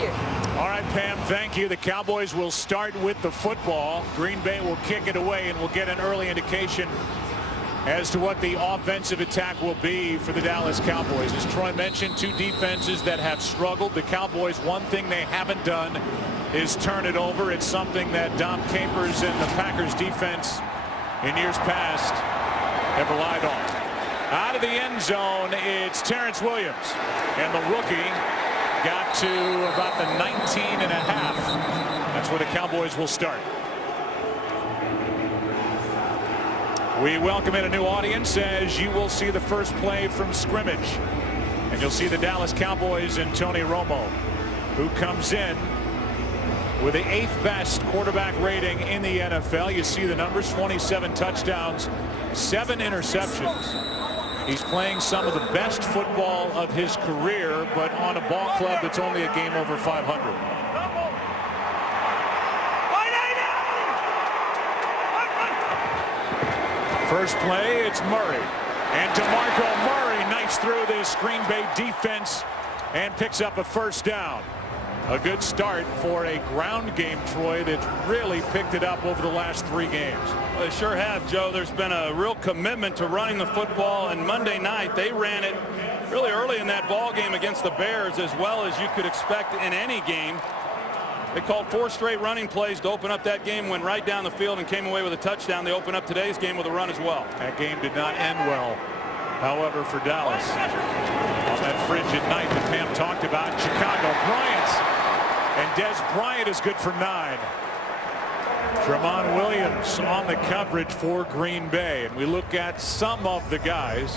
year. All right, Pam, thank you. The Cowboys will start with the football. Green Bay will kick it away, and we'll get an early indication as to what the offensive attack will be for the Dallas Cowboys. As Troy mentioned, two defenses that have struggled. The Cowboys, one thing they haven't done is turn it over. It's something that Dom Capers and the Packers defense in years past have relied on. Out of the end zone, it's Terrence Williams, and the rookie got to about the 19 and a half. That's where the Cowboys will start. We welcome in a new audience as you will see the first play from scrimmage. And you'll see the Dallas Cowboys and Tony Romo, who comes in with the 8th best quarterback rating in the NFL. You see the numbers: 27 touchdowns, 7 interceptions. He's playing some of the best football of his career, but on a ball club that's only a game over 500. First play, it's Murray. And DeMarco Murray knifes through this Green Bay defense and picks up a first down. A good start for a ground game, Troy, that really picked it up over the last 3 games. Well, they sure have, Joe. There's been a real commitment to running the football, and Monday night they ran it really early in that ball game against the Bears, as well as you could expect in any game. They called 4 straight running plays to open up that game, went right down the field and came away with a touchdown. They open up today's game with a run as well. That game did not end well, however, for Dallas. On that frigid night that Pam talked about, Chicago, Bryant. And Des Bryant is good for 9. Tramon Williams on the coverage for Green Bay. And we look at some of the guys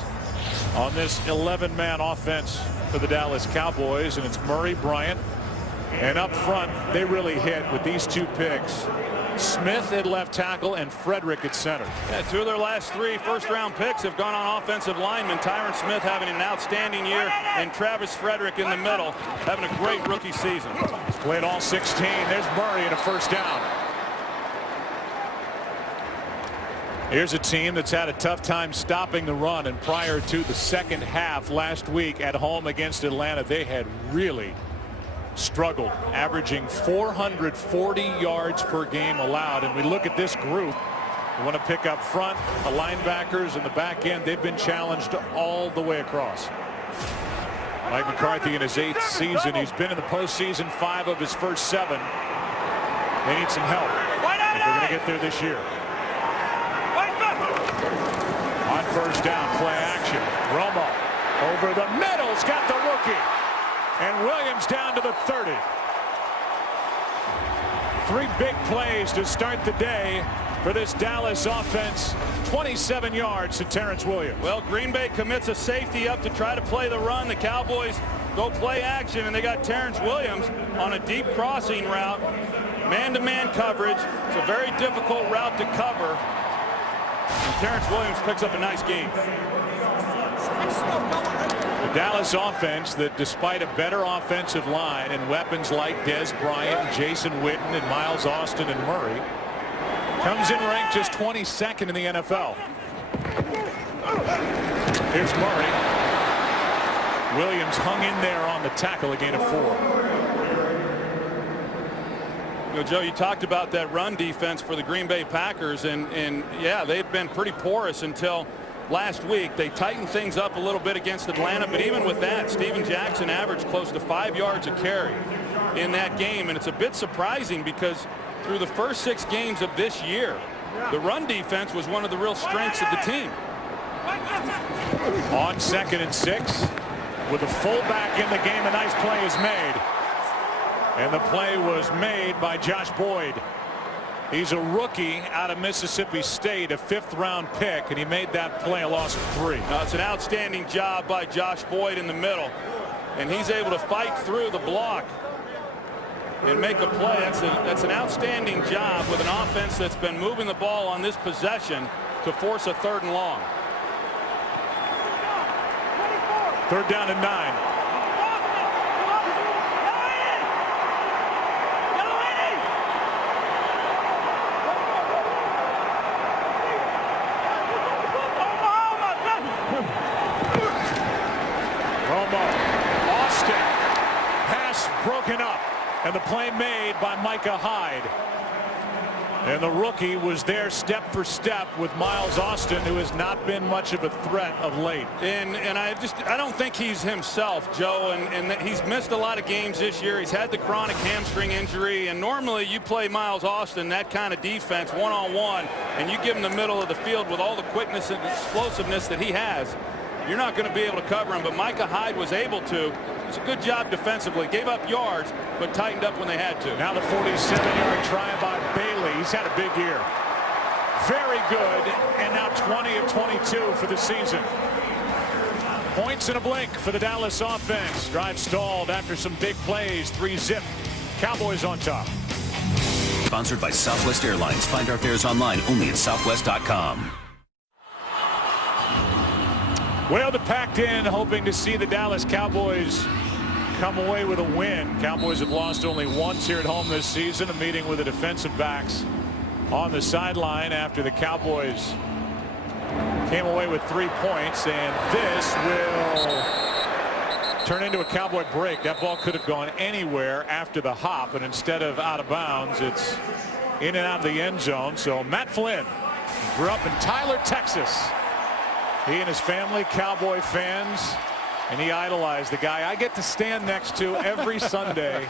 on this 11-man offense for the Dallas Cowboys. And it's Murray, Bryant. And up front, they really hit with these 2 picks. Smith at left tackle and Frederick at center. Yeah, 2 of their last 3 first-round picks have gone on offensive linemen. Tyron Smith having an outstanding year, and Travis Frederick in the middle having a great rookie season. He's played all 16. There's Murray and a first down. Here's a team that's had a tough time stopping the run, and prior to the second half last week at home against Atlanta, they had really struggled, averaging 440 yards per game allowed. And we look at this group. You want to pick up front, the linebackers and the back end. They've been challenged all the way across. Mike McCarthy in his 8th season. He's been in the postseason 5 of his first 7. They need some help if they're going to get there this year. On first down, play action. Romo over the middle's got the rookie. And Williams down to the 30. 3 big plays to start the day for this Dallas offense. 27 yards to Terrence Williams. Well, Green Bay commits a safety up to try to play the run. The Cowboys go play action, and they got Terrence Williams on a deep crossing route. Man-to-man coverage. It's a very difficult route to cover. And Terrence Williams picks up a nice gain. The Dallas offense that, despite a better offensive line and weapons like Des Bryant, Jason Witten, and Miles Austin and Murray, comes in ranked just 22nd in the NFL. Here's Murray. Williams hung in there on the tackle, a gain of 4. You know, Joe, you talked about that run defense for the Green Bay Packers, and yeah, they've been pretty porous until last week. They tightened things up a little bit against Atlanta, but even with that, Steven Jackson averaged close to 5 yards a carry in that game. And it's a bit surprising because through the first 6 games of this year, the run defense was one of the real strengths of the team. On 2nd and 6, with a fullback in the game, a nice play is made. And the play was made by Josh Boyd. He's a rookie out of Mississippi State, a 5th-round pick, and he made that play a loss of 3. It's an outstanding job by Josh Boyd in the middle, and he's able to fight through the block and make a play. That's an outstanding job with an offense that's been moving the ball on this possession to force a 3rd and long. 3rd down and 9. Romo, Austin, pass broken up. And the play made by Micah Hyde. And the rookie was there step for step with Miles Austin, who has not been much of a threat of late. And I don't think he's himself, Joe, and he's missed a lot of games this year. He's had the chronic hamstring injury, and normally you play Miles Austin, that kind of defense, one-on-one, and you give him the middle of the field with all the quickness and explosiveness that he has. You're not going to be able to cover him, but Micah Hyde was able to. It's a good job defensively. Gave up yards, but tightened up when they had to. Now the 47-yard try by Bailey. He's had a big year. Very good, and now 20 of 22 for the season. Points in a blink for the Dallas offense. Drive stalled after some big plays. 3-zip. Cowboys on top. Sponsored by Southwest Airlines. Find our fares online only at southwest.com. Well, the packed in, hoping to see the Dallas Cowboys come away with a win. Cowboys have lost only once here at home this season. A meeting with the defensive backs on the sideline after the Cowboys came away with 3 points, and this will turn into a Cowboy break. That ball could have gone anywhere after the hop, and instead of out of bounds, it's in and out of the end zone. So Matt Flynn grew up in Tyler, Texas. He and his family, Cowboy fans, and he idolized the guy I get to stand next to every Sunday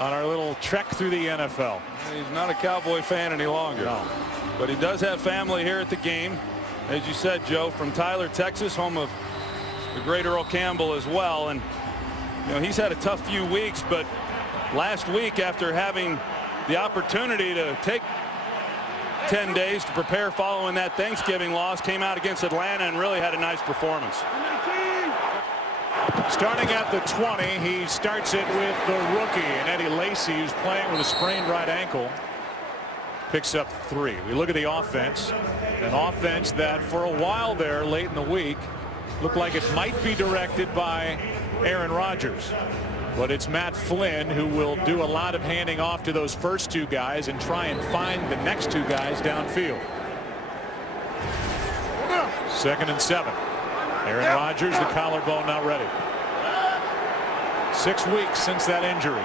on our little trek through the NFL. He's not a Cowboy fan any longer. No. But he does have family here at the game. As you said, Joe, from Tyler, Texas, home of the great Earl Campbell as well. And, you know, he's had a tough few weeks, but last week, after having the opportunity to take 10 days to prepare following that Thanksgiving loss, came out against Atlanta and really had a nice performance. Starting at the 20, he starts it with the rookie, and Eddie Lacy, who's playing with a sprained right ankle, picks up 3. We look at the offense, an offense that for a while there late in the week looked like it might be directed by Aaron Rodgers. But it's Matt Flynn who will do a lot of handing off to those first 2 guys and try and find the next 2 guys downfield. 2nd and 7. Aaron Rodgers, the collarbone not ready. 6 weeks since that injury.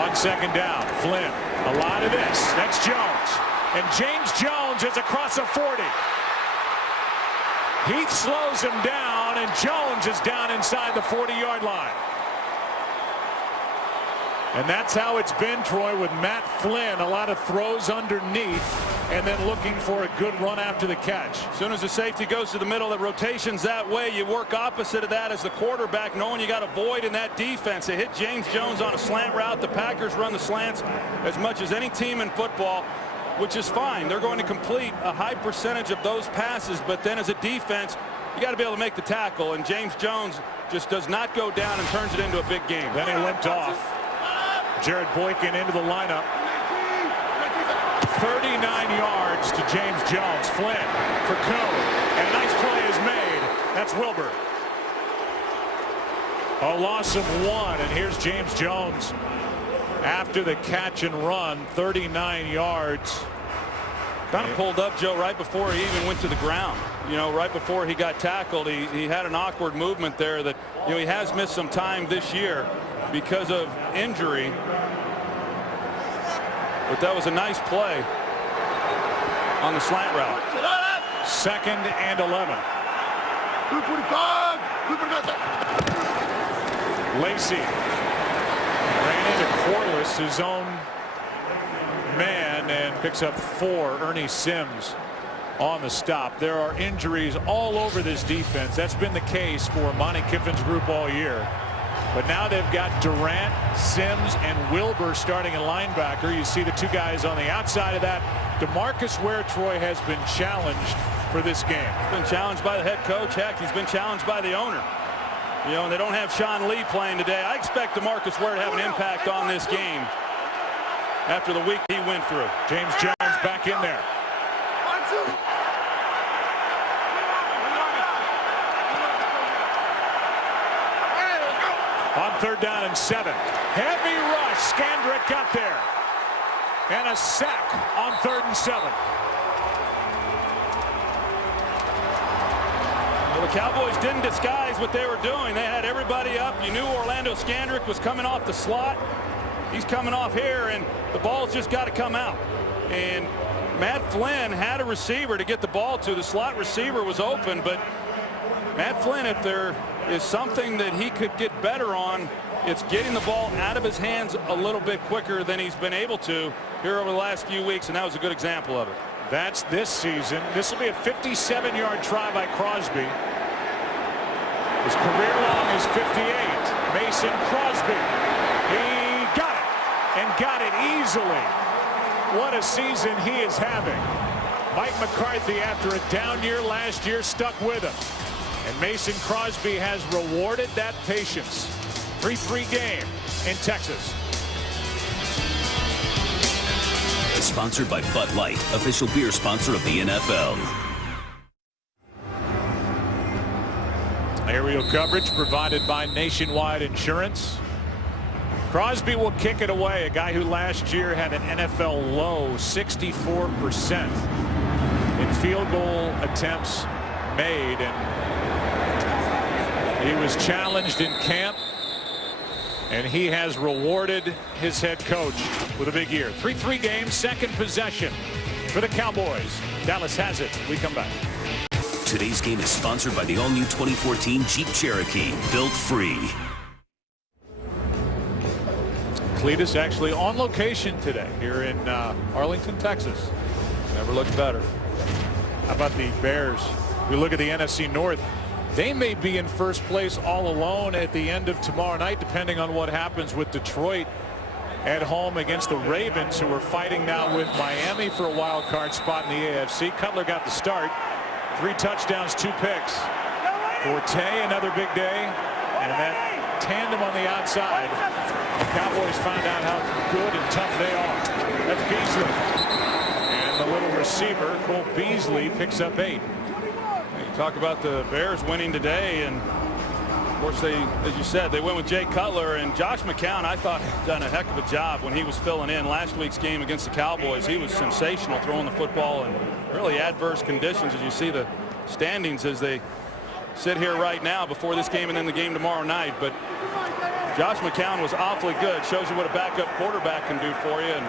On 2nd down, Flynn. A lot of this. That's Jones. And James Jones is across the 40. Heath slows him down, and Jones is down inside the 40-yard line. And that's how it's been, Troy, with Matt Flynn. A lot of throws underneath and then looking for a good run after the catch. As soon as the safety goes to the middle, the rotation's that way. You work opposite of that as the quarterback, knowing you got a void in that defense. They hit James Jones on a slant route. The Packers run the slants as much as any team in football, which is fine. They're going to complete a high percentage of those passes, but then as a defense, you got to be able to make the tackle, and James Jones just does not go down and turns it into a big game. Then he limped off. Jared Boykin into the lineup. 39 yards to James Jones. Flynn for Coon, and a nice play is made. That's Wilbur. A loss of 1, and here's James Jones after the catch and run. 39 yards. Kind of pulled up, Joe, right before he even went to the ground. You know, right before he got tackled, he had an awkward movement there that, you know, he has missed some time this year because of injury. But that was a nice play on the slant route. 2nd and 11. Lacy ran into Corliss, his own man, and picks up 4. Ernie Sims on the stop. There are injuries all over this defense. That's been the case for Monty Kiffin's group all year. But now they've got Durant, Sims, and Wilbur starting at linebacker. You see the 2 guys on the outside of that. DeMarcus Ware, Troy, has been challenged for this game. He's been challenged by the head coach. Heck, he's been challenged by the owner. You know, and they don't have Sean Lee playing today. I expect DeMarcus Ware to have an impact on this game after the week he went through. James Jones back in there. On 3rd down and 7. Heavy rush. Scandrick got there. And a sack on 3rd and 7. Well, the the Cowboys didn't disguise what they were doing. They had everybody up. You knew Orlando Scandrick was coming off the slot. He's coming off here, and the ball's just got to come out. And Matt Flynn had a receiver to get the ball to. The slot receiver was open, but Matt Flynn, if there is something that he could get better on, it's getting the ball out of his hands a little bit quicker than he's been able to here over the last few weeks, and that was a good example of it. That's this season. This will be a 57-yard try by Crosby. His career long is 58. Mason Crosby. He got it, and got it easily. What a season he is having. Mike McCarthy, after a down year last year, stuck with him. And Mason Crosby has rewarded that patience. 3-3 game in Texas. Sponsored by Bud Light, official beer sponsor of the NFL. Aerial coverage provided by Nationwide Insurance. Crosby will kick it away. A guy who last year had an NFL low 64% in field goal attempts made. And he was challenged in camp, and he has rewarded his head coach with a big year. 3-3 game, second possession for the Cowboys. Dallas has it. We come back. Today's game is sponsored by the all-new 2014 Jeep Cherokee, built free. Cletus actually on location today here in Arlington, Texas. Never looked better. How about the Bears? We look at the NFC North. They may be in first place all alone at the end of tomorrow night, depending on what happens with Detroit at home against the Ravens, who are fighting now with Miami for a wild card spot in the AFC. Cutler got the start. 3 touchdowns, 2 picks. Forte, another big day. And that tandem on the outside. The Cowboys found out how good and tough they are. That's Beasley. And the little receiver, Cole Beasley, picks up 8. You talk about the Bears winning today, and of course they, as you said, they went with Jay Cutler, and Josh McCown, I thought, done a heck of a job when he was filling in last week's game against the Cowboys. He was sensational throwing the football in really adverse conditions, as you see the standings as they sit here right now before this game and then the game tomorrow night. But Josh McCown was awfully good. Shows you what a backup quarterback can do for you, and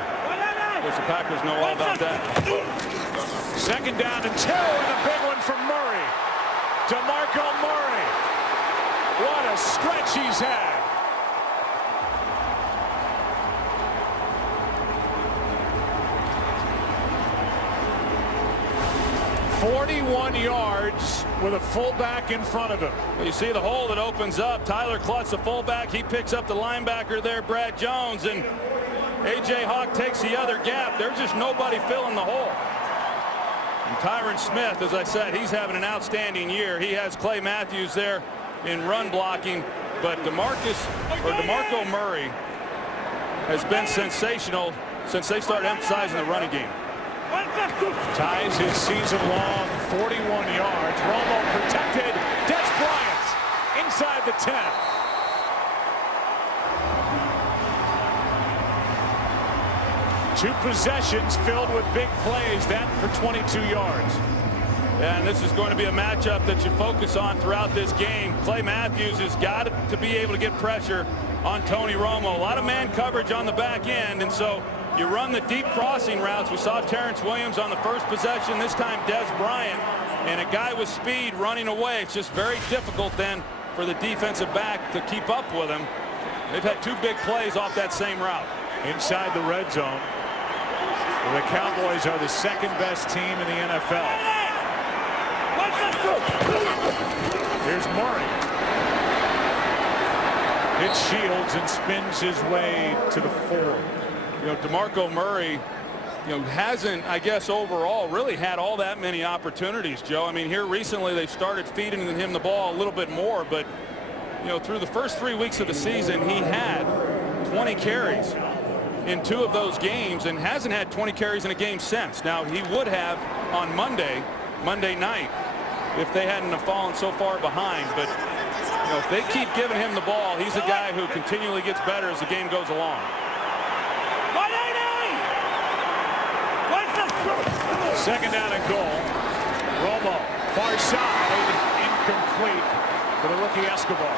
of course the Packers know all about that. Second down and 2, and a big one from Murray. DeMarco Murray. What a stretch he's had. "41 yards with a fullback in front of him." Well, you see the hole that opens up. Tyler Klutz, the fullback, he picks up the linebacker there, Brad Jones, and A.J. Hawk takes the other gap. There's just nobody filling the hole. And Tyron Smith, as I said, he's having an outstanding year. He has Clay Matthews there in run blocking, but DeMarco Murray has been sensational since they started emphasizing the running game. Ties his season-long 41 yards. Romo protected. Des Bryant inside the 10. Two possessions filled with big plays, that for 22 yards. And this is going to be a matchup that you focus on throughout this game. Clay Matthews has got to be able to get pressure on Tony Romo. A lot of man coverage on the back end, and so you run the deep crossing routes. We saw Terrence Williams on the first possession, this time Des Bryant, and a guy with speed running away. It's just very difficult then for the defensive back to keep up with him. They've had 2 big plays off that same route. Inside the red zone, the Cowboys are the second best team in the NFL. Here's Murray. Hits Shields and spins his way to the 4. You know, DeMarco Murray, you know, hasn't, I guess, overall really had all that many opportunities, Joe. I mean, here recently they've started feeding him the ball a little bit more, but, you know, through the first 3 weeks of the season, he had 20 carries in 2 of those games and hasn't had 20 carries in a game since. Now, he would have on Monday night, if they hadn't have fallen so far behind. But, you know, if they keep giving him the ball, he's a guy who continually gets better as the game goes along. Second down and goal. Romo, far side, incomplete for the rookie Escobar.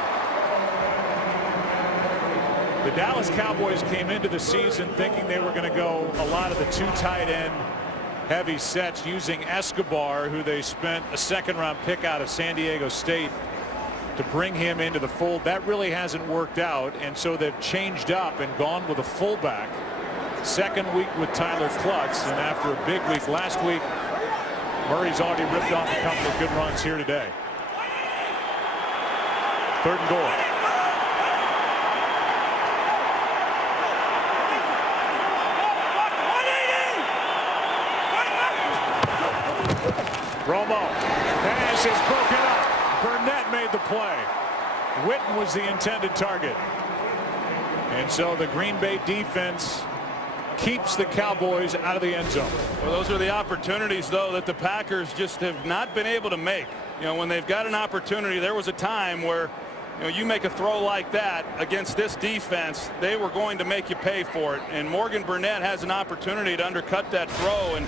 The Dallas Cowboys came into the season thinking they were going to go a lot of the 2 tight end heavy sets using Escobar, who they spent a second-round pick out of San Diego State to bring him into the fold. That really hasn't worked out, and so they've changed up and gone with a fullback. Second week with Tyler Klutz, and after a big week last week, Murray's already ripped off a couple of good runs here today. 3rd and goal. Romo. Pass is broken up. Burnett made the play. Witten was the intended target. And so the Green Bay defense keeps the Cowboys out of the end zone. Well, those are the opportunities, though, that the Packers just have not been able to make. You know, when they've got an opportunity, there was a time where, you know, you make a throw like that against this defense, they were going to make you pay for it. And Morgan Burnett has an opportunity to undercut that throw and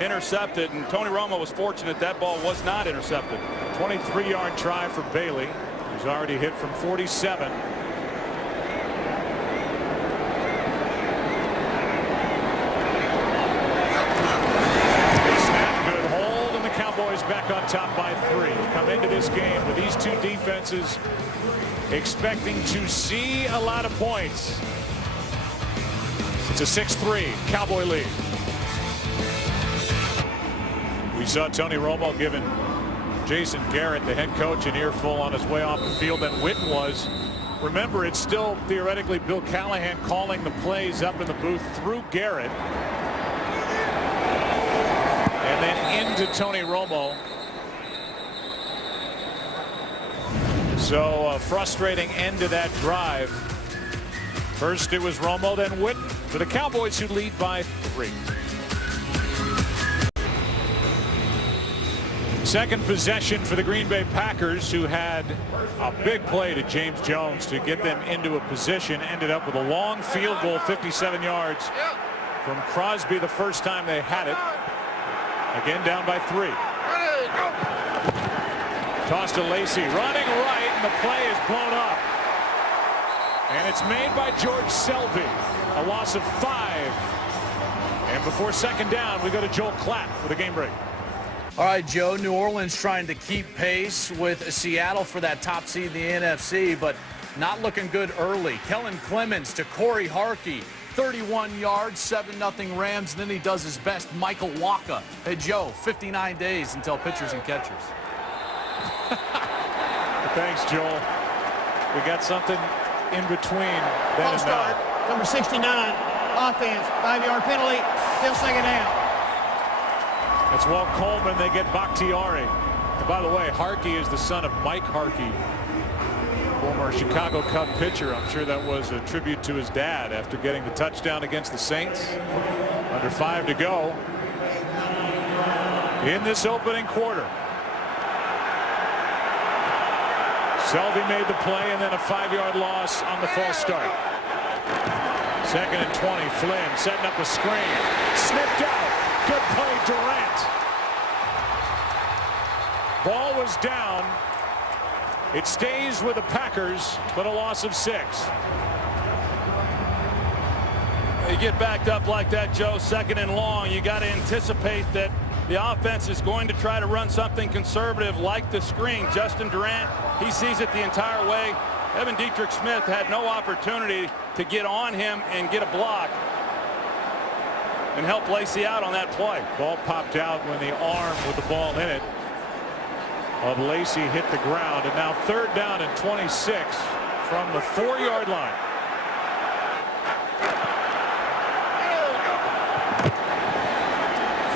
intercept it. And Tony Romo was fortunate that ball was not intercepted. 23-yard try for Bailey, who's already hit from 47. Cowboys back on top by 3. Come into this game with these 2 defenses expecting to see a lot of points. It's a 6-3 Cowboy lead. We saw Tony Romo giving Jason Garrett, the head coach, an earful on his way off the field, and Witten was. Remember, it's still theoretically Bill Callahan calling the plays up in the booth through Garrett. And then into Tony Romo. So a frustrating end to that drive. First it was Romo, then Witten for the Cowboys, who lead by 3. Second possession for the Green Bay Packers, who had a big play to James Jones to get them into a position. Ended up with a long field goal, 57 yards from Crosby the first time they had it. Again down by 3. Toss to Lacy, running right, and the play is blown up. And it's made by George Selvey. A loss of 5. And before second down, we go to Joel Klatt with a game break. All right, Joe, New Orleans trying to keep pace with Seattle for that top seed in the NFC, but not looking good early. Kellen Clemens to Corey Harkey. 31 yards, 7-0 Rams, and then he does his best. Michael Waka. Hey, Joe, 59 days until pitchers and catchers. Thanks, Joel. We got something in between then and start. now. Number 69, offense, 5-yard penalty, still second down. It's Walt Coleman. They get Bakhtiari. And by the way, Harkey is the son of Mike Harkey, former Chicago Cub pitcher. I'm sure that was a tribute to his dad after getting the touchdown against the Saints. Under 5 to go in this opening quarter. Selvey made the play, and then a 5-yard loss on the false start. 2nd and 20. Flynn setting up a screen. Snipped out. Good play, Durant. Ball was down. It stays with the Packers, but a loss of 6. You get backed up like that, Joe, 2nd and long. You got to anticipate that the offense is going to try to run something conservative like the screen. Justin Durant, he sees it the entire way. Evan Dietrich Smith had no opportunity to get on him and get a block and help Lacy out on that play. Ball popped out when the arm with the ball in it of Lacy hit the ground, and now 3rd down and 26 from the 4-yard line.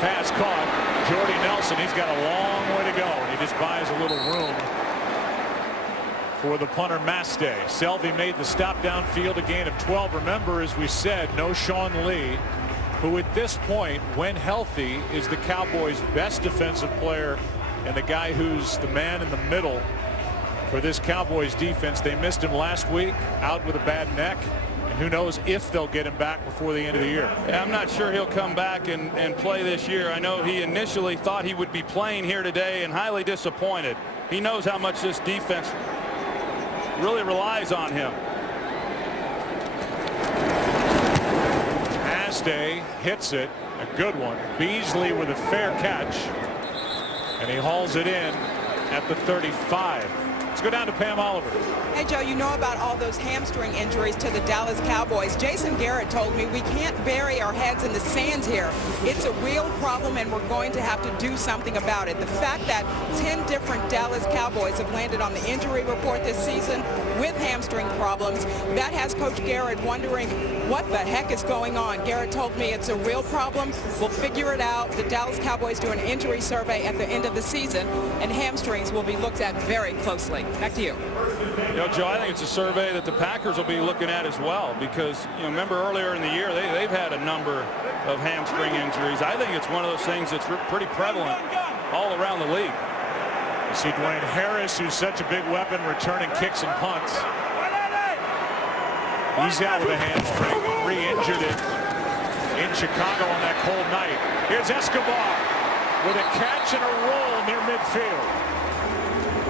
Pass caught. Jordy Nelson, he's got a long way to go, and he just buys a little room for the punter Mastay. Selvey made the stop downfield, a gain of 12. Remember, as we said, no Sean Lee, who at this point, when healthy, is the Cowboys' best defensive player and the guy who's the man in the middle for this Cowboys defense. They missed him last week, out with a bad neck. And who knows if they'll get him back before the end of the year. Yeah, I'm not sure he'll come back and play this year. I know he initially thought he would be playing here today and highly disappointed. he knows how much this defense really relies on him. Asday hits it, a good one. Beasley with a fair catch, and he hauls it in at the 35. Let's go down to Pam Oliver. Hey, Joe, you know about all those hamstring injuries to the Dallas Cowboys. Jason Garrett told me we can't bury our heads in the sand here. It's a real problem, and we're going to have to do something about it. The fact that 10 different Dallas Cowboys have landed on the injury report this season with hamstring problems, that has Coach Garrett wondering what the heck is going on. Garrett told me it's a real problem. We'll figure it out. The Dallas Cowboys do an injury survey at the end of the season, and hamstrings will be looked at very closely. Back to you. You know, Joe, I think it's a survey that the Packers will be looking at as well, because, you know, remember earlier in the year they've had a number of hamstring injuries. I think it's one of those things that's pretty prevalent all around the league. You see Dwayne Harris, who's such a big weapon, returning kicks and punts. He's out with a hamstring, re-injured it in Chicago on that cold night. Here's Escobar with a catch and a roll near midfield.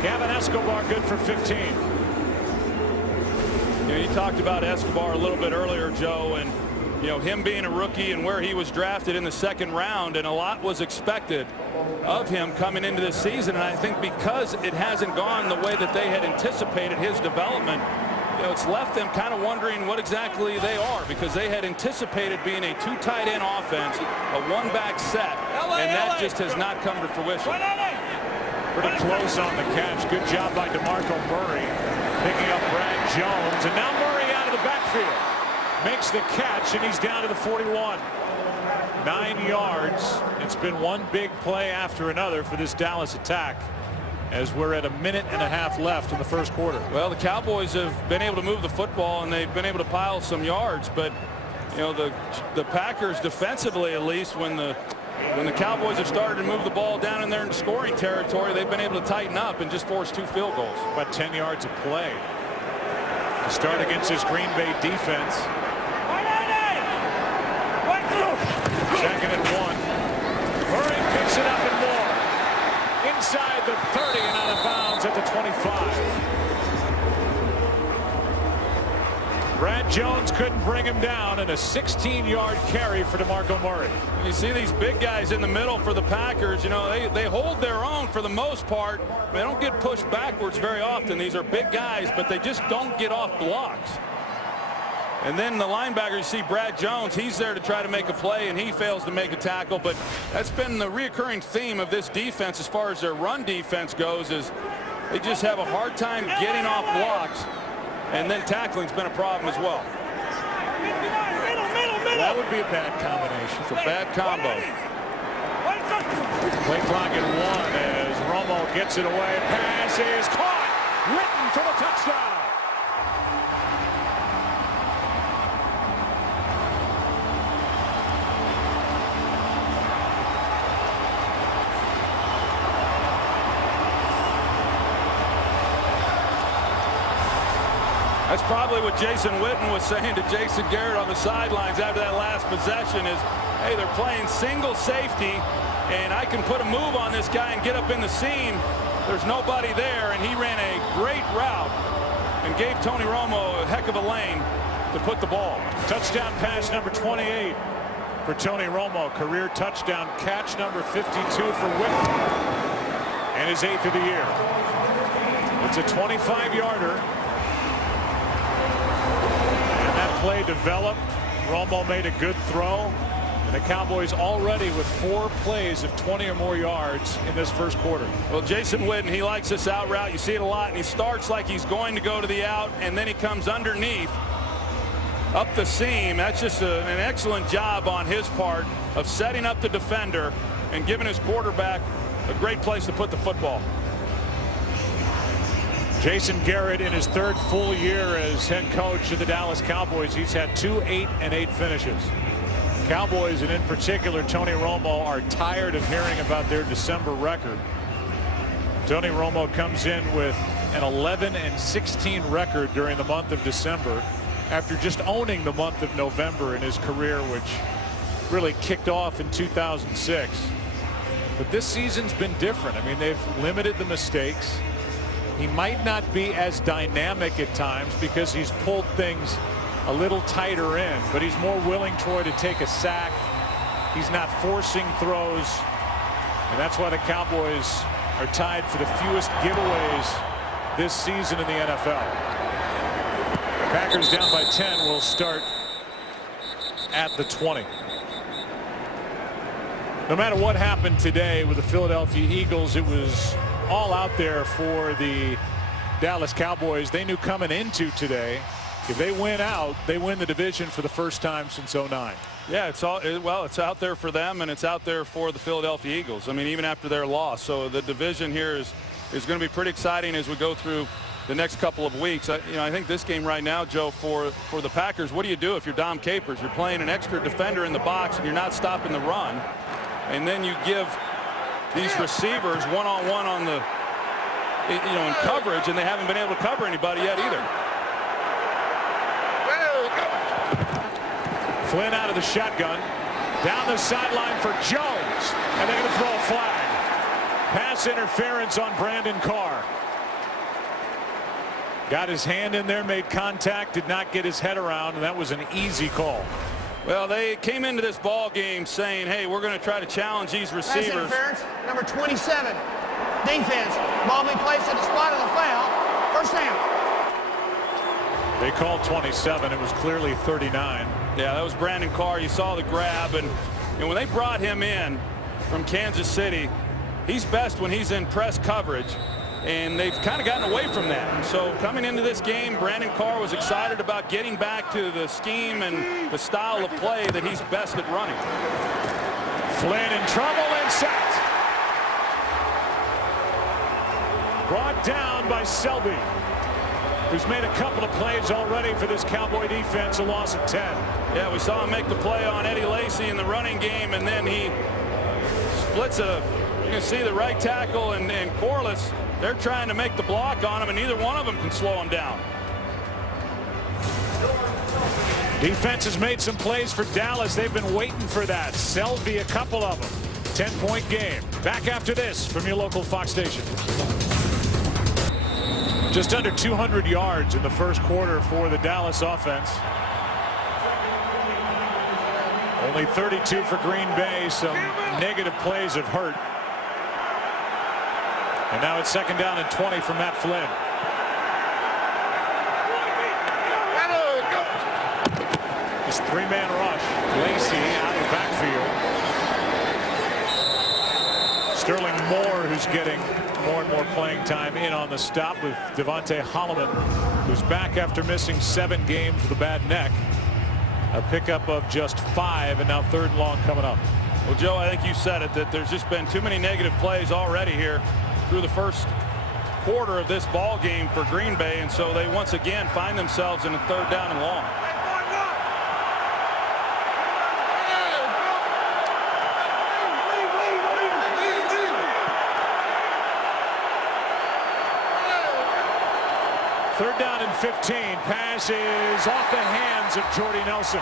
Gavin Escobar good for 15. You know, you talked about Escobar a little bit earlier, Joe, and you know, him being a rookie and where he was drafted in the second round, and a lot was expected of him coming into this season. And I think because it hasn't gone the way that they had anticipated his development, you know, it's left them kind of wondering what exactly they are, because they had anticipated being a two tight end offense, a one-back set, and that just has not come to fruition. Pretty close on the catch. Good job by DeMarco Murray picking up Brad Jones, and now Murray out of the backfield makes the catch, and he's down to the 41. 9 yards. It's been one big play after another for this Dallas attack, as we're at a minute and a half left in the first quarter. Well, the Cowboys have been able to move the football, and they've been able to pile some yards, but you know, the Packers defensively, at least, when the Cowboys have started to move the ball down in their scoring territory, they've been able to tighten up and just force 2 field goals. About 10 yards of play to start against this Green Bay defense. Second and 1. Murray picks it up and more. Inside the 30 and out of bounds at the 25. Brad Jones couldn't bring him down, and a 16-yard carry for DeMarco Murray. You see these big guys in the middle for the Packers. You know, they hold their own for the most part. They don't get pushed backwards very often. These are big guys, but they just don't get off blocks. And then the linebacker, you see Brad Jones, he's there to try to make a play, and he fails to make a tackle. But that's been the reoccurring theme of this defense as far as their run defense goes, is they just have a hard time getting off blocks. And then tackling's been a problem as well. That would be a bad combination. It's a bad combo. Play clock at 1 as Romo gets it away. Pass is caught. Written for the touchdown. That's probably what Jason Witten was saying to Jason Garrett on the sidelines after that last possession is, hey, they're playing single safety, and I can put a move on this guy and get up in the seam. There's nobody there, and he ran a great route and gave Tony Romo a heck of a lane to put the ball. Touchdown pass number 28 for Tony Romo. Career touchdown catch number 52 for Witten, and his 8th of the year. It's a 25-yarder. Play developed. Romo made a good throw, and the Cowboys already with 4 plays of 20 or more yards in this first quarter. Well, Jason Witten, he likes this out route. You see it a lot, and he starts like he's going to go to the out, and then he comes underneath up the seam. That's just an excellent job on his part of setting up the defender and giving his quarterback a great place to put the football. Jason Garrett, in his 3rd full year as head coach of the Dallas Cowboys, he's had 2 8-8 finishes. Cowboys, and in particular Tony Romo, are tired of hearing about their December record. Tony Romo comes in with an 11-16 record during the month of December, after just owning the month of November in his career, which really kicked off in 2006. But this season's been different. I mean, they've limited the mistakes. He might not be as dynamic at times because he's pulled things a little tighter in, but he's more willing, Troy, to take a sack. He's not forcing throws, and that's why the Cowboys are tied for the fewest giveaways this season in the NFL. Packers down by 10 will start at the 20. No matter what happened today with the Philadelphia Eagles, it was all out there for the Dallas Cowboys. They knew coming into today, if they win out, they win the division for the first time since '09. Yeah, it's out there for them, and it's out there for the Philadelphia Eagles. I mean, even after their loss. So the division here is going to be pretty exciting as we go through the next couple of weeks. I think this game right now, Joe, for the Packers, what do you do if you're Dom Capers? You're playing an extra defender in the box and you're not stopping the run, and then you give these receivers one-on-one on the in coverage, and they haven't been able to cover anybody yet either. Flynn out of the shotgun, down the sideline for Jones, and they're going to throw a flag. Pass interference on Brandon Carr. Got his hand in there, made contact, did not get his head around, and that was an easy call. Well, they came into this ball game saying, hey, we're going to try to challenge these receivers. Pass interference, number 27. Defense. Ball being placed at the spot of the foul. First down. They called 27. It was clearly 39. Yeah, that was Brandon Carr. You saw the grab, and when they brought him in from Kansas City, he's best when he's in press coverage, and they've kind of gotten away from that. So coming into this game, Brandon Carr was excited about getting back to the scheme and the style of play that he's best at running. Flynn in trouble and sacked. Brought down by Selby, who's made a couple of plays already for this Cowboy defense, a loss of 10. Yeah, we saw him make the play on Eddie Lacy in the running game, and then he splits you can see the right tackle and Corliss. They're trying to make the block on him, and neither one of them can slow him down. Defense has made some plays for Dallas. They've been waiting for that. Selby, a couple of them. 10-point game. Back after this from your local Fox station. Just under 200 yards in the first quarter for the Dallas offense. Only 32 for Green Bay. Some negative plays have hurt. And now it's second down and 20 for Matt Flynn. This three-man rush. Lacy out of the backfield. Sterling Moore, who's getting more and more playing time in on the stop with Devontae Holloman, who's back after missing 7 games with a bad neck. A pickup of just 5, and now 3rd and long coming up. Well, Joe, I think you said it, that there's just been too many negative plays already here through the first quarter of this ball game for Green Bay, and so they once again find themselves in a 3rd down and long. Third down and 15. Pass is off the hands of Jordy Nelson.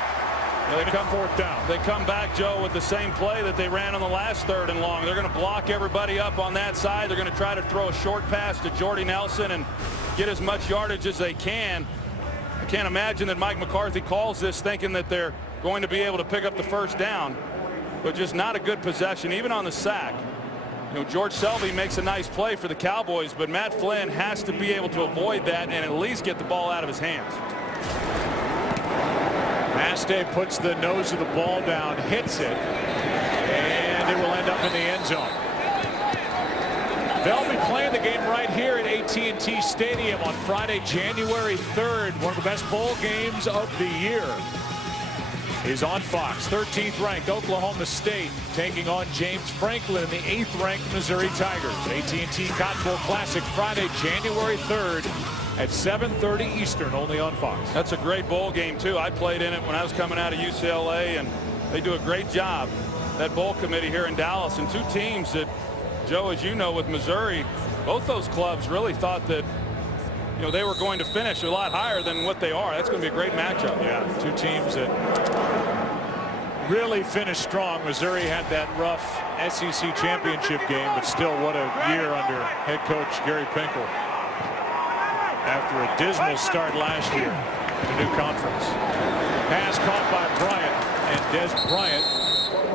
They come 4th down. They come back, Joe, with the same play that they ran on the last 3rd and long. They're going to block everybody up on that side. They're going to try to throw a short pass to Jordy Nelson and get as much yardage as they can. I can't imagine that Mike McCarthy calls this thinking that they're going to be able to pick up the 1st down, but just not a good possession, even on the sack. George Selby makes a nice play for the Cowboys, but Matt Flynn has to be able to avoid that and at least get the ball out of his hands. Mastay puts the nose of the ball down, hits it, and it will end up in the end zone. They'll be playing the game right here at AT&T Stadium on Friday, January 3rd. One of the best bowl games of the year is on Fox. 13th ranked Oklahoma State taking on James Franklin and the 8th ranked Missouri Tigers. AT&T Cotton Bowl Classic Friday, January 3rd at 7:30 Eastern, only on Fox. That's a great bowl game too. I played in it when I was coming out of UCLA, and they do a great job, that bowl committee here in Dallas. And 2 teams that, Joe, as you know, with Missouri, both those clubs really thought that they were going to finish a lot higher than what they are. That's going to be a great matchup. Yeah, 2 teams that really finished strong. Missouri had that rough SEC championship game, but still, what a year under head coach Gary Pinkel. after a dismal start last year in the new conference. Pass caught by Bryant, and Des Bryant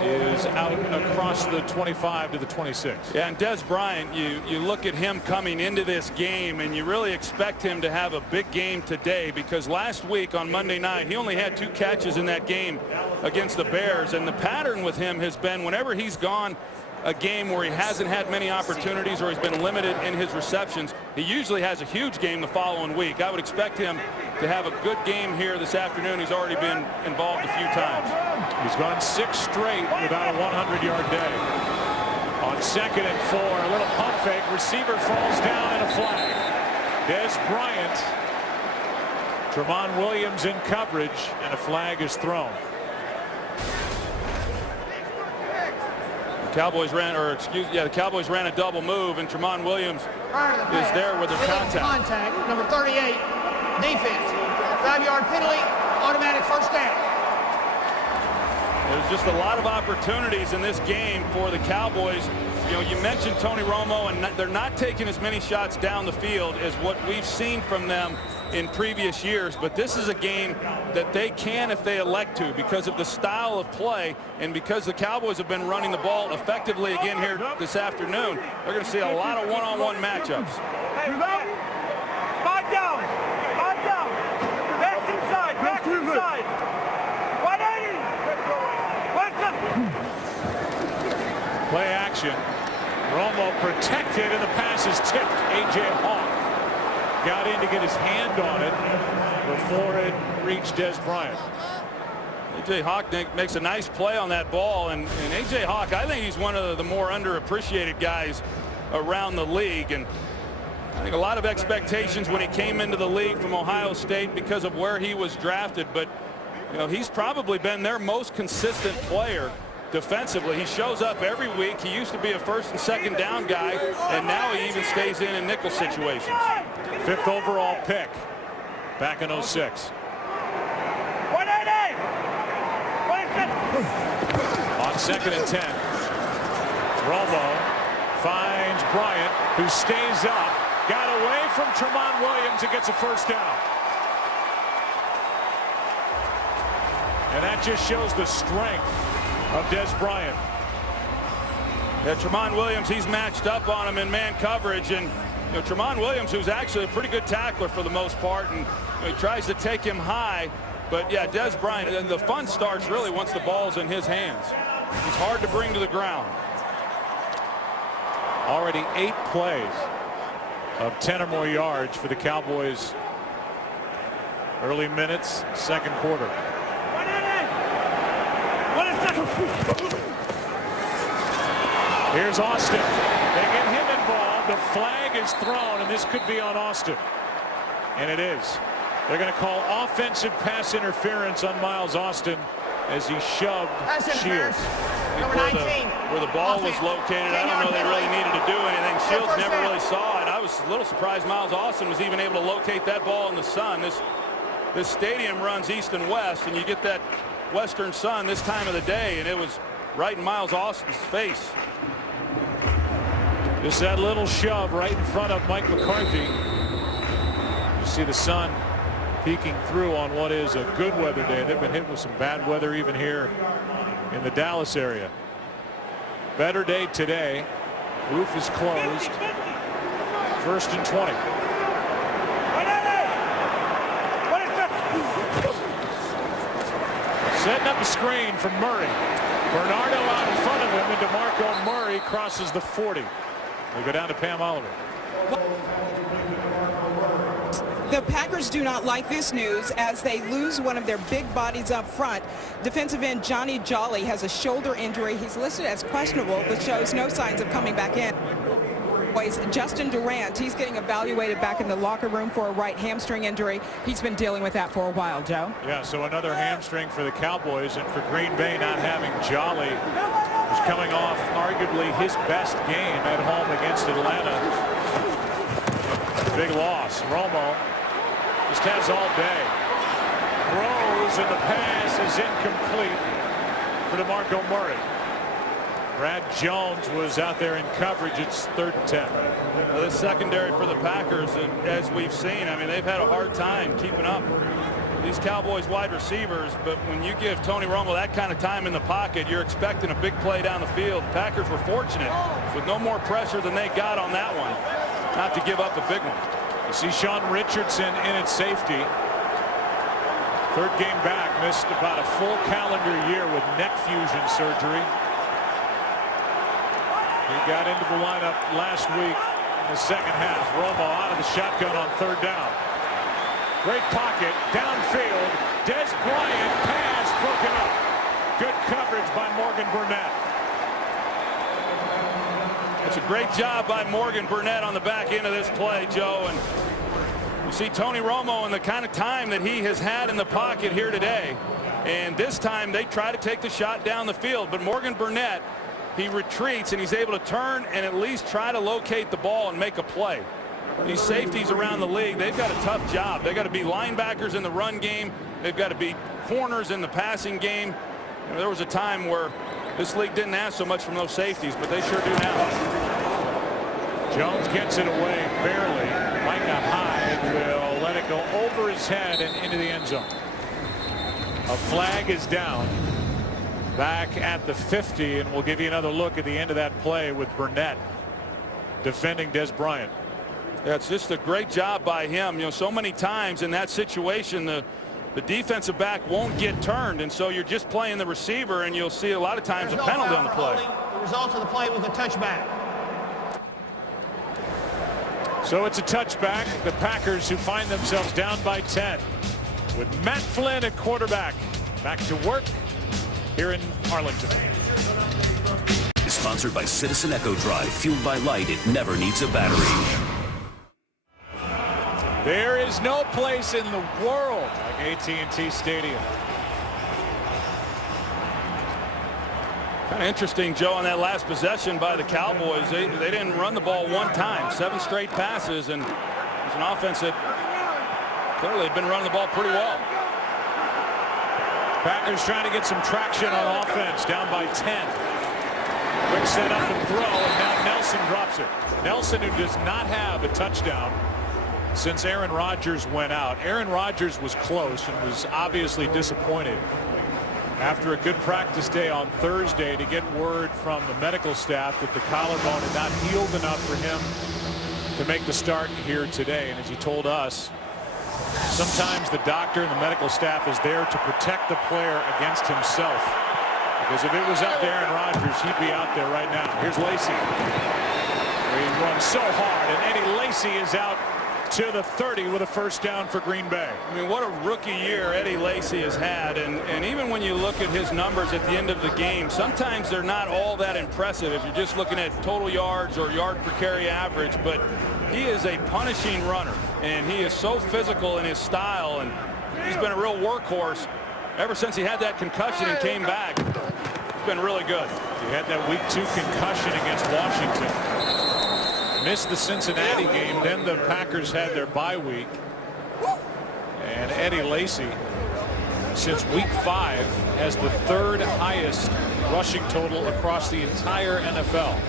is out across the 25 to the 26. Yeah, and Des Bryant, you look at him coming into this game, and you really expect him to have a big game today, because last week on Monday night he only had 2 catches in that game against the Bears, and the pattern with him has been whenever he's gone a game where he hasn't had many opportunities or he's been limited in his receptions, he usually has a huge game the following week. I would expect him to have a good game here this afternoon. He's already been involved a few times. He's gone 6 straight without a 100-yard day. On 2nd and 4, a little pump fake. Receiver falls down and a flag. Des Bryant, Tramon Williams in coverage, and a flag is thrown. The Cowboys ran a double move, and Tramon Williams is there with their contact. Number 38, defense. 5-yard penalty, automatic first down. There's just a lot of opportunities in this game for the Cowboys. You know, you mentioned Tony Romo, and they're not taking as many shots down the field as what we've seen from them in previous years, but this is a game that they can, if they elect to, because of the style of play and because the Cowboys have been running the ball effectively again here this afternoon. They're going to see a lot of one-on-one matchups. Back down. Back inside. Back inside. 180. Play action. Romo protected, and the pass is tipped. A.J. Hawk got in to get his hand on it before it reached Des Bryant. A.J. Hawk makes a nice play on that ball, and A.J. Hawk, I think he's one of the more underappreciated guys around the league, and I think a lot of expectations when he came into the league from Ohio State because of where he was drafted, but you know, he's probably been their most consistent player defensively. He shows up every week. He used to be a 1st and 2nd down guy, and now he even stays in nickel situations. 5th overall pick back in 06. 180. On 2nd and 10. Romo finds Bryant, who stays up. Got away from Tramon Williams and gets a first down. And that just shows the strength of Des Bryant. Yeah, Tramon Williams, he's matched up on him in man coverage, and you know, Tramon Williams, who's actually a pretty good tackler for the most part, and you know, he tries to take him high, but yeah, Des Bryant, the fun starts really once the ball's in his hands. He's hard to bring to the ground. Already 8 plays of 10 or more yards for the Cowboys. Early minutes, 2nd quarter. Here's Austin. They get him involved. The flag is thrown, and this could be on Austin. And it is. They're going to call offensive pass interference on Miles Austin as he shoved Shields. Number 19. Where the ball was located, I don't know they really needed to do anything. Shields never really saw it. I was a little surprised Miles Austin was even able to locate that ball in the sun. This stadium runs east and west, and you get that western sun this time of the day, and it was right in Miles Austin's face. Just that little shove right in front of Mike McCarthy. You see the sun peeking through on what is a good weather day. They've been hit with some bad weather even here in the Dallas area. Better day today. Roof is closed. 1st and 20. Setting up a screen from Murray. Bernardo out in front of him, and DeMarco Murray crosses the 40. They go down to Pam Oliver. The Packers do not like this news as they lose one of their big bodies up front. Defensive end Johnny Jolly has a shoulder injury. He's listed as questionable, but shows no signs of coming back in. Justin Durant, he's getting evaluated back in the locker room for a right hamstring injury. He's been dealing with that for a while, Joe. Yeah, so another hamstring for the Cowboys, and for Green Bay not having Jolly, who's coming off arguably his best game at home against Atlanta. Big loss. Romo just has all day. Throws, and the pass is incomplete for DeMarco Murray. Brad Jones was out there in coverage. It's 3rd and 10. Well, this secondary for the Packers, as we've seen, I mean, they've had a hard time keeping up these Cowboys wide receivers, but when you give Tony Romo that kind of time in the pocket, you're expecting a big play down the field. The Packers were fortunate with no more pressure than they got on that one not to give up a big one. You see Sean Richardson in at safety. 3rd game back, missed about a full calendar year with neck fusion surgery. He got into the lineup last week in the 2nd half. Romo out of the shotgun on 3rd down. Great pocket, downfield. Des Bryant, pass broken up. Good coverage by Morgan Burnett. It's a great job by Morgan Burnett on the back end of this play, Joe. And you see Tony Romo and the kind of time that he has had in the pocket here today. And this time they try to take the shot down the field. But Morgan Burnett, he retreats and he's able to turn and at least try to locate the ball and make a play. These safeties around the league, they've got a tough job. They've got to be linebackers in the run game. They've got to be corners in the passing game. You know, there was a time where this league didn't ask so much from those safeties, but they sure do now. Jones gets it away barely. Micah Hyde will let it go over his head and into the end zone. A flag is down back at the 50, and we'll give you another look at the end of that play with Burnett defending Des Bryant. Yeah, it's just a great job by him. You know, so many times in that situation, the defensive back won't get turned, and so you're just playing the receiver, and you'll see a lot of times a penalty on the play. The result of the play was a touchback. So it's a touchback. The Packers, who find themselves down by 10 with Matt Flynn at quarterback. Back to work here in Arlington. Is sponsored by Citizen Echo Drive. Fueled by light, it never needs a battery. There is no place in the world like AT&T Stadium. Kind of interesting, Joe, on that last possession by the Cowboys. They didn't run the ball one time. 7 straight passes, and it's an offense that clearly had been running the ball pretty well. Packers trying to get some traction on offense, down by 10. Quick set up and throw, and now Nelson drops it. Nelson, who does not have a touchdown since Aaron Rodgers went out. Aaron Rodgers was close and was obviously disappointed after a good practice day on Thursday to get word from the medical staff that the collarbone had not healed enough for him to make the start here today. And as he told us, sometimes the doctor and the medical staff is there to protect the player against himself, because if it was up to Aaron Rodgers, he'd be out there right now. Here's Lacy. He runs so hard, and Eddie Lacy is out to the 30 with a first down for Green Bay. I mean, what a rookie year Eddie Lacy has had, and even when you look at his numbers at the end of the game, sometimes they're not all that impressive if you're just looking at total yards or yard per carry average, but he is a punishing runner, and he is so physical in his style, and he's been a real workhorse ever since he had that concussion and came back. It's been really good. He had that week 2 concussion against Washington. Missed the Cincinnati game. Then the Packers had their bye week. And Eddie Lacy, since week 5, has the 3rd highest rushing total across the entire NFL.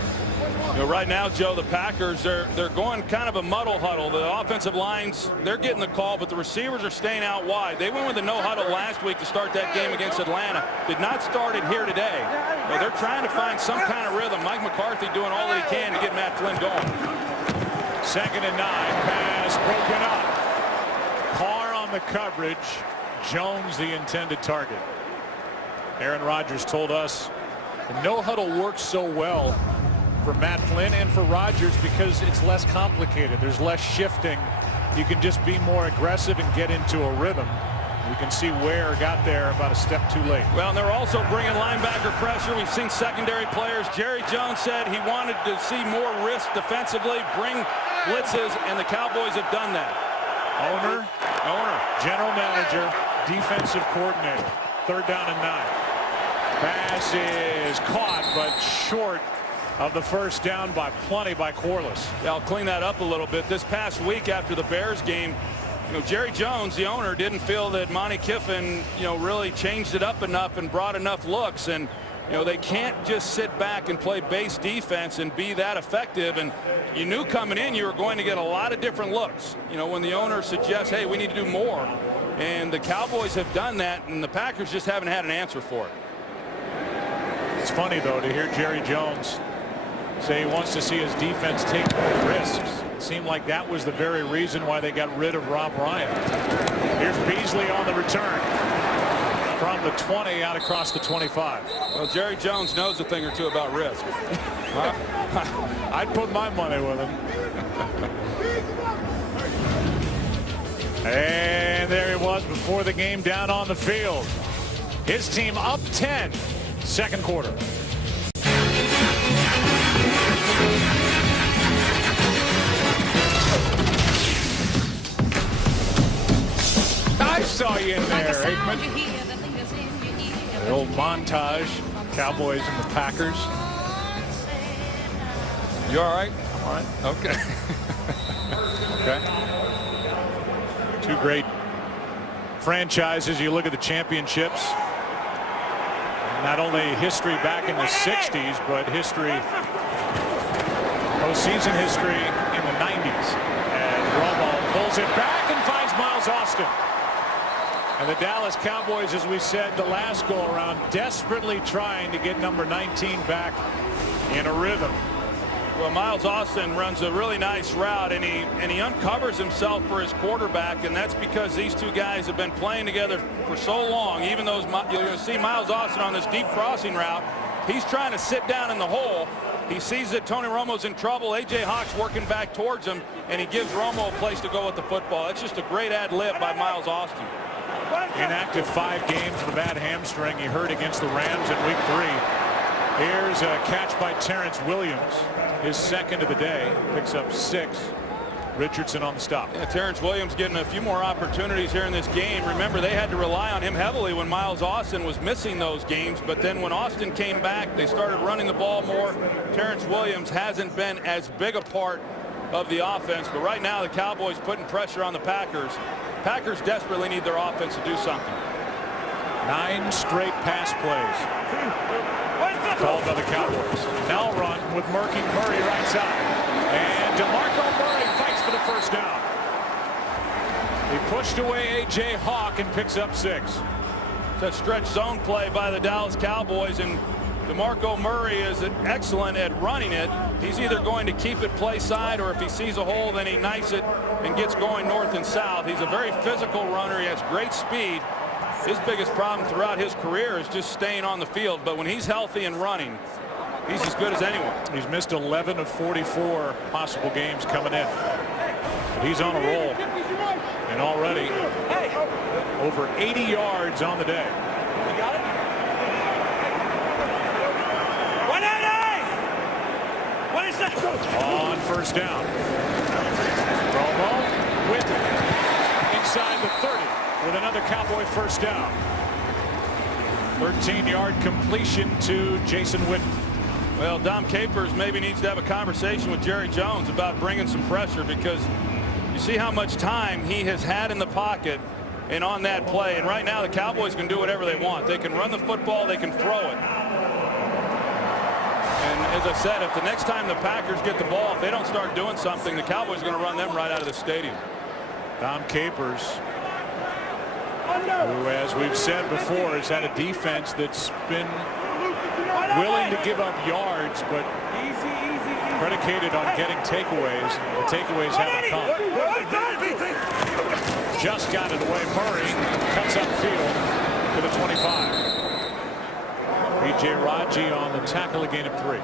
You know, right now, Joe, the Packers, they're going kind of a muddle huddle. The offensive lines, they're getting the call, but the receivers are staying out wide. They went with a no huddle last week to start that game against Atlanta. Did not start it here today. But they're trying to find some kind of rhythm. Mike McCarthy doing all that he can to get Matt Flynn going. 2nd and 9. Pass broken up. Carr on the coverage. Jones the intended target. Aaron Rodgers told us the no huddle works so well for Matt Flynn and for Rodgers because it's less complicated. There's less shifting. You can just be more aggressive and get into a rhythm. We can see Ware got there about a step too late. Well, and they're also bringing linebacker pressure. We've seen secondary players. Jerry Jones said he wanted to see more risk defensively, bring blitzes, and the Cowboys have done that. Owner, general manager, defensive coordinator. 3rd down and 9. Pass is caught, but short of the first down by plenty by Corliss. Yeah, I'll clean that up a little bit. This past week after the Bears game, you know, Jerry Jones, the owner, didn't feel that Monty Kiffin, you know, really changed it up enough and brought enough looks. And You know, they can't just sit back and play base defense and be that effective. And you knew coming in you were going to get a lot of different looks. You know, when the owner suggests, hey, we need to do more. And the Cowboys have done that, and the Packers just haven't had an answer for it. It's funny, though, to hear Jerry Jones say he wants to see his defense take more risks. It seemed like that was the very reason why they got rid of Rob Ryan. Here's Beasley on the return. From the 20 out across the 25. Well, Jerry Jones knows a thing or two about risk. I'd put my money with him. And there he was before the game down on the field. His team up 10, second quarter. I saw you in there, Aikman. The old montage, Cowboys and the Packers. You all right? All right. Okay. Okay. Two great franchises. You look at the championships. Not only history back in the 60s, but history, postseason history in the 90s. And Romo pulls it back and finds Miles Austin. And the Dallas Cowboys, as we said the last go around, desperately trying to get number 19 back in a rhythm. Well, Miles Austin runs a really nice route, and he uncovers himself for his quarterback, and that's because these two guys have been playing together for so long. Even though you're going to see Miles Austin on this deep crossing route, he's trying to sit down in the hole. He sees that Tony Romo's in trouble. A.J. Hawk's working back towards him, and he gives Romo a place to go with the football. It's just a great ad-lib by Miles Austin. Inactive 5 games with a bad hamstring. He hurt against the Rams in week 3. Here's a catch by Terrence Williams, his second of the day. Picks up 6. Richardson on the stop. Yeah, Terrence Williams getting a few more opportunities here in this game. Remember, they had to rely on him heavily when Miles Austin was missing those games. But then when Austin came back, they started running the ball more. Terrence Williams hasn't been as big a part of the offense. But right now, the Cowboys putting pressure on the Packers. Packers desperately need their offense to do something. 9 straight pass plays called by the Cowboys. Now run with Murray right side. And DeMarco Murray fights for the first down. He pushed away A.J. Hawk and picks up 6. It's a stretch zone play by the Dallas Cowboys, and DeMarco Murray is excellent at running it. He's either going to keep it play side, or if he sees a hole, then he knifes it and gets going north and south. He's a very physical runner. He has great speed. His biggest problem throughout his career is just staying on the field. But when he's healthy and running, he's as good as anyone. He's missed 11 of 44 possible games coming in. But he's on a roll. And already over 80 yards on the day. You got it? 180! What is that? On first down. Romo with it. Inside the 30 with another Cowboy first down. 13-yard completion to Jason Witten. Well, Dom Capers maybe needs to have a conversation with Jerry Jones about bringing some pressure, because you see how much time he has had in the pocket and on that play. And right now the Cowboys can do whatever they want. They can run the football, they can throw it. And as I said, if the next time the Packers get the ball, if they don't start doing something, the Cowboys are going to run them right out of the stadium. Dom Capers, who, as we've said before, has had a defense that's been willing to give up yards, but predicated on getting takeaways. The takeaways haven't come. Just got it away. Murray cuts upfield to the 25. B.J. Raji on the tackle, a gain of 3.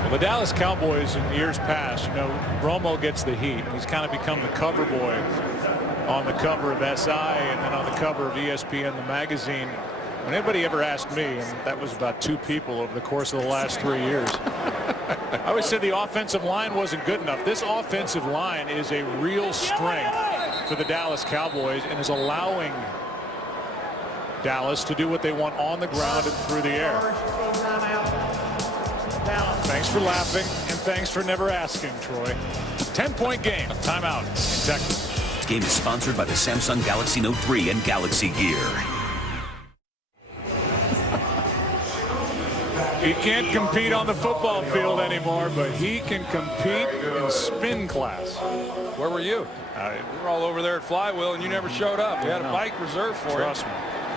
Well, the Dallas Cowboys in years past, you know, Romo gets the heat. He's kind of become the cover boy on the cover of SI and then on the cover of ESPN, the magazine. When anybody ever asked me, and that was about 2 people over the course of the last 3 years, I always said the offensive line wasn't good enough. This offensive line is a real strength for the Dallas Cowboys and is allowing Dallas to do what they want on the ground and through the air. Thanks for laughing, and thanks for never asking, Troy. 10-point game. Timeout in Texas. This game is sponsored by the Samsung Galaxy Note 3 and Galaxy Gear. He can't compete on the football field anymore, but he can compete in spin class. Where were you? We were all over there at Flywheel, and you never showed up. We had a bike reserved for you. Trust me.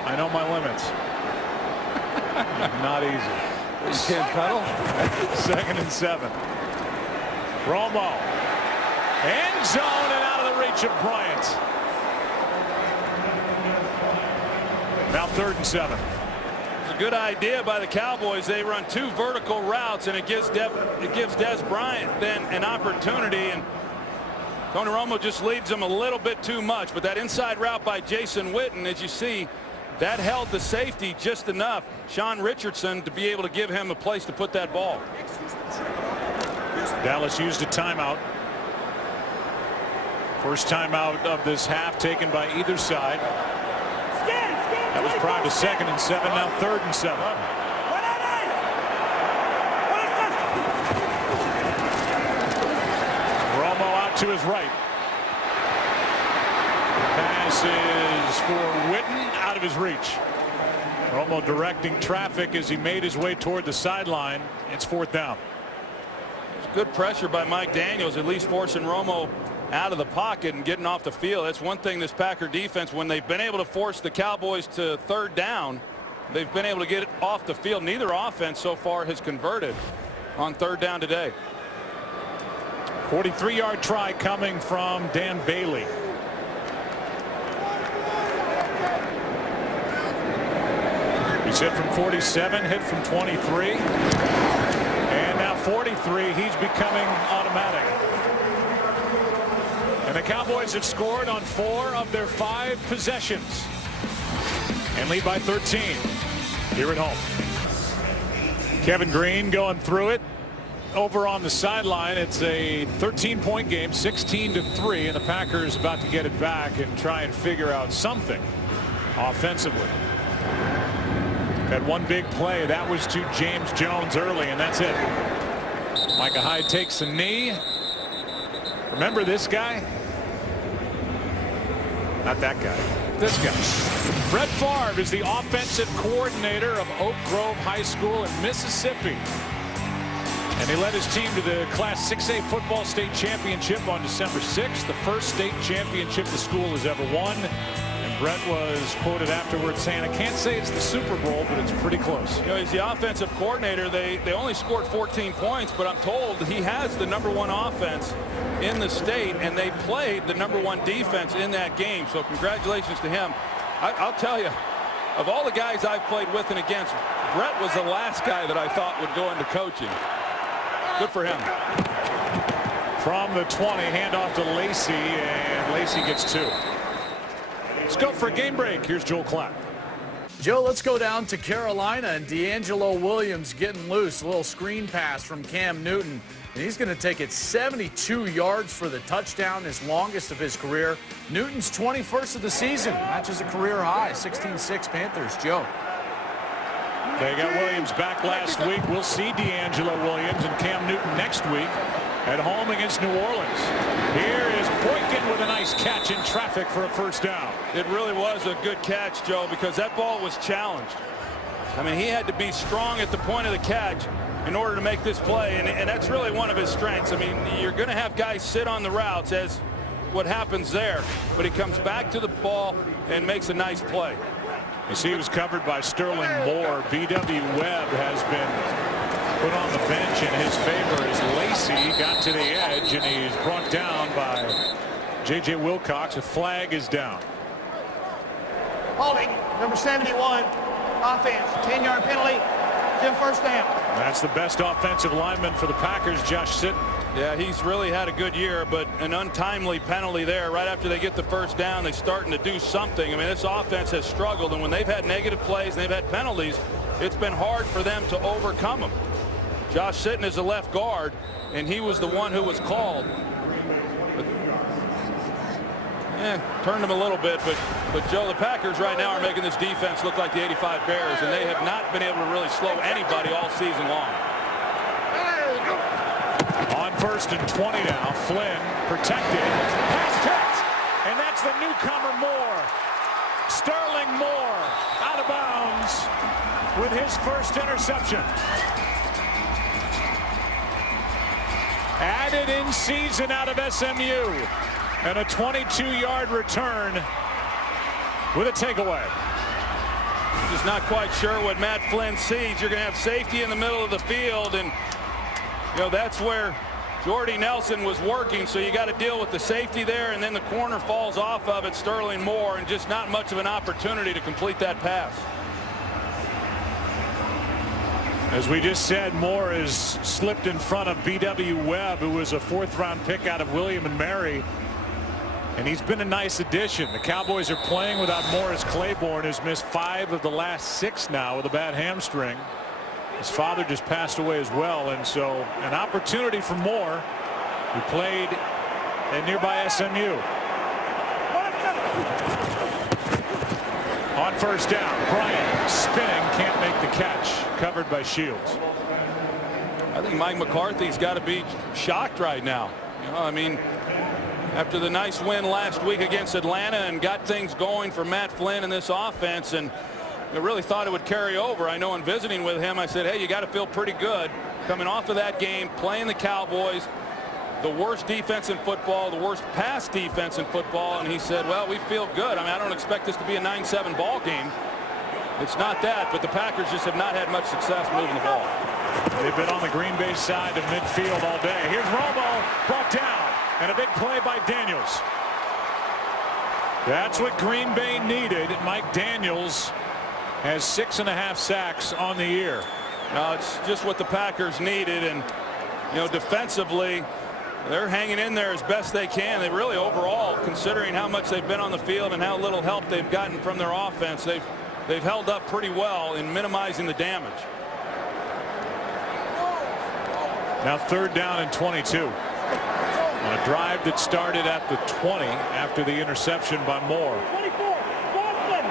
I know my limits. Not easy. You can't pedal? 2nd and 7. Romo. End zone and out of the reach of Bryant. Now 3rd and 7. It's a good idea by the Cowboys. They run 2 vertical routes, and it gives Des Bryant then an opportunity. And Tony Romo just leads them a little bit too much. But that inside route by Jason Witten, as you see, that held the safety just enough, Sean Richardson, to be able to give him a place to put that ball. Dallas used a timeout. First timeout of this half taken by either side. That was prior to 2nd and 7, now 3rd and 7. Romo out to his right. Pass is for Witten, out of his reach. Romo directing traffic as he made his way toward the sideline. It's 4th down. It's good pressure by Mike Daniels, at least forcing Romo out of the pocket and getting off the field. That's one thing this Packer defense, when they've been able to force the Cowboys to 3rd down, they've been able to get it off the field. Neither offense so far has converted on 3rd down today. 43-yard try coming from Dan Bailey. He's hit from 47, hit from 23. And now 43, he's becoming automatic. And the Cowboys have scored on 4 of their 5 possessions and lead by 13 here at home. Kevin Green going through it. Over on the sideline, it's a 13-point game, 16-3, and the Packers about to get it back and try and figure out something offensively. Had one big play. That was to James Jones early, and that's it. Micah Hyde takes a knee. Remember this guy? Not that guy. This guy. Brett Favre is the offensive coordinator of Oak Grove High School in Mississippi. And he led his team to the Class 6A football state championship on December 6th, the first state championship the school has ever won. And Brett was quoted afterwards saying, I can't say it's the Super Bowl, but it's pretty close. You know, he's the offensive coordinator. They only scored 14 points, but I'm told he has the #1 offense in the state, and they played the #1 defense in that game. So congratulations to him. I'll tell you, of all the guys I've played with and against, Brett was the last guy that I thought would go into coaching. Good for him. From the 20, handoff to Lacey, and Lacey gets 2. Let's go for a game break. Here's Joel Klatt. Joe, let's go down to Carolina, and D'Angelo Williams getting loose. A little screen pass from Cam Newton, and he's going to take it 72 yards for the touchdown, his longest of his career. Newton's 21st of the season, matches a career high. 16-6 Panthers. Joe. They got Williams back last week. We'll see D'Angelo Williams and Cam Newton next week at home against New Orleans. Here is Boykin with a nice catch in traffic for a first down. It really was a good catch, Joe, because that ball was challenged. I mean, he had to be strong at the point of the catch in order to make this play, and that's really one of his strengths. I mean, you're going to have guys sit on the routes, as what happens there, but he comes back to the ball and makes a nice play. You see, he was covered by Sterling Moore. B.W. Webb has been put on the bench in his favor as Lacey got to the edge, and he's brought down by J.J. Wilcox. A flag is down. Holding, number 71, offense, 10-yard penalty, still first down. That's the best offensive lineman for the Packers, Josh Sitton. Yeah, he's really had a good year, but an untimely penalty there. Right after they get the first down, they're starting to do something. I mean, this offense has struggled, and when they've had negative plays and they've had penalties, it's been hard for them to overcome them. Josh Sitton is the left guard, and he was the one who was called. Turned him a little bit, but Joe, the Packers right now are making this defense look like the '85 Bears, and they have not been able to really slow anybody all season long. On 1st and 20 now, Flynn protected, pass catch, and that's the newcomer Moore. Sterling Moore out of bounds with his first interception. Added in season out of SMU, and a 22-yard return with a takeaway. Just not quite sure what Matt Flynn sees. You're going to have safety in the middle of the field, and that's where Jordy Nelson was working, so you got to deal with the safety there, and then the corner falls off of it, Sterling Moore, and just not much of an opportunity to complete that pass. As we just said, Moore has slipped in front of B.W. Webb, who was a fourth-round pick out of William and Mary. And he's been a nice addition. The Cowboys are playing without Morris Claiborne, who's missed 5 of the last 6 now with a bad hamstring. His father just passed away as well, and so an opportunity for Moore, who played at nearby SMU. On first down, Bryant spinning, can't make the catch, covered by Shields. I think Mike McCarthy's got to be shocked right now. I mean, after the nice win last week against Atlanta and got things going for Matt Flynn in this offense, and I really thought it would carry over. I know in visiting with him, I said, hey, you got to feel pretty good coming off of that game, playing the Cowboys, the worst defense in football, the worst pass defense in football, and he said, well, we feel good. I mean, I don't expect this to be a 9-7 ball game. It's not that, but the Packers just have not had much success moving the ball. They've been on the Green Bay side of midfield all day. Here's Romo, brought down, and a big play by Daniels. That's what Green Bay needed. Mike Daniels has 6.5 sacks on the year. No, it's just what the Packers needed, and defensively, they're hanging in there as best they can. They really, overall, considering how much they've been on the field and how little help they've gotten from their offense, they've held up pretty well in minimizing the damage. Now 3rd down and 22 on a drive that started at the 20 after the interception by Moore. 24, Boston.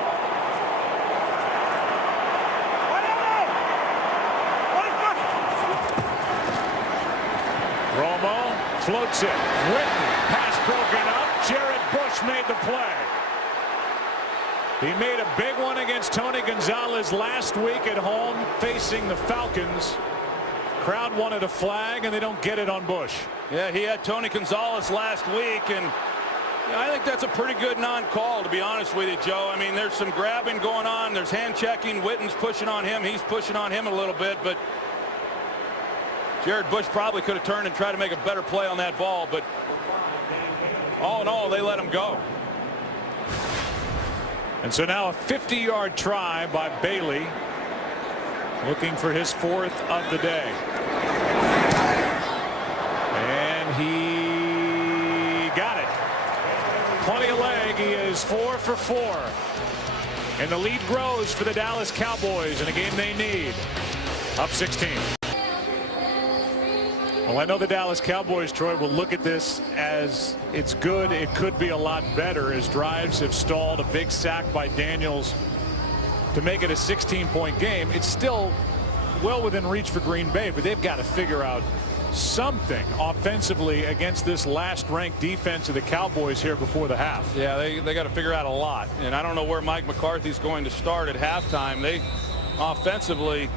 Romo floats it. Whitten, pass broken up. Jared Bush made the play. He made a big one against Tony Gonzalez last week at home facing the Falcons. Crowd wanted a flag, and they don't get it on Bush. Yeah, he had Tony Gonzalez last week, and I think that's a pretty good non-call, to be honest with you, Joe. I mean, there's some grabbing going on. There's hand checking. Witten's pushing on him. He's pushing on him a little bit, but Jared Bush probably could have turned and tried to make a better play on that ball, but all in all, they let him go. And so now a 50-yard try by Bailey, looking for his 4th of the day. And he got it. Plenty of leg. He is 4 for 4. And the lead grows for the Dallas Cowboys in a game they need. Up 16. Well, I know the Dallas Cowboys, Troy, will look at this as it's good. It could be a lot better as drives have stalled. A big sack by Daniels to make it a 16-point game. It's still well within reach for Green Bay, but they've got to figure out something offensively against this last-ranked defense of the Cowboys here before the half. Yeah, they got to figure out a lot, and I don't know where Mike McCarthy's going to start at halftime. They offensively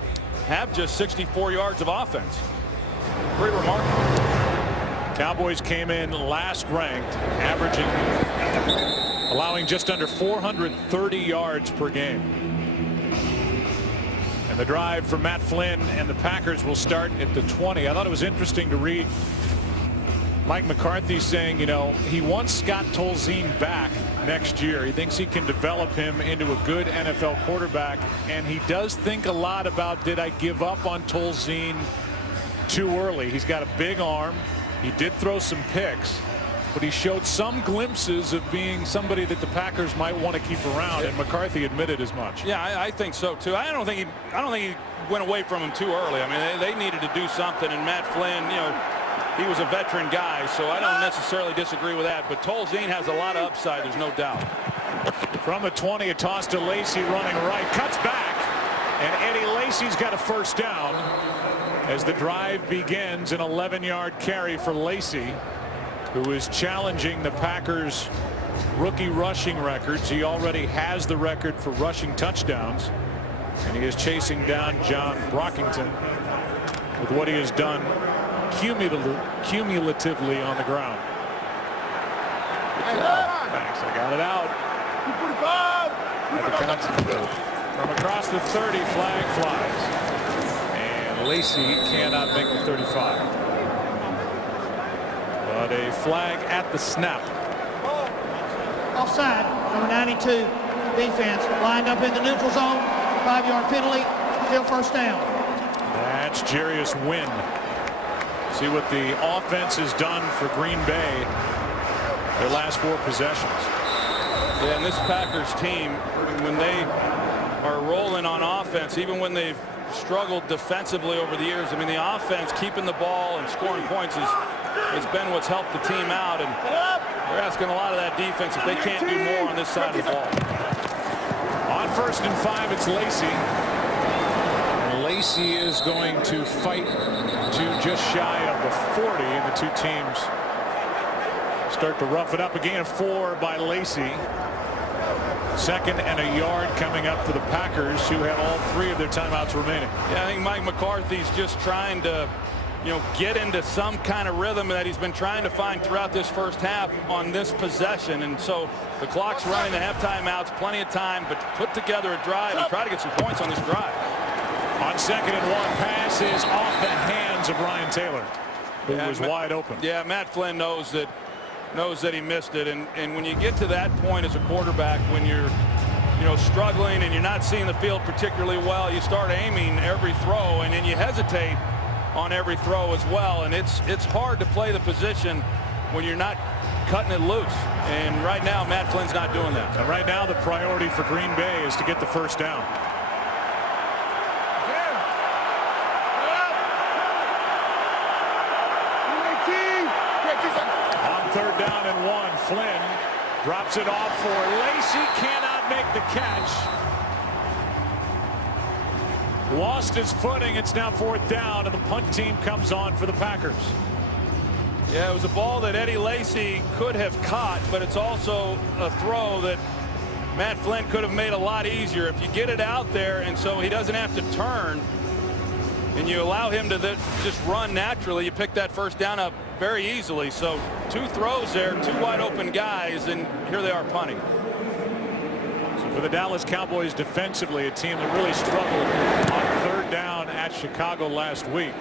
have just 64 yards of offense. Pretty remarkable. Cowboys came in last ranked, allowing just under 430 yards per game. And the drive for Matt Flynn and the Packers will start at the 20. I thought it was interesting to read Mike McCarthy saying, he wants Scott Tolzien back next year. He thinks he can develop him into a good NFL quarterback, and he does think a lot about, did I give up on Tolzien too early? He's got a big arm. He did throw some picks, but he showed some glimpses of being somebody that the Packers might want to keep around, and McCarthy admitted as much. Yeah, I think so too. I don't think he went away from him too early. I mean, they needed to do something, and Matt Flynn, he was a veteran guy, so I don't necessarily disagree with that. But Tolzien has a lot of upside, there's no doubt. From the 20, a toss to Lacy running right, cuts back, and Eddie Lacy's got a first down as the drive begins. An 11-yard carry for Lacy, who is challenging the Packers rookie rushing records. He already has the record for rushing touchdowns, and he is chasing down John Brockington with what he has done cumulatively on the ground. Thanks, I got it out. From across the 30, flag flies, and Lacey cannot make the 35. But a flag at the snap. Offside, number 92, defense lined up in the neutral zone. 5-yard penalty, still first down. That's Jarius Wynn. See what the offense has done for Green Bay their last 4 possessions. Yeah, and this Packers team, when they are rolling on offense, even when they've struggled defensively over the years, I mean, the offense keeping the ball and scoring points has been what's helped the team out, and they're asking a lot of that defense if they can't do more on this side of the ball. On 1st and 5, it's Lacey. And Lacey is going to fight to just shy of the 40, and the 2 teams start to rough it up. A gain of 4 by Lacey. 2nd and a yard coming up for the Packers, who have all 3 of their timeouts remaining. Yeah, I think Mike McCarthy's just trying to, get into some kind of rhythm that he's been trying to find throughout this first half on this possession. And so the clock's running, the half timeouts, plenty of time, but put together a drive and try to get some points on this drive. On 2nd and 1, pass is off the hands of Ryan Taylor, who was wide open. Yeah, Matt Flynn knows that he missed it, and when you get to that point as a quarterback, when you're struggling and you're not seeing the field particularly well, you start aiming every throw, and then you hesitate on every throw as well, and it's hard to play the position when you're not cutting it loose, and right now Matt Flynn's not doing that. And right now the priority for Green Bay is to get the first down. On 3rd down and 1, Flynn drops it off for Lacey, cannot make the catch. Lost his footing. It's now 4th down, and the punt team comes on for the Packers. Yeah, it was a ball that Eddie Lacy could have caught, but it's also a throw that Matt Flynn could have made a lot easier if you get it out there, and so he doesn't have to turn, and you allow him to just run naturally. You pick that first down up very easily. So 2 throws there, 2 wide open guys, and here they are punting. For the Dallas Cowboys defensively, a team that really struggled on 3rd down at Chicago last week.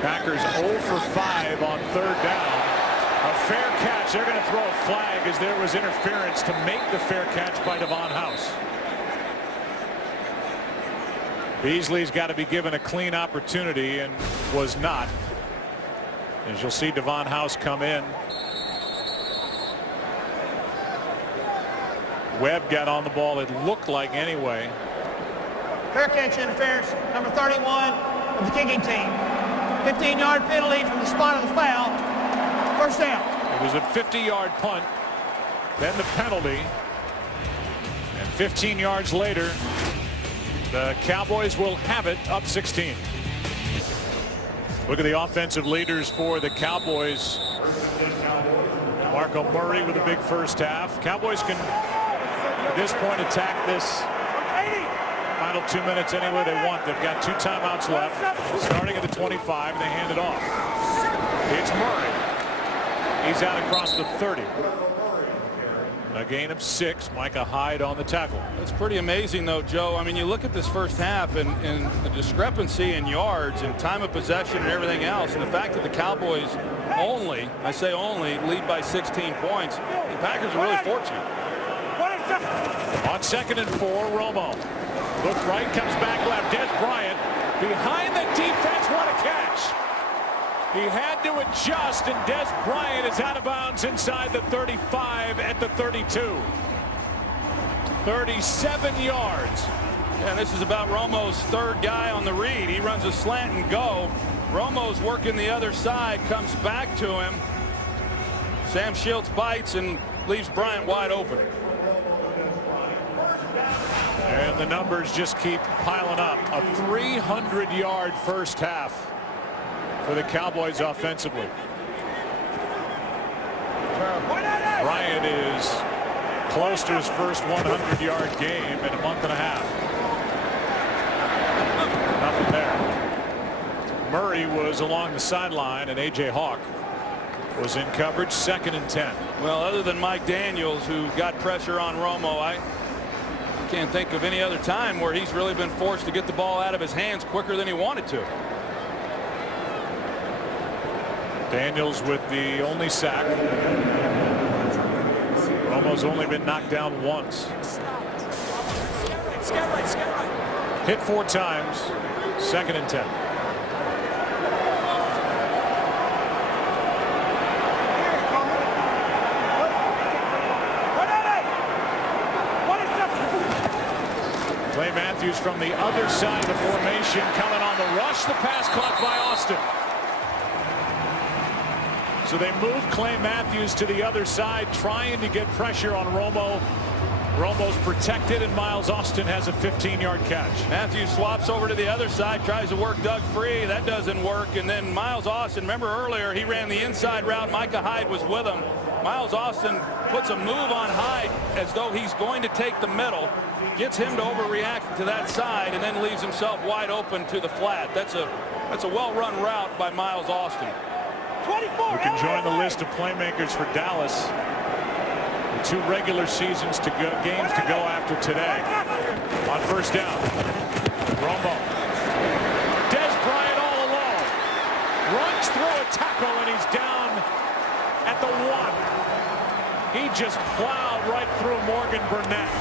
Packers 0 for 5 on 3rd down. A fair catch. They're going to throw a flag as there was interference to make the fair catch by Devon House. Beasley's got to be given a clean opportunity and was not. As you'll see Devon House come in. Webb got on the ball, it looked like, anyway. Fair catch interference, number 31 of the kicking team. 15-yard penalty from the spot of the foul. First down. It was a 50-yard punt, then the penalty, and 15 yards later, the Cowboys will have it, up 16. Look at the offensive leaders for the Cowboys. Marco Murray with a big first half. Cowboys can, at this point, attack this final 2 minutes any way they want. They've got 2 timeouts left, starting at the 25, and they hand it off. It's Murray. He's out across the 30. A gain of 6. Micah Hyde on the tackle. It's pretty amazing, though, Joe. I mean, you look at this first half and the discrepancy in yards and time of possession and everything else, and the fact that the Cowboys only, I say only, lead by 16 points. The Packers are really fortunate. On 2nd and 4, Romo. Look right, comes back left. Des Bryant behind the defense. What a catch. He had to adjust, and Des Bryant is out of bounds inside the 35 at the 32. 37 yards. And this is about Romo's 3rd guy on the read. He runs a slant and go. Romo's working the other side, comes back to him. Sam Shields bites and leaves Bryant wide open. And the numbers just keep piling up. A 300-yard first half for the Cowboys offensively. Bryant is close to his first 100-yard game in a month and a half. Nothing there. Murray was along the sideline, and A.J. Hawk was in coverage, 2nd and 10. Well, other than Mike Daniels, who got pressure on Romo, I can't think of any other time where he's really been forced to get the ball out of his hands quicker than he wanted to. Daniels with the only sack. Romo's only been knocked down once. Hit 4 times, 2nd and 10. Clay Matthews from the other side of the formation coming on the rush. The pass caught by Austin. So they move Clay Matthews to the other side, trying to get pressure on Romo. Romo's protected, and Miles Austin has a 15-yard catch. Matthews swaps over to the other side, tries to work Doug Free. That doesn't work. And then Miles Austin, remember earlier, he ran the inside route. Micah Hyde was with him. Miles Austin puts a move on Hyde as though he's going to take the middle, gets him to overreact to that side, and then leaves himself wide open to the flat. That's a well-run route by Miles Austin. 24. We can join the list of playmakers for Dallas. The 2 regular seasons to go, games to go after today. On first down, Romo. Des Bryant all alone. Runs through a tackle, and he's down at the 1. He just plowed right through Morgan Burnett.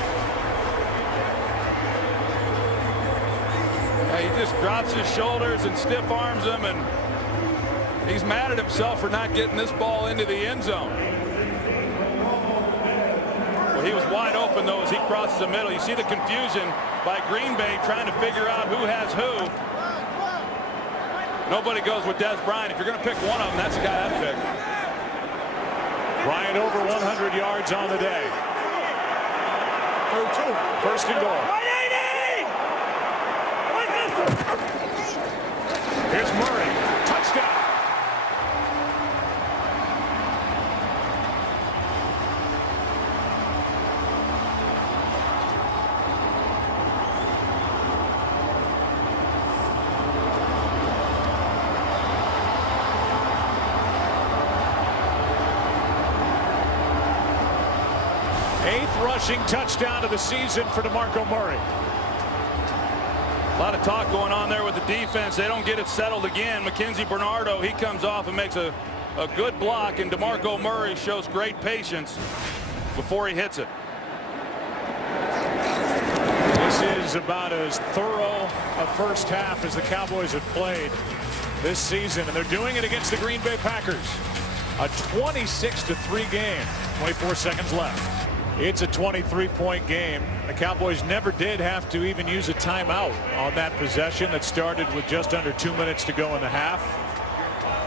Yeah, he just drops his shoulders and stiff arms him, and he's mad at himself for not getting this ball into the end zone. Well, he was wide open, though, as he crosses the middle. You see the confusion by Green Bay trying to figure out who has who. Nobody goes with Des Bryant. If you're going to pick one of them, that's the guy I'd pick. Bryant over 100 yards on the day. 1st and goal. 180. Here's Murray. Touchdown. Rushing touchdown of the season for DeMarco Murray. A lot of talk going on there with the defense. They don't get it settled again. Mackenzie Bernardo, he comes off and makes a good block, and DeMarco Murray shows great patience before he hits it. This is about as thorough a first half as the Cowboys have played this season, and they're doing it against the Green Bay Packers. A 26-3 game. 24 seconds left. It's a 23-point game. The Cowboys never did have to even use a timeout on that possession that started with just under 2 minutes to go in the half.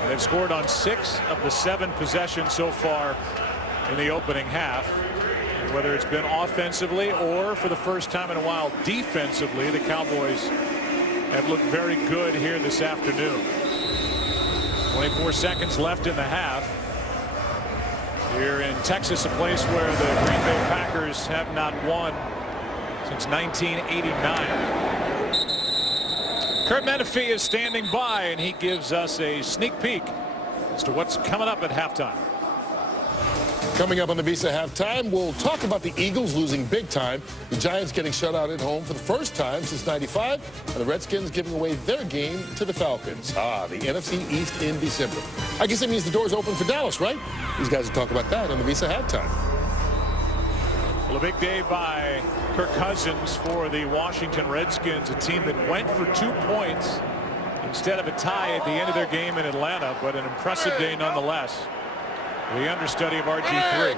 And they've scored on 6 of the 7 possessions so far in the opening half. And whether it's been offensively or for the first time in a while defensively, the Cowboys have looked very good here this afternoon. 24 seconds left in the half. Here in Texas, a place where the Green Bay Packers have not won since 1989. Kurt Menefee is standing by, and he gives us a sneak peek as to what's coming up at halftime. Coming up on the Visa Halftime, we'll talk about the Eagles losing big time, the Giants getting shut out at home for the first time since '95, and the Redskins giving away their game to the Falcons. The NFC East in December. I guess that means the door's open for Dallas, right? These guys will talk about that on the Visa Halftime. Well, a big day by Kirk Cousins for the Washington Redskins, a team that went for 2 points instead of a tie at the end of their game in Atlanta, but an impressive day nonetheless. The understudy of RG3.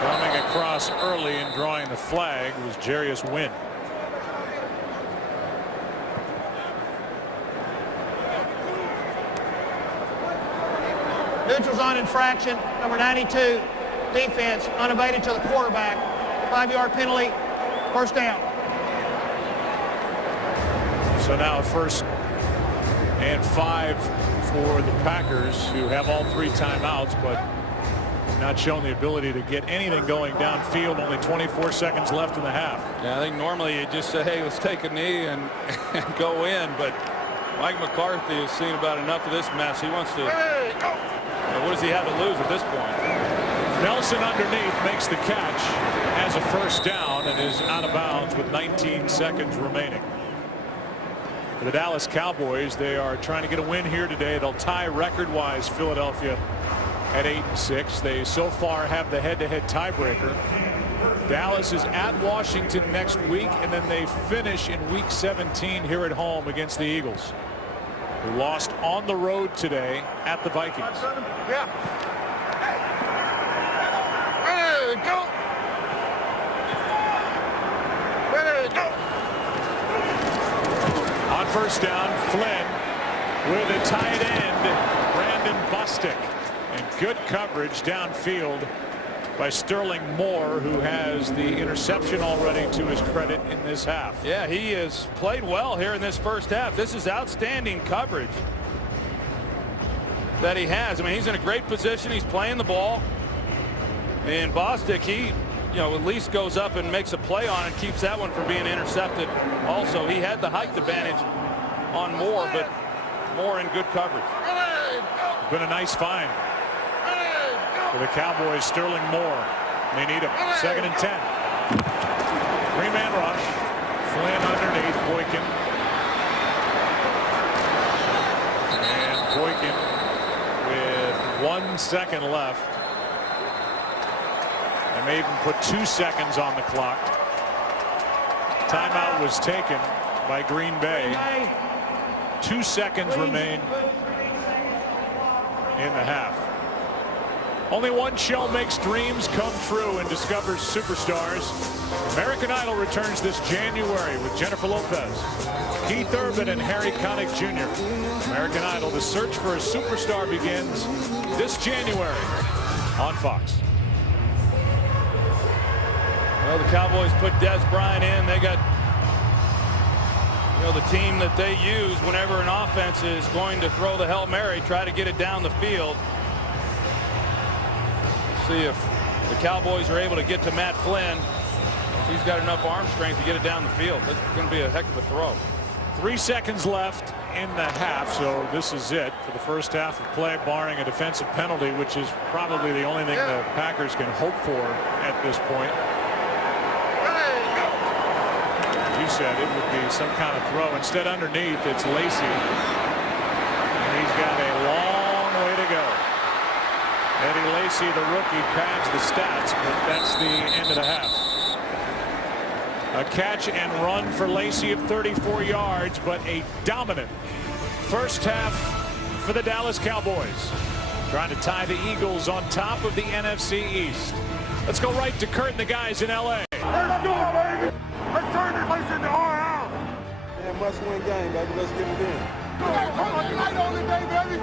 Coming across early and drawing the flag was Jarius Wynn. Neutrals on infraction, number 92, defense, unabated to the quarterback. 5-yard penalty, first down. So now a 1st and 5 for the Packers, who have all 3 timeouts, but not shown the ability to get anything going downfield. Only 24 seconds left in the half. Yeah, I think normally you just say, hey, let's take a knee and go in, but Mike McCarthy has seen about enough of this mess. He wants to. What does he have to lose at this point? Nelson underneath makes the catch, has a first down, and is out of bounds with 19 seconds remaining. For the Dallas Cowboys, they are trying to get a win here today. They'll tie record-wise Philadelphia at 8-6. They so far have the head-to-head tiebreaker. Dallas is at Washington next week, and then they finish in week 17 here at home against the Eagles, who lost on the road today at the Vikings. Yeah. Ready, go. Ready, go. On first down, Flynn with a tight end, Brandon Bustick, and good coverage downfield by Sterling Moore, who has the interception already to his credit in this half. Yeah, he has played well here in this first half. This is outstanding coverage that he has. I mean, he's in a great position. He's playing the ball. And Bostic, he, at least goes up and makes a play on it, keeps that one from being intercepted. Also, he had the height advantage on Moore, but Moore in good coverage. Been a nice find for the Cowboys. Sterling Moore, they need him. 2nd and 10. 3-man rush. Flynn underneath Boykin. And Boykin with 1 second left. They may even put 2 seconds on the clock. Timeout was taken by Green Bay. 2 seconds remain in the half. Only one show makes dreams come true and discovers superstars. American Idol returns this January with Jennifer Lopez, Keith Urban, and Harry Connick Jr. American Idol, the search for a superstar, begins this January on Fox. Well, the Cowboys put Des Bryant in. They got, the team that they use whenever an offense is going to throw the Hail Mary, try to get it down the field. See if the Cowboys are able to get to Matt Flynn. If he's got enough arm strength to get it down the field. That's going to be a heck of a throw. 3 seconds left in the half, so this is it for the first half of play, barring a defensive penalty, which is probably the only thing the Packers can hope for at this point. You said it would be some kind of throw. Instead, underneath, it's Lacy, and he's got a long way to go. Eddie Lacy, the rookie, pads the stats, but that's the end of the half. A catch and run for Lacy of 34 yards, but a dominant first half for the Dallas Cowboys, trying to tie the Eagles on top of the NFC East. Let's go right to Kurt and the guys in L.A. Let's go, baby. Let's turn this place into our house. Yeah, must-win game, baby. Let's get it in. Come on, tonight only day, baby.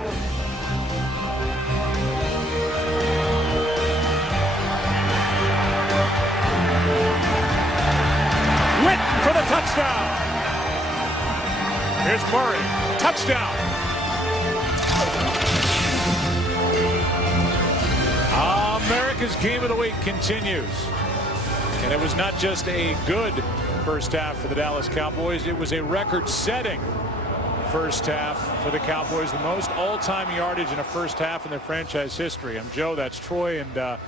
Witten for the touchdown. Here's Murray. Touchdown. America's Game of the Week continues. And it was not just a good first half for the Dallas Cowboys. It was a record-setting first half for the Cowboys. The most all-time yardage in a first half in their franchise history. I'm Joe. That's Troy. And,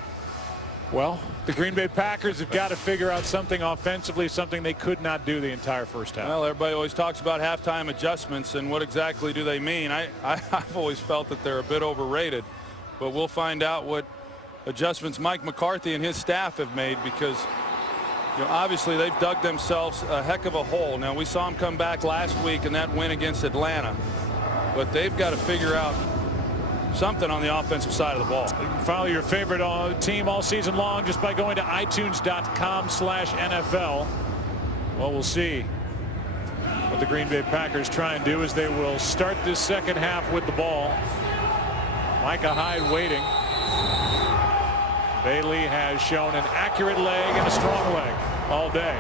well, the Green Bay Packers have got to figure out something offensively, something they could not do the entire first half. Well, everybody always talks about halftime adjustments, and what exactly do they mean? I've always felt that they're a bit overrated, but we'll find out what adjustments Mike McCarthy and his staff have made, because obviously they've dug themselves a heck of a hole. Now, we saw them come back last week in that win against Atlanta, but they've got to figure out something on the offensive side of the ball. You can follow your favorite team all season long just by going to itunes.com/NFL. Well, we'll see what the Green Bay Packers try and do as they will start this second half with the ball. Micah Hyde waiting. Bailey has shown an accurate leg and a strong leg all day.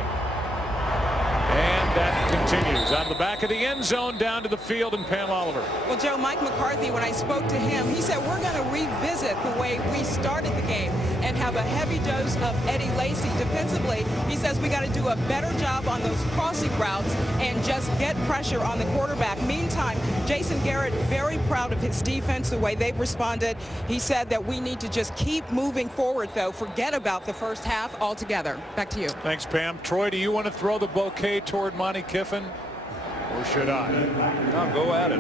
And that continues. On the back of the end zone, down to the field, and Pam Oliver. Well, Joe, Mike McCarthy, when I spoke to him, he said we're going to revisit the way we started the game and have a heavy dose of Eddie Lacy defensively. He says we got to do a better job on those crossing routes and just get pressure on the quarterback. Meantime, Jason Garrett, very proud of his defense, the way they've responded. He said that we need to just keep moving forward, though. Forget about the first half altogether. Back to you. Thanks, Pam. Troy, do you want to throw the bouquet toward Monty Kiffin, or should I? No, go at it.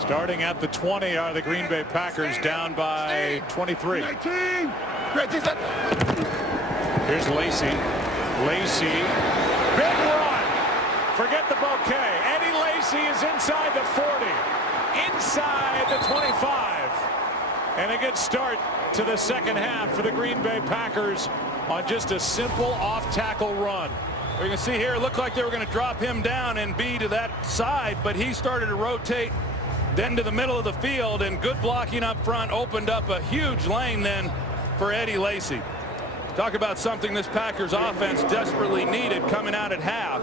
Starting at the 20 are the Green Bay Packers, down by 23. Here's Lacy. Lacy, big run. Forget the bouquet. Eddie Lacy is inside the 40, inside the 25. And a good start to the second half for the Green Bay Packers on just a simple off-tackle run. You can see here, it looked like they were going to drop him down and be to that side, but he started to rotate then to the middle of the field, and good blocking up front opened up a huge lane then for Eddie Lacy. Talk about something this Packers offense desperately needed coming out at half.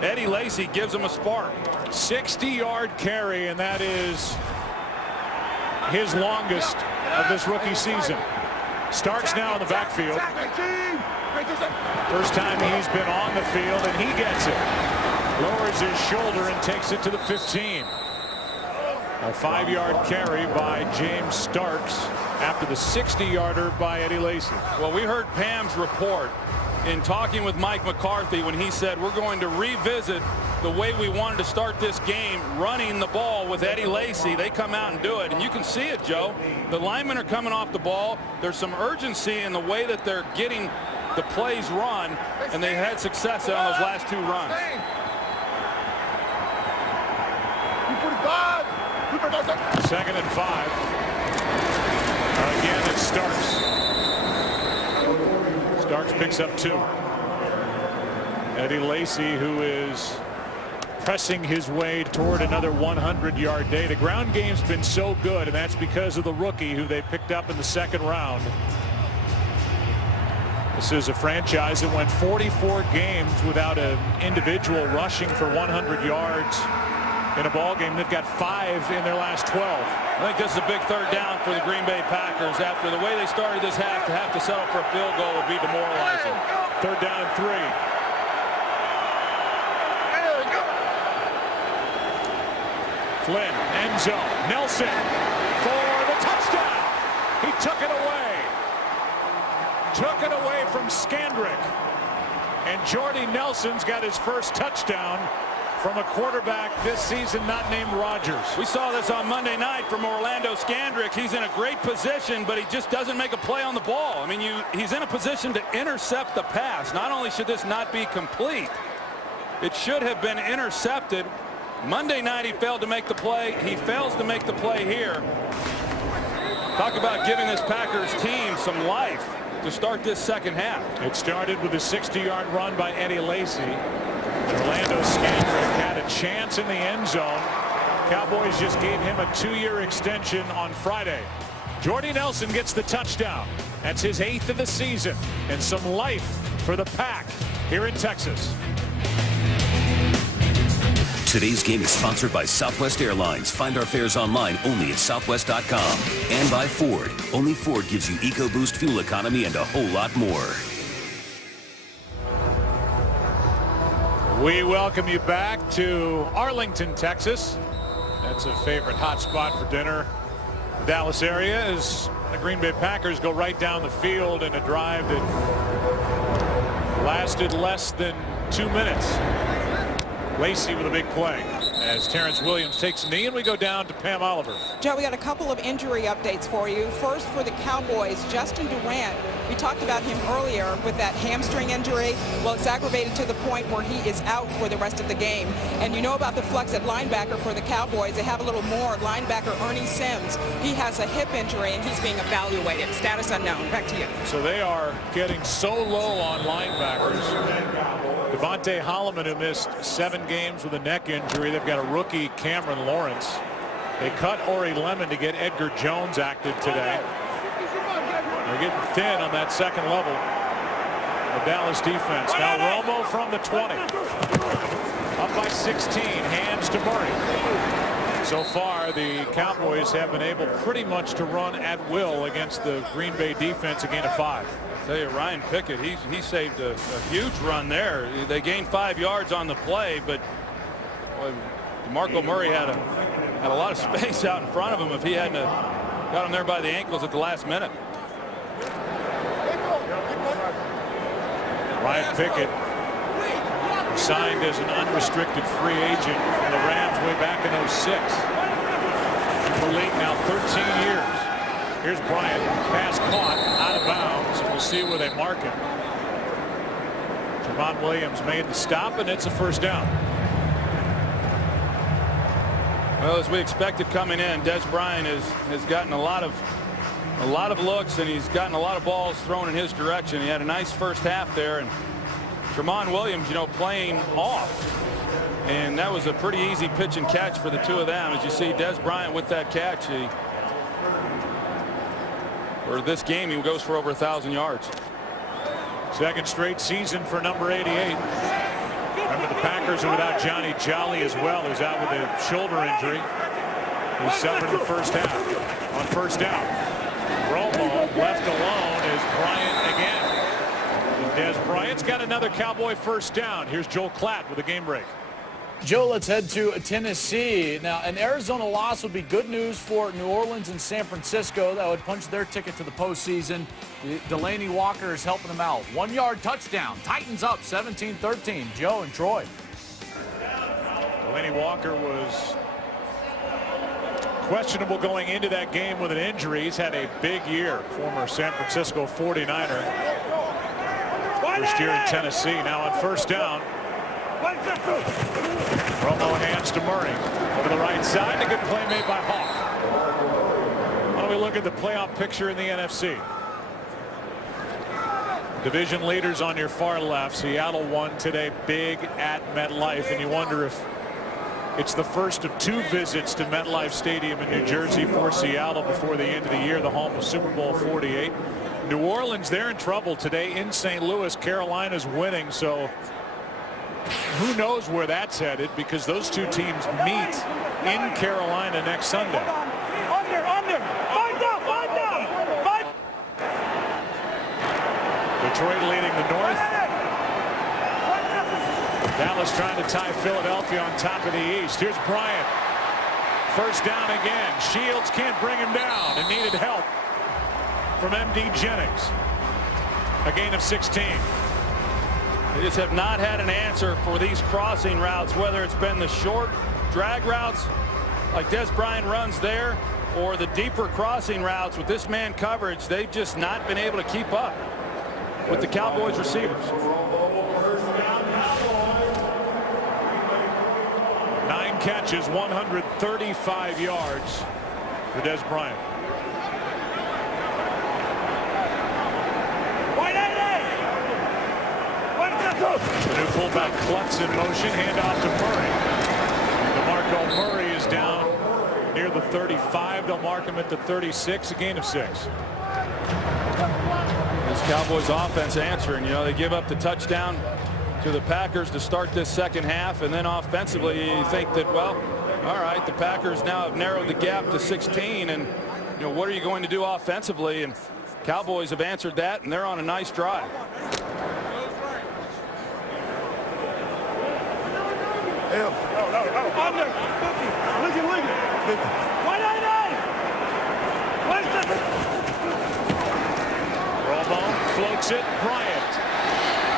Eddie Lacy gives him a spark. 60-yard carry, and that is his longest of this rookie season. Starks now in the backfield. First time he's been on the field, and he gets it. Lowers his shoulder and takes it to the 15. A 5-yard carry by James Starks after the 60-yarder by Eddie Lacy. Well, we heard Pam's report in talking with Mike McCarthy when he said we're going to revisit the way we wanted to start this game, running the ball with Eddie Lacy. They come out and do it, and you can see it, Joe. The linemen are coming off the ball. There's some urgency in the way that they're getting the plays run, and they had success on those last 2 runs. Second and 5. Again, it's Starks. Starks picks up 2. Eddie Lacy, who is pressing his way toward another 100-yard day. The ground game's been so good, and that's because of the rookie who they picked up in the second round. This is a franchise that went 44 games without an individual rushing for 100 yards in a ball game. They've got 5 in their last 12. I think this is a big third down for the Green Bay Packers. After the way they started this half, to have to settle for a field goal would be demoralizing. Third down and 3. Flynn, end zone. Nelson for the touchdown. He took it away. Took it away from Skandrick. And Jordy Nelson's got his first touchdown from a quarterback this season not named Rodgers. We saw this on Monday night from Orlando Skandrick. He's in a great position, but he just doesn't make a play on the ball. I mean, he's in a position to intercept the pass. Not only should this not be complete, it should have been intercepted. Monday night he failed to make the play. He fails to make the play here. Talk about giving this Packers team some life to start this second half. It started with a 60-yard run by Eddie Lacy. Orlando Skandrick had a chance in the end zone. Cowboys just gave him a 2-year extension on Friday. Jordy Nelson gets the touchdown. That's his 8th of the season, and some life for the Pack here in Texas. Today's game is sponsored by Southwest Airlines. Find our fares online only at southwest.com. And by Ford. Only Ford gives you EcoBoost fuel economy and a whole lot more. We welcome you back to Arlington, Texas. That's a favorite hot spot for dinner. The Dallas area, as the Green Bay Packers go right down the field in a drive that lasted less than 2 minutes. Lacy with a big play as Terrence Williams takes a knee, and we go down to Pam Oliver. Joe, we got a couple of injury updates for you. First, for the Cowboys, Justin Durant. We talked about him earlier with that hamstring injury. Well, it's aggravated to the point where he is out for the rest of the game. And you know about the flex at linebacker for the Cowboys. They have a little more. Linebacker Ernie Sims. He has a hip injury, and he's being evaluated. Status unknown. Back to you. So they are getting so low on linebackers. Devontae Holloman, who missed 7 games with a neck injury. They've got a rookie, Cameron Lawrence. They cut Ori Lemon to get Edgar Jones active today. They're getting thin on that second level. The Dallas defense. Now Romo from the 20. Up by 16. Hands to Murray. So far, the Cowboys have been able pretty much to run at will against the Green Bay defense, a gain of 5. I tell you, Ryan Pickett, he saved a huge run there. They gained 5 yards on the play, but DeMarco Murray had a lot of space out in front of him if he hadn't got him there by the ankles at the last minute. Ryan Pickett signed as an unrestricted free agent from the Rams way back in 06. In the league now 13 years. Here's Bryant. Pass caught out of bounds, and we'll see where they mark it. Javon Williams made the stop, and it's a first down. Well, as we expected coming in, Des Bryant has gotten a lot of looks, and he's gotten a lot of balls thrown in his direction. He had a nice first half there, and Javon Williams, playing off. And that was a pretty easy pitch and catch for the two of them. As you see, Des Bryant with that catch, for this game, he goes for over 1,000 yards. Second straight season for number 88. Remember, the Packers are without Johnny Jolly as well, who's out with a shoulder injury. He suffered in the first half. On first down, Romo left alone is Bryant again. Des Bryant's got another Cowboy first down. Here's Joel Klatt with a game break. Joe, let's head to Tennessee. Now, an Arizona loss would be good news for New Orleans and San Francisco. That would punch their ticket to the postseason. Delaney Walker is helping them out. 1-yard touchdown. Titans up 17-13. Joe and Troy. Delaney Walker was questionable going into that game with an injury. He's had a big year. Former San Francisco 49er. First year in Tennessee. Now on first down. Romo hands to Murray over the right side. A good play made by Hawk. Why don't we look at the playoff picture in the NFC? Division leaders on your far left. Seattle won today big at MetLife, and you wonder if it's the first of 2 visits to MetLife Stadium in New Jersey for Seattle before the end of the year, the home of Super Bowl 48. New Orleans, they're in trouble today in St. Louis. Carolina's winning, so who knows where that's headed, because those two teams meet in Carolina next Sunday. Detroit leading the North. Dallas trying to tie Philadelphia on top of the East. Here's Bryant. First down again. Shields can't bring him down and needed help from M.D. Jennings. A gain of 16. They just have not had an answer for these crossing routes, whether it's been the short drag routes like Des Bryant runs there, or the deeper crossing routes with this man coverage. They've just not been able to keep up with the Cowboys receivers. 9 catches, 135 yards for Des Bryant. The new fullback Klutz in motion, handoff to Murray. DeMarco Murray is down near the 35. They'll mark him at the 36, a gain of 6. This Cowboys offense answering. They give up the touchdown to the Packers to start this second half, and then offensively you think that, well, all right, the Packers now have narrowed the gap to 16, and what are you going to do offensively? And Cowboys have answered that, and they're on a nice drive. Under. Look at. 199. Romo floats it. Bryant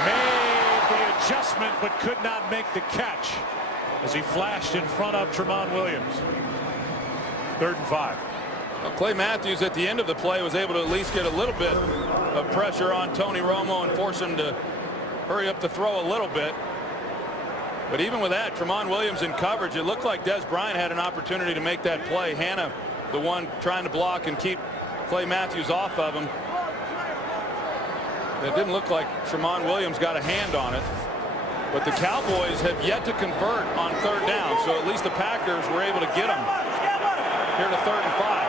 made the adjustment but could not make the catch as he flashed in front of Tramon Williams. 3rd and 5. Well, Clay Matthews at the end of the play was able to at least get a little bit of pressure on Tony Romo and force him to hurry up the throw a little bit. But even with that, Tramon Williams in coverage, it looked like Des Bryant had an opportunity to make that play. Hannah, the one trying to block and keep Clay Matthews off of him. It didn't look like Tramon Williams got a hand on it. But the Cowboys have yet to convert on 3rd down, so at least the Packers were able to get them here to 3rd and 5.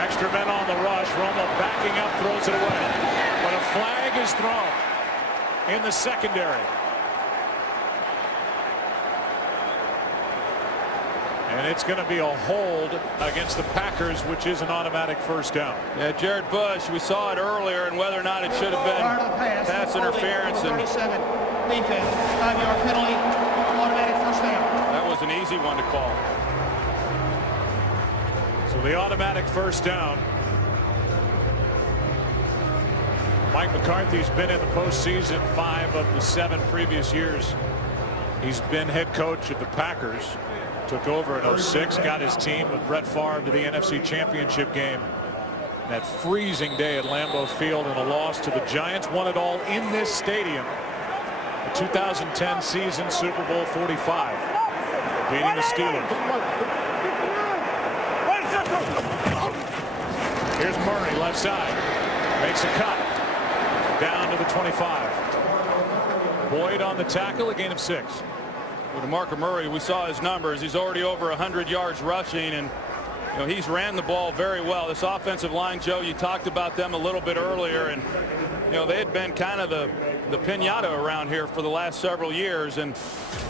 Extra men on the rush. Romo backing up, throws it away. But a flag is thrown. in the secondary. And it's going to be a hold against the Packers, which is an automatic first down. Yeah, Jared Bush, we saw it earlier, and whether or not it should have been pass interference. 37 defense, 5-yard penalty, automatic first down. That was an easy one to call. So the automatic first down. Mike McCarthy's been in the postseason 5 of the 7 previous years. He's been head coach of the Packers. Took over in 06, got his team with Brett Favre to the NFC Championship game. That freezing day at Lambeau Field and a loss to the Giants. Won it all in this stadium. The 2010 season, Super Bowl 45. Beating the Steelers. Here's Murray, left side. Makes a cut. Down to the 25. Boyd on the tackle, a gain of 6. With DeMarco Murray, we saw his numbers. He's already over 100 yards rushing, and he's ran the ball very well. This offensive line, Joe, you talked about them a little bit earlier, and they had been kind of the piñata around here for the last several years, and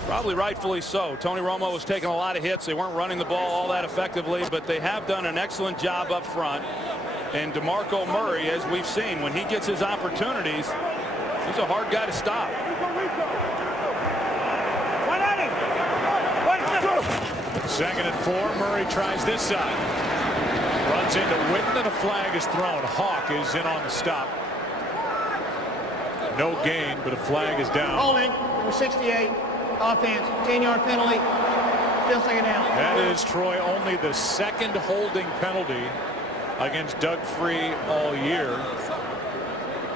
probably rightfully so. Tony Romo was taking a lot of hits. They weren't running the ball all that effectively, but they have done an excellent job up front. And DeMarco Murray, as we've seen, when he gets his opportunities, he's a hard guy to stop. Second and 4. Murray tries this side. Runs into Witten, and a flag is thrown. Hawk is in on the stop. No gain, but a flag is down. Holding, number 68, offense, 10-yard penalty, still second down. That is, Troy, only the second holding penalty against Doug Free all year.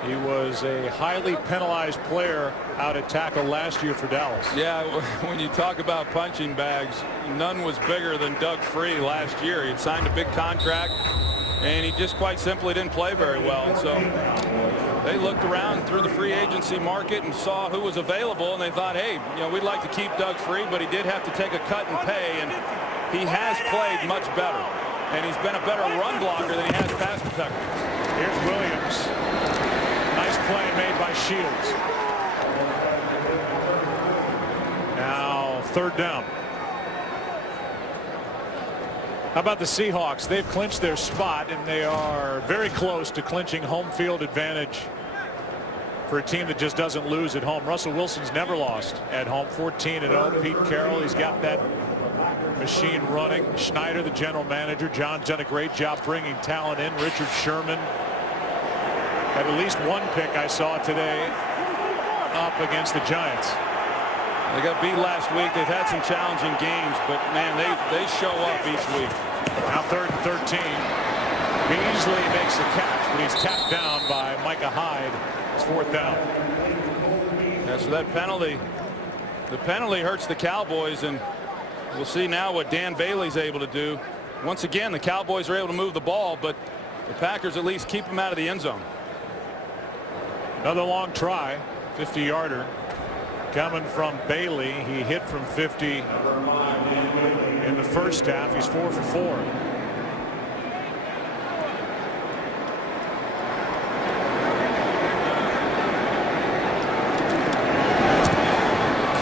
He was a highly penalized player out at tackle last year for Dallas. Yeah, when you talk about punching bags, none was bigger than Doug Free last year. He signed a big contract, and he just quite simply didn't play very well. And so they looked around through the free agency market and saw who was available, and they thought, hey, we'd like to keep Doug Free, but he did have to take a cut and pay, and he has played much better. And he's been a better run blocker than he has pass protector. Here's Williams. Nice play made by Shields. Now third down. How about the Seahawks? They've clinched their spot, and they are very close to clinching home field advantage for a team that just doesn't lose at home. Russell Wilson's never lost at home. 14-0. Pete Carroll, he's got that machine running. Schneider, the general manager. John's done a great job bringing talent in. Richard Sherman had at least one pick I saw today up against the Giants. They got beat last week. They've had some challenging games, but man, they show up each week. Now 3rd and 13. Beasley makes the catch, but he's tapped down by Micah Hyde. It's 4th down. Yeah, so that penalty, the penalty hurts the Cowboys, and we'll see now what Dan Bailey's able to do. Once again, the Cowboys are able to move the ball, but the Packers at least keep them out of the end zone. Another long try, 50-yarder. Coming from Bailey. He hit from 50 in the first half. He's 4 for 4.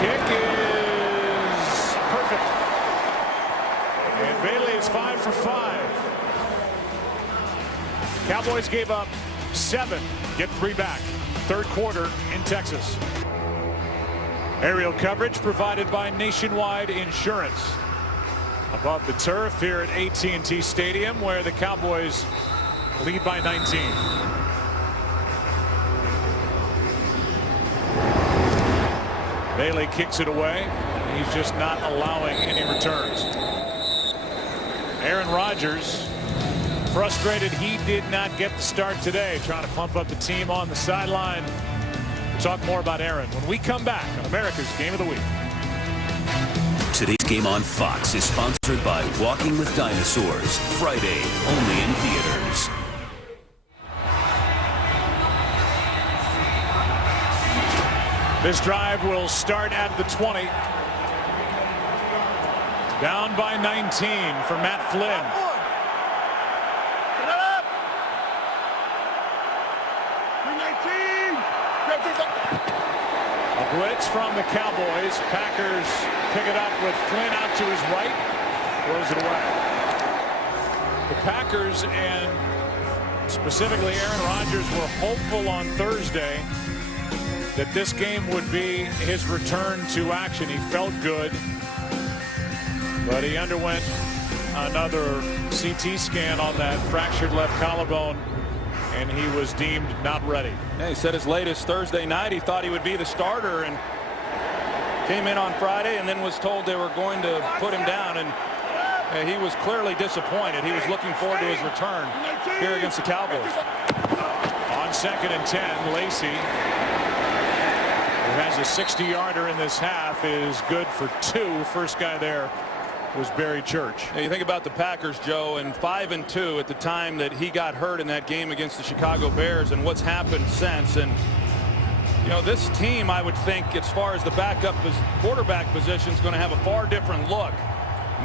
Kick is perfect. And Bailey is 5 for 5. Cowboys gave up 7, get 3 back. 3rd quarter in Texas. Aerial coverage provided by Nationwide Insurance. Above the turf here at AT&T Stadium, where the Cowboys lead by 19. Bailey kicks it away. He's just not allowing any returns. Aaron Rodgers, frustrated he did not get the start today, trying to pump up the team on the sideline. We'll talk more about Aaron when we come back on America's Game of the Week. Today's game on Fox is sponsored by Walking with Dinosaurs. Friday, only in theaters. This drive will start at the 20. Down by 19 for Matt Flynn. blitz from the Cowboys. Packers pick it up with Flynn out to his right. Throws it away. The Packers and specifically Aaron Rodgers were hopeful on Thursday that this game would be his return to action. He felt good, but he underwent another CT scan on that fractured left collarbone, and he was deemed not ready. Yeah, he said as late as Thursday night he thought he would be the starter, and came in on Friday and then was told they were going to put him down, and he was clearly disappointed. He was looking forward to his return here against the Cowboys. On 2nd and 10, Lacey, who has a 60-yarder in this half, is good for 2. First guy there was Barry Church. Now you think about the Packers, Joe, and 5-2 at the time that he got hurt in that game against the Chicago Bears, and what's happened since. And you know, this team, I would think, as far as the backup quarterback position, is going to have a far different look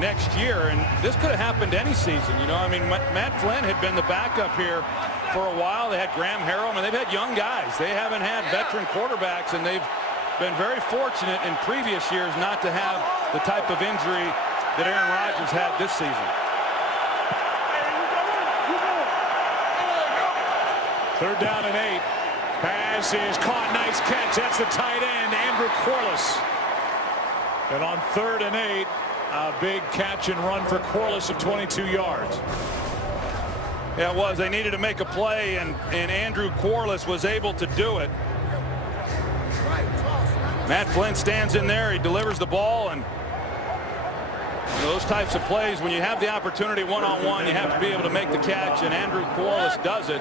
next year, and this could have happened any season. You know, I mean, Matt Flynn had been the backup here for a while. They had Graham Harrell, and they've had young guys. They haven't had veteran quarterbacks, and they've been very fortunate in previous years not to have the type of injury that Aaron Rodgers had this season. 3rd down and 8. Pass is caught. Nice catch. That's the tight end, Andrew Corliss. And on 3rd and 8, a big catch and run for Corliss of 22 yards. Yeah, it was. They needed to make a play, and Andrew Corliss was able to do it. Matt Flynn stands in there. He delivers the ball, and those types of plays, when you have the opportunity one-on-one, you have to be able to make the catch, and Andrew Corliss does it,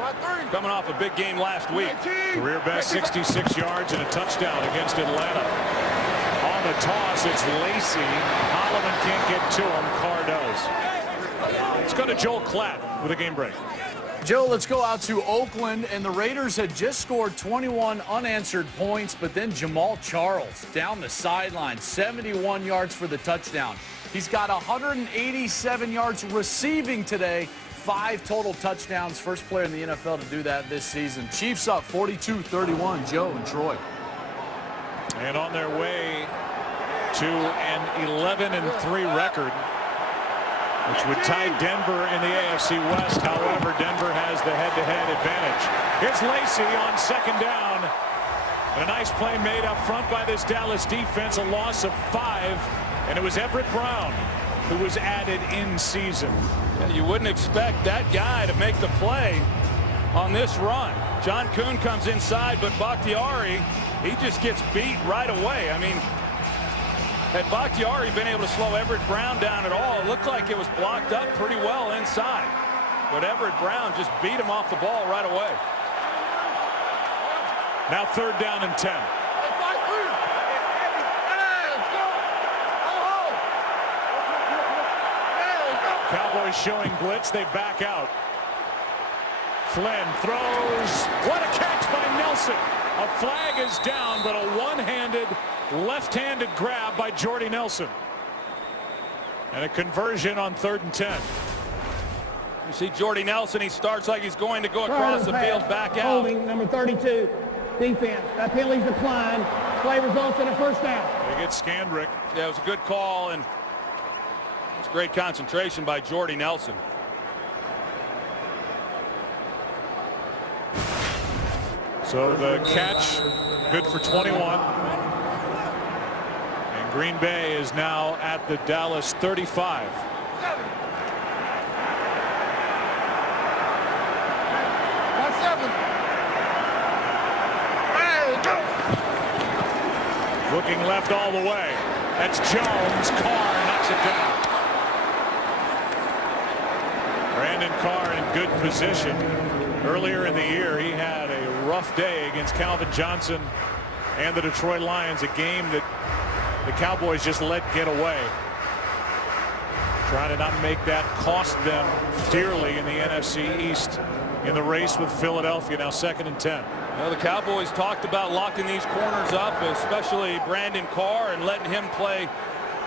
coming off a big game last week. Career best 66 yards and a touchdown against Atlanta. On the toss, it's Lacey. Holloman can't get to him. Carr does. Let's go to Joel Klatt with a game break. Joe, let's go out to Oakland, and the Raiders had just scored 21 unanswered points, but then Jamal Charles down the sideline, 71 yards for the touchdown. He's got 187 yards receiving today, 5 total touchdowns. First player in the NFL to do that this season. Chiefs up 42-31, Joe and Troy. And on their way to an 11-3 record, which would tie Denver in the AFC West. However, Denver has the head-to-head advantage. Here's Lacey on 2nd down. And a nice play made up front by this Dallas defense. A loss of 5. And it was Everett Brown who was added in season. Yeah, you wouldn't expect that guy to make the play on this run. John Kuhn comes inside, but Bakhtiari, he just gets beat right away. I mean, had Bakhtiari been able to slow Everett Brown down at all, it looked like it was blocked up pretty well inside. But Everett Brown just beat him off the ball right away. Now 3rd down and 10. Cowboys showing blitz. They back out. Flynn throws. What a catch by Nelson. A flag is down, but a one-handed, left-handed grab by Jordy Nelson. And a conversion on 3rd and 10. You see Jordy Nelson, he starts like he's going to go across the field, back out. Holding, number 32, defense. That penalty's declined. Play results in a 1st down. They get Scandrick. Yeah, it was a good call, and it's great concentration by Jordy Nelson. So the catch, good for 21. And Green Bay is now at the Dallas 35. Looking left all the way. That's Jones. Carr knocks it down. Brandon Carr in good position. Earlier in the year, he had a rough day against Calvin Johnson and the Detroit Lions, a game that the Cowboys just let get away. Trying to not make that cost them dearly in the NFC East in the race with Philadelphia. Now 2nd and 10. You know, the Cowboys talked about locking these corners up, especially Brandon Carr, and letting him play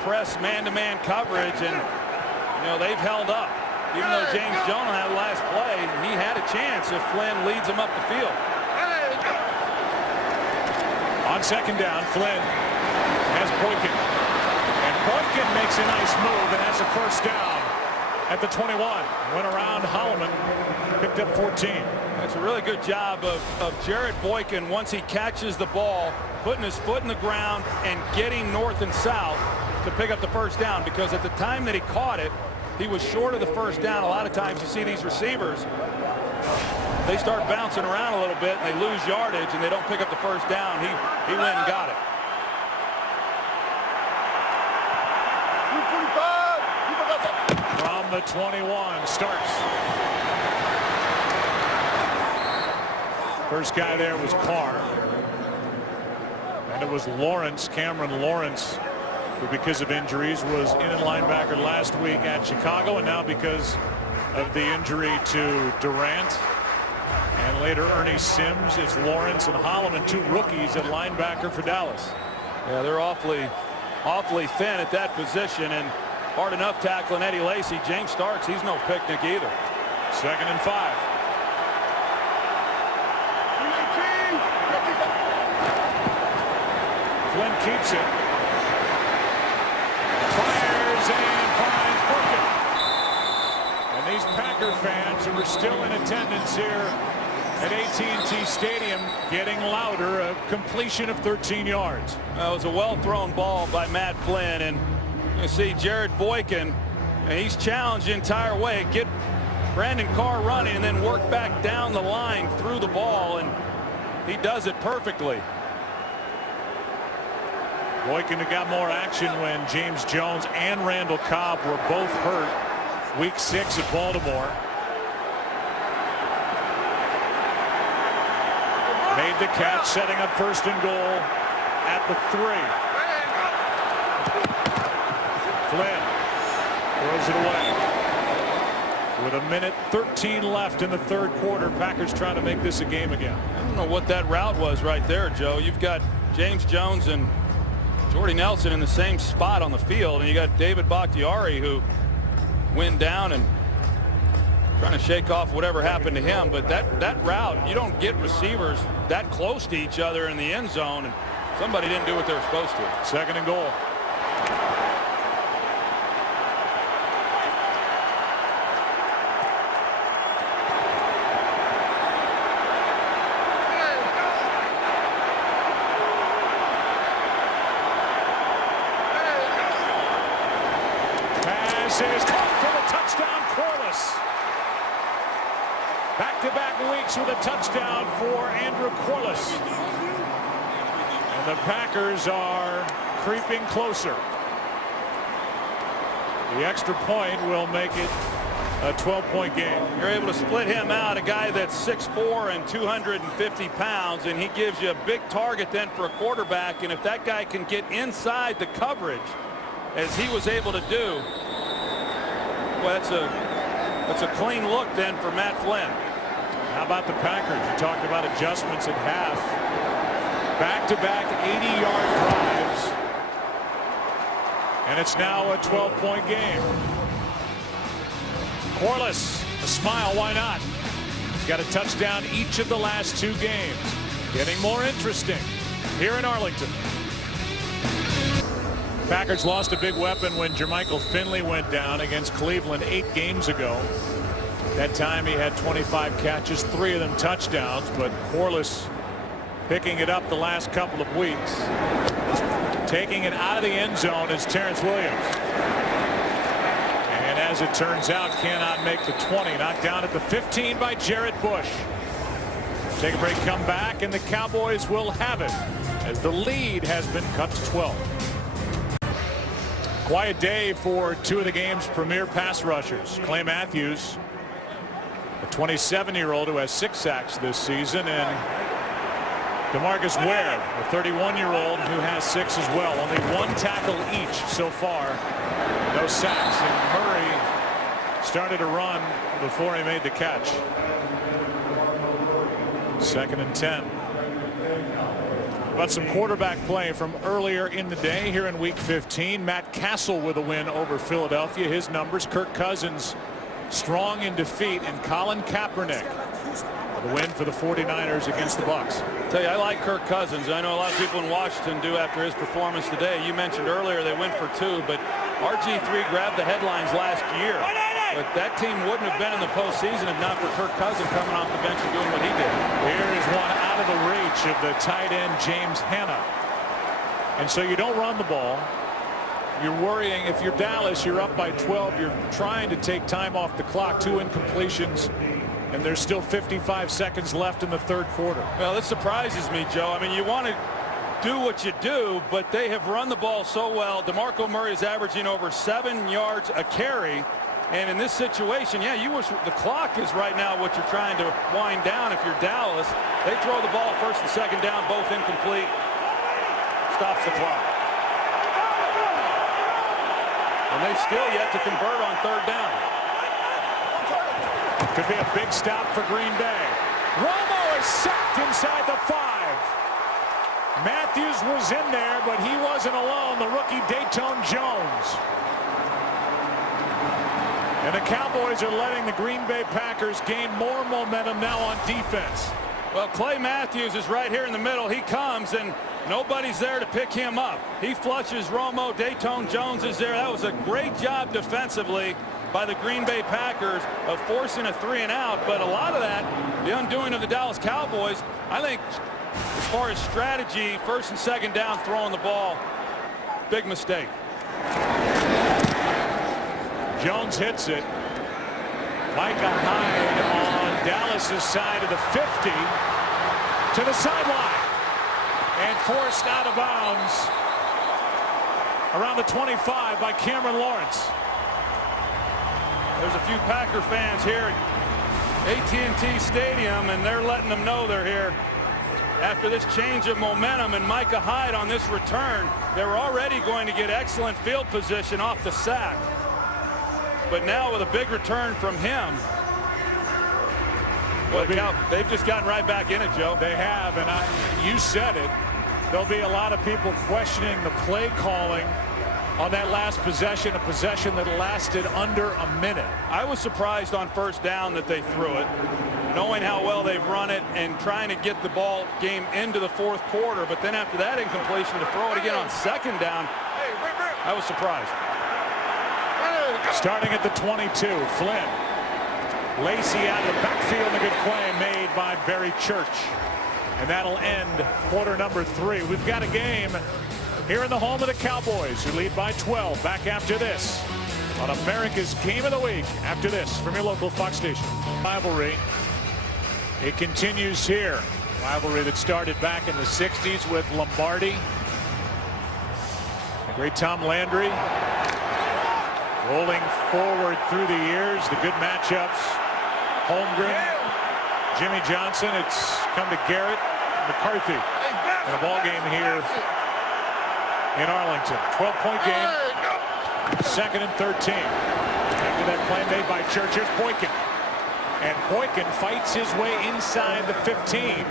press man-to-man coverage, and you know, they've held up. Even though James Jones on that last play, he had a chance if Flynn leads him up the field. On On second down, Flynn has Boykin. And Boykin makes a nice move, and that's a first down at the 21. Went around Holloman, picked up 14. That's a really good job of Jared Boykin once he catches the ball, putting his foot in the ground and getting north and south to pick up the first down, because at the time that he caught it, he was short of the first down. A lot of times you see these receivers, they start bouncing around a little bit and they lose yardage and they don't pick up the first down. He went and got it. From the 21 starts. First guy there was Carr. And it was Lawrence, Cameron Lawrence, who because of injuries was in at linebacker last week at Chicago, and now because of the injury to Durant and later Ernie Sims, it's Lawrence and Holloman, two rookies at linebacker for Dallas. Yeah, they're awfully thin at that position, and hard enough tackling Eddie Lacy. James Starks, he's no picnic either. 2nd and 5. Flynn keeps it. Fires and finds Boykin. And these Packer fans who are still in attendance here at AT&T Stadium getting louder. A completion of 13 yards. That was a well-thrown ball by Matt Flynn, and you see Jared Boykin, and he's challenged the entire way. Get Brandon Carr running and then work back down the line through the ball, and he does it perfectly. Boykin got more action when James Jones and Randall Cobb were both hurt week 6 at Baltimore. Made the catch, setting up 1st and goal at the 3. Flynn throws it away. With 1:13 left in the 3rd quarter, Packers trying to make this a game again. I don't know what that route was right there, Joe. You've got James Jones and Jordy Nelson in the same spot on the field, and you got David Bakhtiari, who went down and trying to shake off whatever happened to him. But that route, you don't get receivers that close to each other in the end zone, and somebody didn't do what they were supposed to. 2nd and goal. Is caught for the touchdown, Corliss. Back-to-back weeks with a touchdown for Andrew Corliss. And the Packers are creeping closer. The extra point will make it a 12-point game. You're able to split him out, a guy that's 6'4" and 250 pounds, and he gives you a big target then for a quarterback. And if that guy can get inside the coverage, as he was able to do, well, that's a clean look then for Matt Flynn. How about the Packers? You talked about adjustments at half. Back-to-back 80-yard drives. And it's now a 12-point game. Corliss, a smile, why not? He's got a touchdown each of the last 2 games. Getting more interesting here in Arlington. Packers lost a big weapon when Jermichael Finley went down against Cleveland 8 games ago. That time he had 25 catches, 3 of them touchdowns, but Corliss picking it up the last couple of weeks. Taking it out of the end zone is Terrence Williams. And as it turns out, cannot make the 20. Knocked down at the 15 by Jarrett Bush. Take a break, come back, and the Cowboys will have it as the lead has been cut to 12. Quiet day for 2 of the game's premier pass rushers. Clay Matthews, a 27-year-old who has 6 sacks this season, and DeMarcus Ware, a 31-year-old who has 6 as well. Only 1 tackle each so far. No sacks. And Murray started to run before he made the catch. 2nd and 10. But some quarterback play from earlier in the day here in week 15. Matt Castle with a win over Philadelphia. His numbers: Kirk Cousins strong in defeat, and Colin Kaepernick. The win for the 49ers against the Bucs. Tell you, I like Kirk Cousins. I know a lot of people in Washington do after his performance today. You mentioned earlier they went for 2, but RG3 grabbed the headlines last year. But that team wouldn't have been in the postseason if not for Kirk Cousins coming off the bench and doing what he did. Here is one out of the reach of the tight end James Hanna. And so you don't run the ball. You're worrying if you're Dallas, you're up by 12. You're trying to take time off the clock. 2 incompletions. And there's still 55 seconds left in the third quarter. Well, this surprises me, Joe. I mean, you want to do what you do, but they have run the ball so well. DeMarco Murray is averaging over 7 yards a carry. And in this situation, yeah, you wish the clock is right now what you're trying to wind down if you're Dallas. They throw the ball first and second down, both incomplete. Stops the clock. And they still yet to convert on third down. Could be a big stop for Green Bay. Romo is sacked inside the 5. Matthews was in there, but he wasn't alone. The rookie Dayton Jones. And the Cowboys are letting the Green Bay Packers gain more momentum now on defense. Well, Clay Matthews is right here in the middle. He comes and nobody's there to pick him up. He flushes Romo. Dayton Jones is there. That was a great job defensively by the Green Bay Packers of forcing a 3-and-out, but a lot of that, the undoing of the Dallas Cowboys, I think, as far as strategy, first and second down, throwing the ball, big mistake. Jones hits it. Micah Hyde on Dallas's side of the 50 to the sideline and forced out of bounds around the 25 by Cameron Lawrence. There's a few Packer fans here at AT&T Stadium, and they're letting them know they're here after this change of momentum. And Micah Hyde on this return, they were already going to get excellent field position off the sack. But now with a big return from him, well, they've just gotten right back in it, Joe. They have, and you said it. There'll be a lot of people questioning the play calling on that last possession, a possession that lasted under a minute. I was surprised on first down that they threw it, knowing how well they've run it and trying to get the ball game into the fourth quarter. But then after that incompletion, to throw it again on second down, I was surprised. Starting at the 22, Flynn. Lacey out of the backfield, a good play made by Barry Church. And that'll end quarter number 3. We've got a game here in the home of the Cowboys, who lead by 12. Back after this on America's Game of the Week. After this from your local Fox station. Rivalry. It continues here. Rivalry that started back in the 60s with Lombardi. The great Tom Landry. Rolling forward through the years, the good matchups. Holmgren, Jimmy Johnson. It's come to Garrett, McCarthy. And a ball game here in Arlington. 12-point game. 2nd and 13. After that play made by Church, here's Boykin. And Boykin fights his way inside the 15.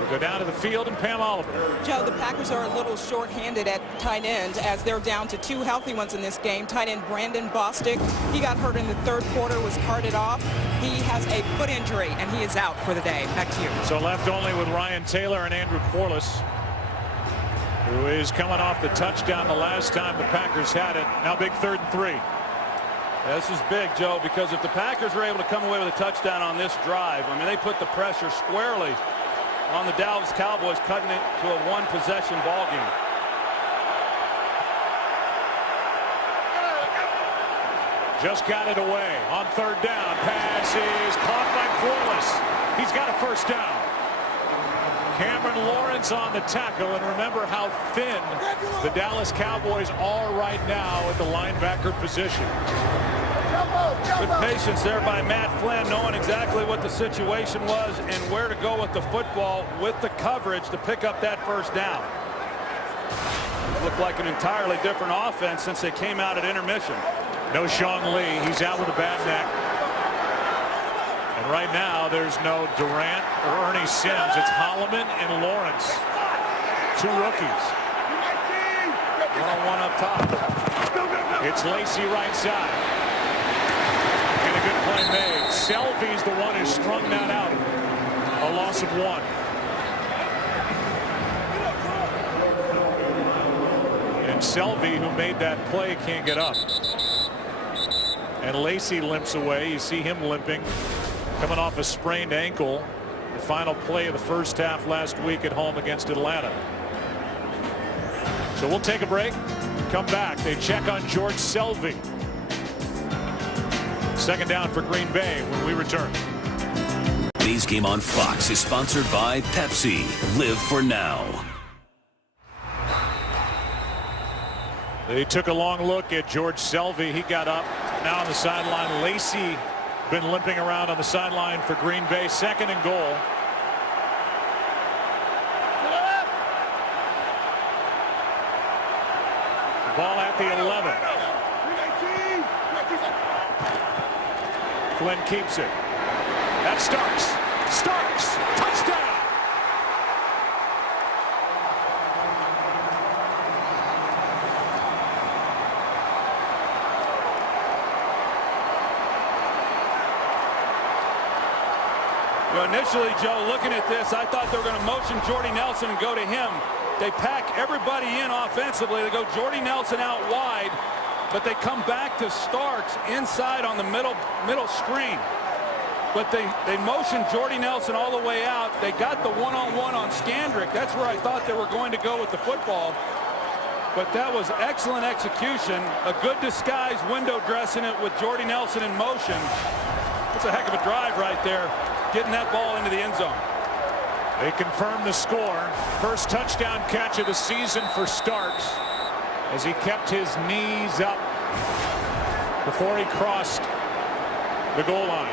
We'll go down to the field and Pam Oliver. Joe, the Packers are a little short-handed at tight end as they're down to 2 healthy ones in this game. Tight end Brandon Bostic, he got hurt in the third quarter, was carted off. He has a foot injury, and he is out for the day. Back to you. So left only with Ryan Taylor and Andrew Corliss, who is coming off the touchdown the last time the Packers had it. Now big 3rd and 3. Yeah, this is big, Joe, because if the Packers were able to come away with a touchdown on this drive, I mean, they put the pressure squarely on the Dallas Cowboys, cutting it to a 1-possession ball game. Just got it away on 3rd down. Pass is caught by Corliss. He's got a first down. Cameron Lawrence on the tackle, and remember how thin the Dallas Cowboys are right now at the linebacker position. Good patience there by Matt Flynn, knowing exactly what the situation was and where to go with the football with the coverage to pick up that first down. It looked like an entirely different offense since they came out at intermission. No Sean Lee. He's out with a bad neck. And right now, there's no Durant or Ernie Sims. It's Holloman and Lawrence. 2 rookies. 1-on-1 up top. It's Lacey right side. And a good play made. Selby's the one who strung that out. A loss of 1. And Selby, who made that play, can't get up. And Lacey limps away. You see him limping, coming off a sprained ankle. The final play of the first half last week at home against Atlanta. So we'll take a break. Come back. They check on George Selby. Second down for Green Bay when we return. Today's game on Fox is sponsored by Pepsi. Live for now. They took a long look at George Selby. He got up. Now on the sideline. Lacey been limping around on the sideline for Green Bay. Second and goal. Ball at the 11. Flynn keeps it. That Starks. Touchdown. Well, initially, Joe, looking at this, I thought they were going to motion Jordy Nelson and go to him. They pack everybody in offensively. They go Jordy Nelson out wide, but they come back to Starks inside on the middle screen. But they motioned Jordy Nelson all the way out. They got the one-on-one on Scandrick. That's where I thought they were going to go with the football. But that was excellent execution. A good disguise window dressing it with Jordy Nelson in motion. That's a heck of a drive right there, getting that ball into the end zone. They confirm the score. First touchdown catch of the season for Starks as he kept his knees up before he crossed the goal line.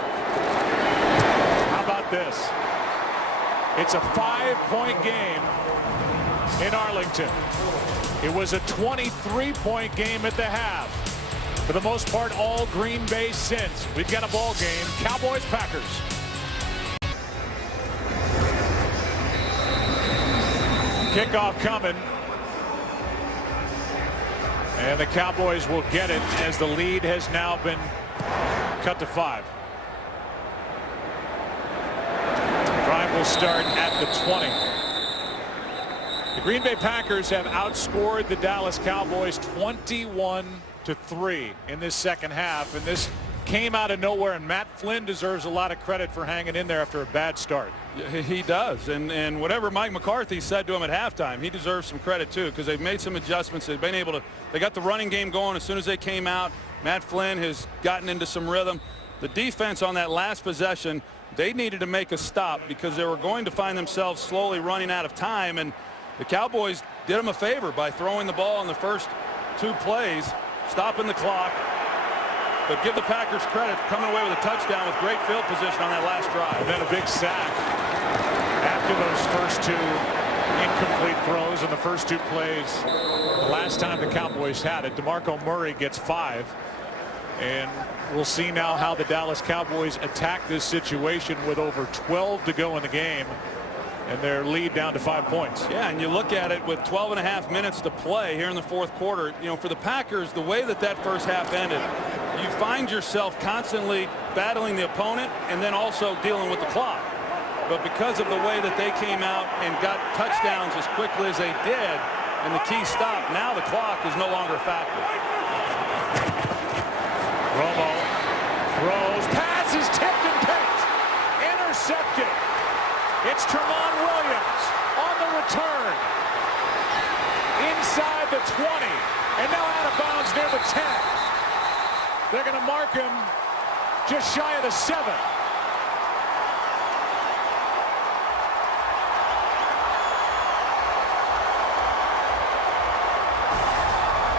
How about this? It's a 5-point game in Arlington. It was a 23-point game at the half. For the most part, all Green Bay since. We've got a ball game. Cowboys, Packers. Kickoff coming. And the Cowboys will get it as the lead has now been cut to 5. Drive will start at the 20. The Green Bay Packers have outscored the Dallas Cowboys 21-3 in this second half, and this came out of nowhere, and Matt Flynn deserves a lot of credit for hanging in there after a bad start. He does, and whatever Mike McCarthy said to him at halftime, he deserves some credit too, because they've made some adjustments. They've been able to, they got the running game going as soon as they came out. Matt Flynn has gotten into some rhythm. The defense on that last possession, they needed to make a stop because they were going to find themselves slowly running out of time, and the Cowboys did them a favor by throwing the ball in the first 2 plays, stopping the clock. But give the Packers credit coming away with a touchdown with great field position on that last drive. And then a big sack after those first 2 incomplete throws in the first 2 plays. The last time the Cowboys had it, DeMarco Murray gets 5. And we'll see now how the Dallas Cowboys attack this situation with over 12 to go in the game. And their lead down to 5 points. Yeah, and you look at it with 12.5 minutes to play here in the fourth quarter. You know, for the Packers, the way that first half ended, you find yourself constantly battling the opponent and then also dealing with the clock. But because of the way that they came out and got touchdowns as quickly as they did, and the key stop, now the clock is no longer a factor. Romo throws, pass is tipped and picked, intercepted. It's Tramon Williams on the return. Inside the 20. And now out of bounds near the 10. They're going to mark him just shy of the 7.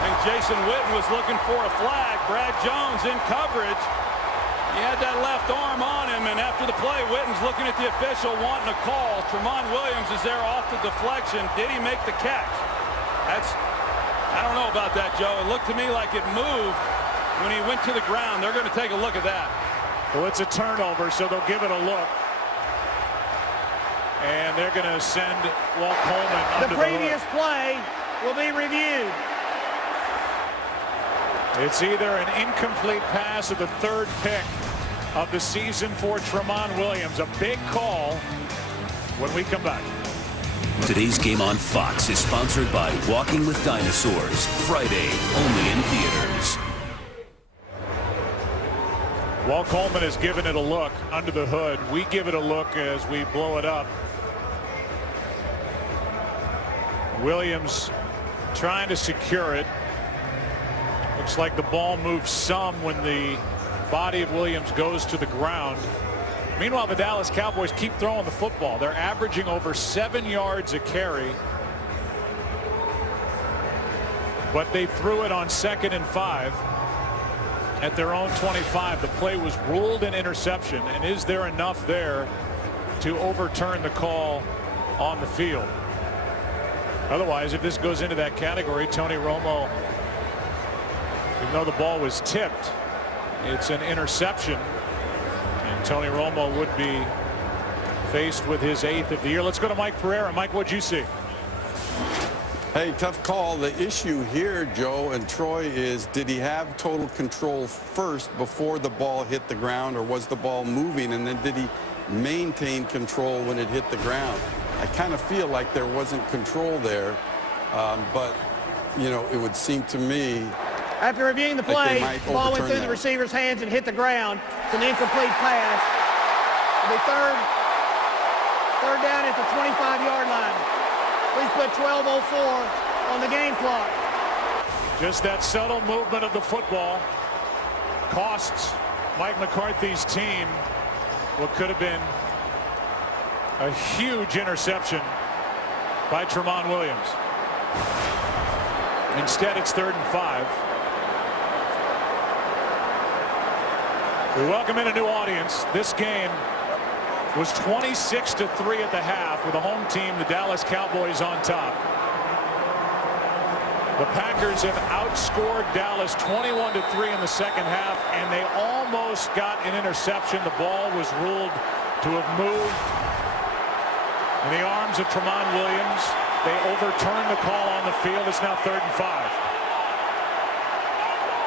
And Jason Witten was looking for a flag. Brad Jones in coverage. He had that left arm on him, and after the play, Witten's looking at the official wanting a call. Tramon Williams is there off the deflection. Did he make the catch? I don't know about that, Joe. It looked to me like it moved when he went to the ground. They're going to take a look at that. Well, it's a turnover, so they'll give it a look. And they're going to send Walt Coleman under the previous play will be reviewed. It's either an incomplete pass or the 3rd pick of the season for Tramon Williams. A big call when we come back. Today's game on Fox is sponsored by Walking with Dinosaurs. Friday, only in theaters. Walt Coleman has given it a look under the hood. We give it a look as we blow it up. Williams trying to secure it. Looks like the ball moves some when the body of Williams goes to the ground. Meanwhile, the Dallas Cowboys keep throwing the football. They're averaging over 7 yards a carry. But they threw it on 2nd and 5 at their own 25. The play was ruled an interception. And is there enough there to overturn the call on the field? Otherwise, if this goes into that category, Tony Romo, even though the ball was tipped, it's an interception. And Tony Romo would be faced with his 8th of the year. Let's go to Mike Pereira. Mike, what'd you see? Hey, tough call. The issue here, Joe and Troy, is did he have total control first before the ball hit the ground, or was the ball moving, and then did he maintain control when it hit the ground? I kind of feel like there wasn't control there, but, you know, it would seem to me. After reviewing the play, the ball went through the receiver's hands and hit the ground. It's an incomplete pass. It'll be third down at the 25-yard line. Please put 12:04 on the game clock. Just that subtle movement of the football costs Mike McCarthy's team what could have been a huge interception by Tramon Williams. Instead, it's 3rd and 5. We welcome in a new audience. This game was 26-3 at the half with the home team, the Dallas Cowboys, on top. The Packers have outscored Dallas 21-3 in the second half, and they almost got an interception. The ball was ruled to have moved in the arms of Tramon Williams. They overturned the call on the field. It's now 3rd and 5.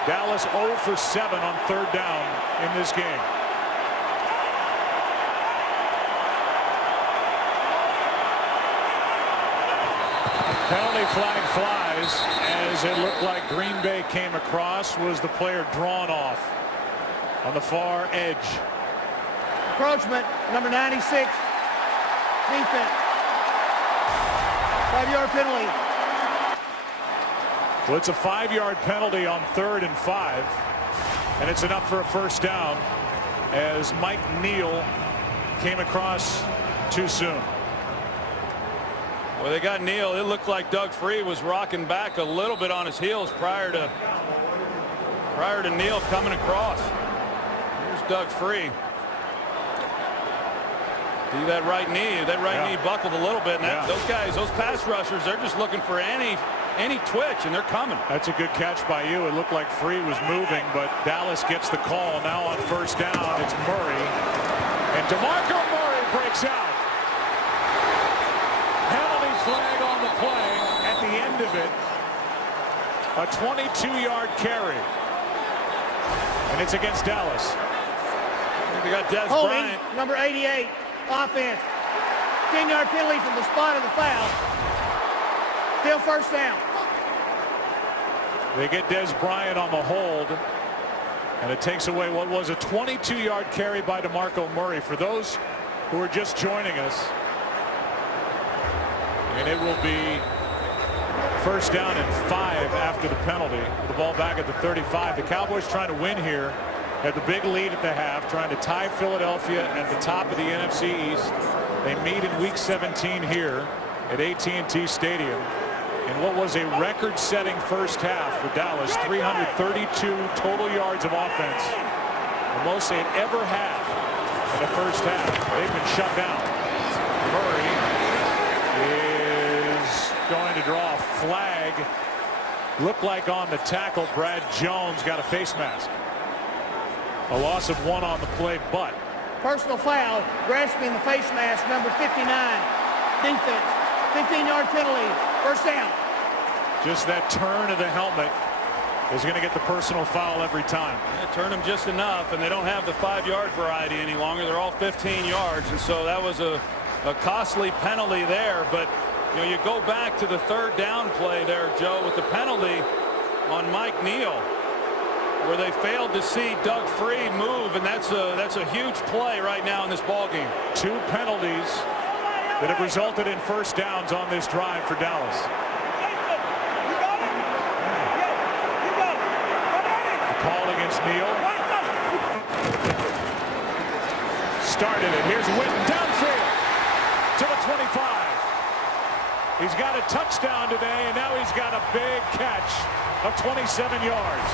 Dallas 0 for 7 on 3rd down in this game. Penalty flag flies as it looked like Green Bay came across. Was the player drawn off on the far edge? Encroachment, number 96, defense. 5-yard penalty. Well, it's a 5-yard penalty on 3rd and 5, and it's enough for a 1st down as Mike Neal came across too soon. Well, they got Neal. It looked like Doug Free was rocking back a little bit on his heels prior to Neal coming across. Here's Doug Free. See that right knee knee buckled a little bit, and those guys, those pass rushers, they're just looking for any twitch, and they're coming. That's a good catch by you. It looked like Free was moving, but Dallas gets the call. Now on 1st down, it's Murray, and DeMarco Murray breaks out. Penalty flag on the play. At the end of it, a 22-yard carry, and it's against Dallas. We got Des Bryant, Bryant, number 88, offense. 10-yard penalty from the spot of the foul. Still 1st down. They get Des Bryant on the hold, and it takes away what was a 22-yard carry by DeMarco Murray. For those who are just joining us, and it will be 1st down and 5 after the penalty. The ball back at the 35. The Cowboys trying to win here. Had the big lead at the half, trying to tie Philadelphia at the top of the NFC East. They meet in Week 17 here at AT&T Stadium. In what was a record-setting 1st half for Dallas, 332 total yards of offense, the most they had ever had in the 1st half. They've been shut down. Murray is going to draw a flag. Looked like on the tackle, Brad Jones got a face mask. A loss of 1 on the play, but Personal foul, grasping the face mask, number 59, defense. 15-yard penalty, 1st down. Just that turn of the helmet is going to get the personal foul every time. Yeah, turn them just enough, and they don't have the 5-yard variety any longer. They're all 15 yards, and so that was a costly penalty there. But you know, you go back to the 3rd down play there, Joe, with the penalty on Mike Neal, where they failed to see Doug Free move, and that's a huge play right now in this ball game. 2 penalties that have resulted in first downs on this drive for Dallas. The call against Neal. Started it. Here's Witten downfield to the 25. He's got a touchdown today, and now he's got a big catch of 27 yards.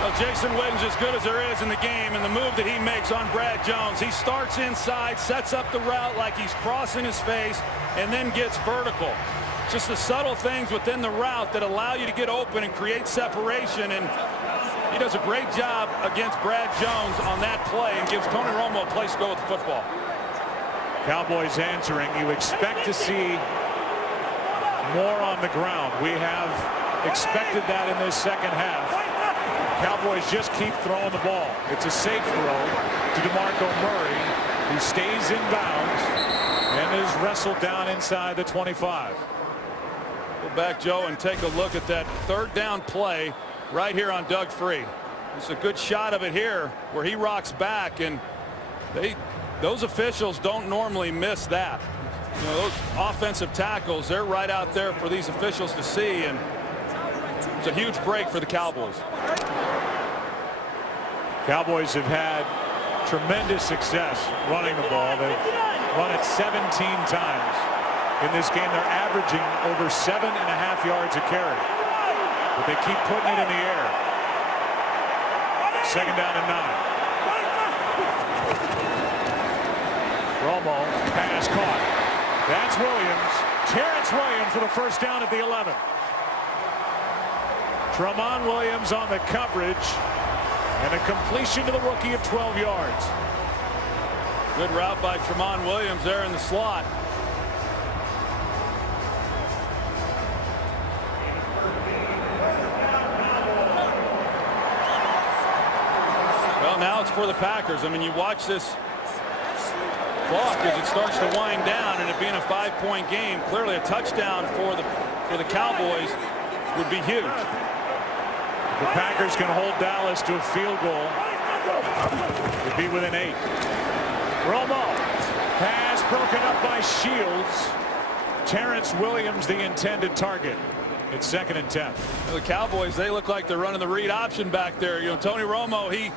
Well, Jason Witten's as good as there is in the game, and the move that he makes on Brad Jones, he starts inside, sets up the route like he's crossing his face, and then gets vertical. Just the subtle things within the route that allow you to get open and create separation, and he does a great job against Brad Jones on that play and gives Tony Romo a place to go with the football. Cowboys answering. You expect to see more on the ground. We have expected that in this second half. Cowboys just keep throwing the ball. It's a safe throw to DeMarco Murray. He stays in bounds and is wrestled down inside the 25. Go back, Joe, and take a look at that 3rd down play right here on Doug Free. It's a good shot of it here where he rocks back, and those officials don't normally miss that. You know, those offensive tackles, they're right out there for these officials to see, and it's a huge break for the Cowboys. Cowboys have had tremendous success running the ball. They've run it 17 times in this game. They're averaging over 7.5 yards a carry, but they keep putting it in the air. 2nd down and 9. Romo, pass caught. That's Williams. Terrence Williams for the first down at the 11. Tramon Williams on the coverage, and a completion to the rookie of 12 yards. Good route by Tramon Williams there in the slot. Well, now it's for the Packers. I mean, you watch this clock as it starts to wind down, and it being a 5-point game, clearly a touchdown for the Cowboys would be huge. The Packers can hold Dallas to a field goal. It'd be within 8. Romo, pass broken up by Shields. Terrence Williams the intended target. It's 2nd and 10. The Cowboys, they look like they're running the read option back there. You know, Tony Romo, he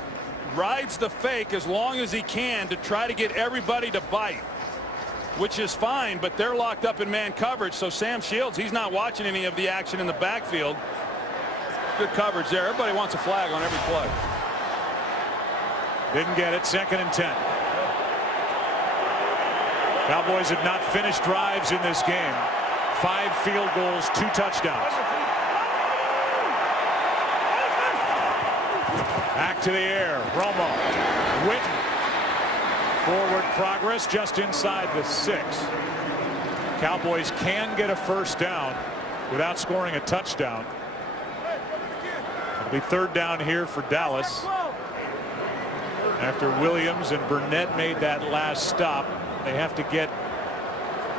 rides the fake as long as he can to try to get everybody to bite, which is fine, but they're locked up in man coverage. So Sam Shields, he's not watching any of the action in the backfield. Good coverage there. Everybody wants a flag on every play. Didn't get it. 2nd and 10. Cowboys have not finished drives in this game. 5 field goals, 2 touchdowns. Back to the air. Romo. Witten. Forward progress just inside the 6. Cowboys can get a first down without scoring a touchdown. It'll be 3rd down here for Dallas. After Williams and Burnett made that last stop, they have to get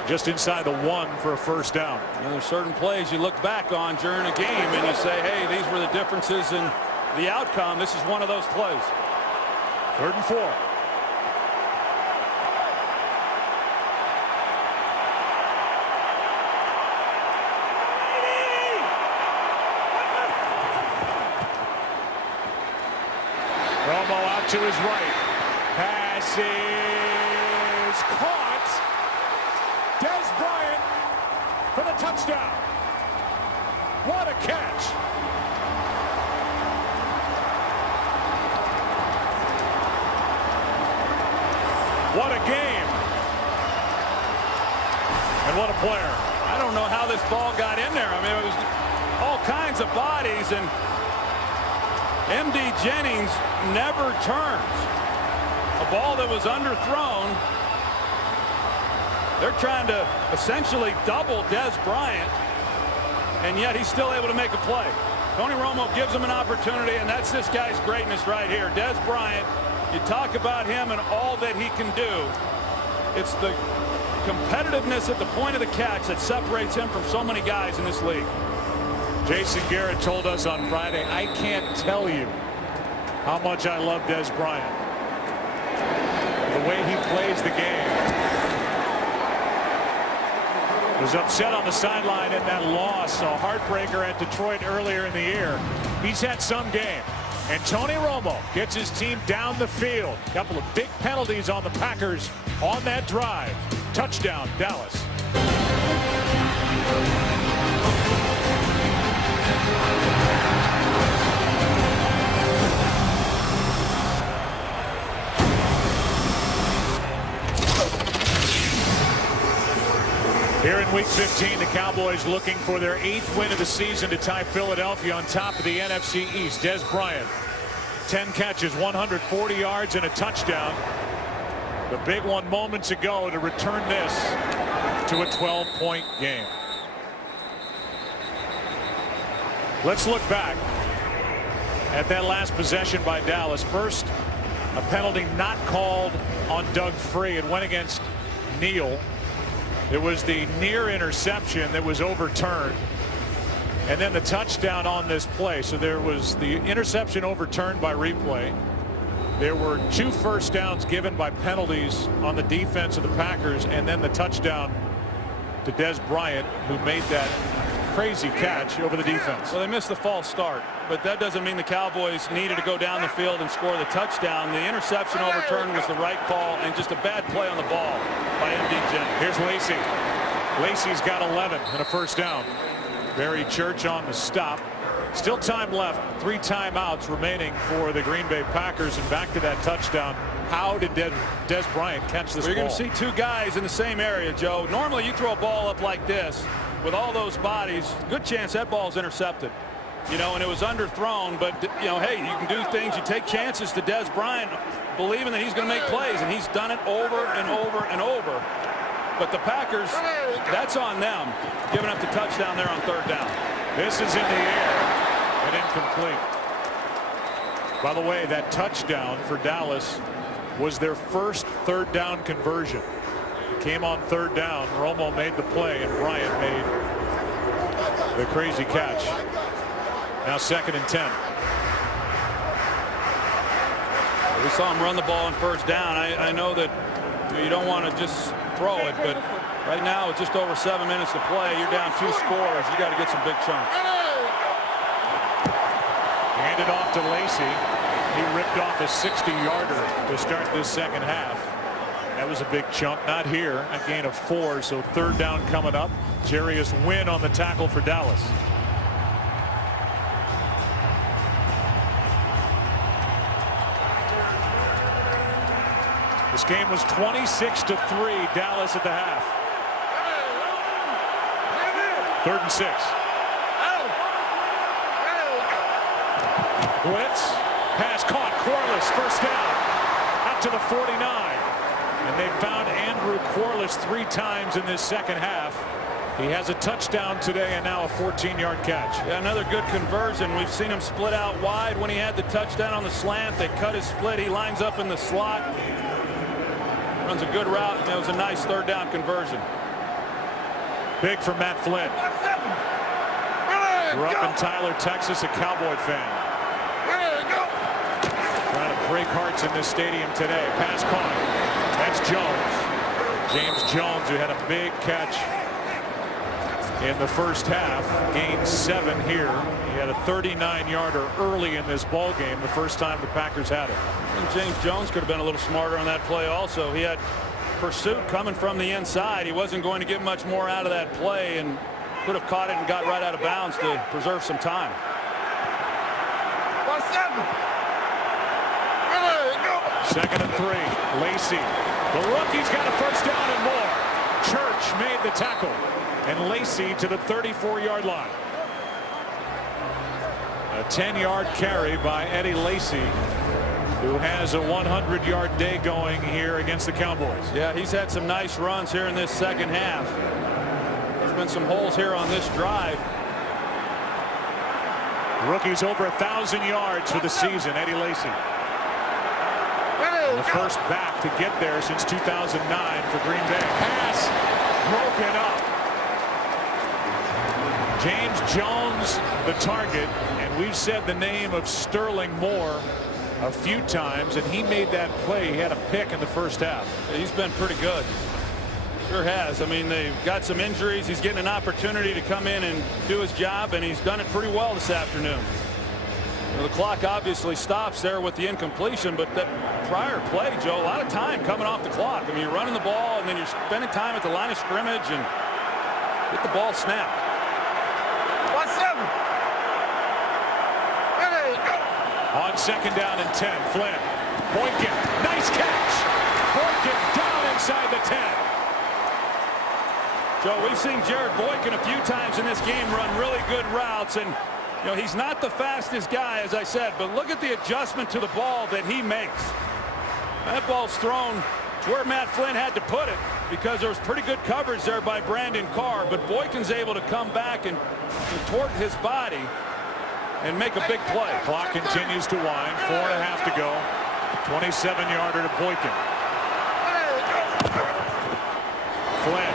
just inside the 1 for a first down. You know, there's certain plays you look back on during a game and you say, hey, these were the differences in the outcome. This is one of those plays. 3rd and 4. Romo out to his right. Pass is caught. Des Bryant for the touchdown. What a catch. What a game. And what a player. I don't know how this ball got in there. I mean, it was all kinds of bodies, and M.D. Jennings never turns. A ball that was underthrown. They're trying to essentially double Des Bryant, and yet he's still able to make a play. Tony Romo gives him an opportunity, and that's this guy's greatness right here. Des Bryant, you talk about him and all that he can do. It's the competitiveness at the point of the catch that separates him from so many guys in this league. Jason Garrett told us on Friday, I can't tell you how much I love Des Bryant. The way he plays the game. Was upset on the sideline in that loss. A heartbreaker at Detroit earlier in the year. He's had some game. And Tony Romo gets his team down the field. A couple of big penalties on the Packers on that drive. Touchdown, Dallas. Here in Week 15, the Cowboys looking for their 8th win of the season to tie Philadelphia on top of the NFC East. Des Bryant, 10 catches, 140 yards, and a touchdown. The big one moments ago to return this to a 12-point game. Let's look back at that last possession by Dallas. First, a penalty not called on Doug Free. It went against Neal. It was the near interception that was overturned, and then the touchdown on this play. So there was the interception overturned by replay. There were 2 first downs given by penalties on the defense of the Packers, and then the touchdown to Des Bryant, who made that crazy catch over the defense. Well, they missed the false start, but that doesn't mean the Cowboys needed to go down the field and score the touchdown. The interception overturned was the right call, and just a bad play on the ball by MD. Here's Lacy. Lacy's got 11 and a first down. Barry Church on the stop. Still time left. 3 timeouts remaining for the Green Bay Packers, and back to that touchdown. How did Des Bryant catch this ball? You're going to see 2 guys in the same area, Joe. Normally you throw a ball up like this with all those bodies, good chance that ball's intercepted. You know, and it was underthrown, but, you know, hey, you can do things. You take chances to Des Bryant, believing that he's going to make plays, and he's done it over and over and over. But the Packers, that's on them, giving up the touchdown there on 3rd down. This is in the air and incomplete. By the way, that touchdown for Dallas was their first 3rd down conversion. It came on 3rd down. Romo made the play, and Bryant made the crazy catch. Now 2nd and 10. We saw him run the ball on 1st down. I know that you don't want to just throw it, but right now it's just over 7 minutes to play. You're down 2 scores. You got to get some big chunks. Handed off to Lacy. He ripped off a 60-yarder to start this second half. That was a big chunk. Not here. A gain of 4. So 3rd down coming up. Jarius Wynn on the tackle for Dallas. This game was 26-3. Dallas at the half. 3rd and 6. Blitz. Pass caught. Corliss. First down. Out to the 49. And they found Andrew Corliss 3 times in this second half. He has a touchdown today and now a 14-yard catch. Yeah, another good conversion. We've seen him split out wide when he had the touchdown on the slant. They cut his split. He lines up in the slot. Runs a good route. And it was a nice 3rd down conversion. Big for Matt Flynn. Grew up in Tyler, Texas, a Cowboy fan. Trying to break hearts in this stadium today. Pass caught. That's Jones. James Jones, who had a big catch in the first half, gained 7 here. He had a 39-yarder early in this ball game, the first time the Packers had it. And James Jones could have been a little smarter on that play also. He had pursuit coming from the inside. He wasn't going to get much more out of that play, and could have caught it and got right out of bounds to preserve some time. 2nd and 3. Lacy. The rookie's got a first down and more. Church made the tackle. And Lacy to the 34-yard line. A 10-yard carry by Eddie Lacy, who has a 100-yard day going here against the Cowboys. Yeah, he's had some nice runs here in this second half. There's been some holes here on this drive. Rookie's over 1,000 yards for the season, Eddie Lacy. The first back to get there since 2009 for Green Bay. Pass broken up. James Jones, the target, and we've said the name of Sterling Moore a few times, and he made that play. He had a pick in the first half. He's been pretty good. Sure has. I mean, they've got some injuries. He's getting an opportunity to come in and do his job, and he's done it pretty well this afternoon. The clock obviously stops there with the incompletion, but that prior play, Joe, a lot of time coming off the clock. I mean, you're running the ball, and then you're spending time at the line of scrimmage and get the ball snapped. On second down and 10, Flynn. Boykin, nice catch. Boykin down inside the 10. Joe, we've seen Jared Boykin a few times in this game run really good routes, and you know, he's not the fastest guy, as I said, but look at the adjustment to the ball that he makes. That ball's thrown to where Matt Flynn had to put it because there was pretty good coverage there by Brandon Carr, but Boykin's able to come back and contort his body and make a big play. Clock continues to wind. 4.5 to go. 27-yarder to Boykin. Flynn.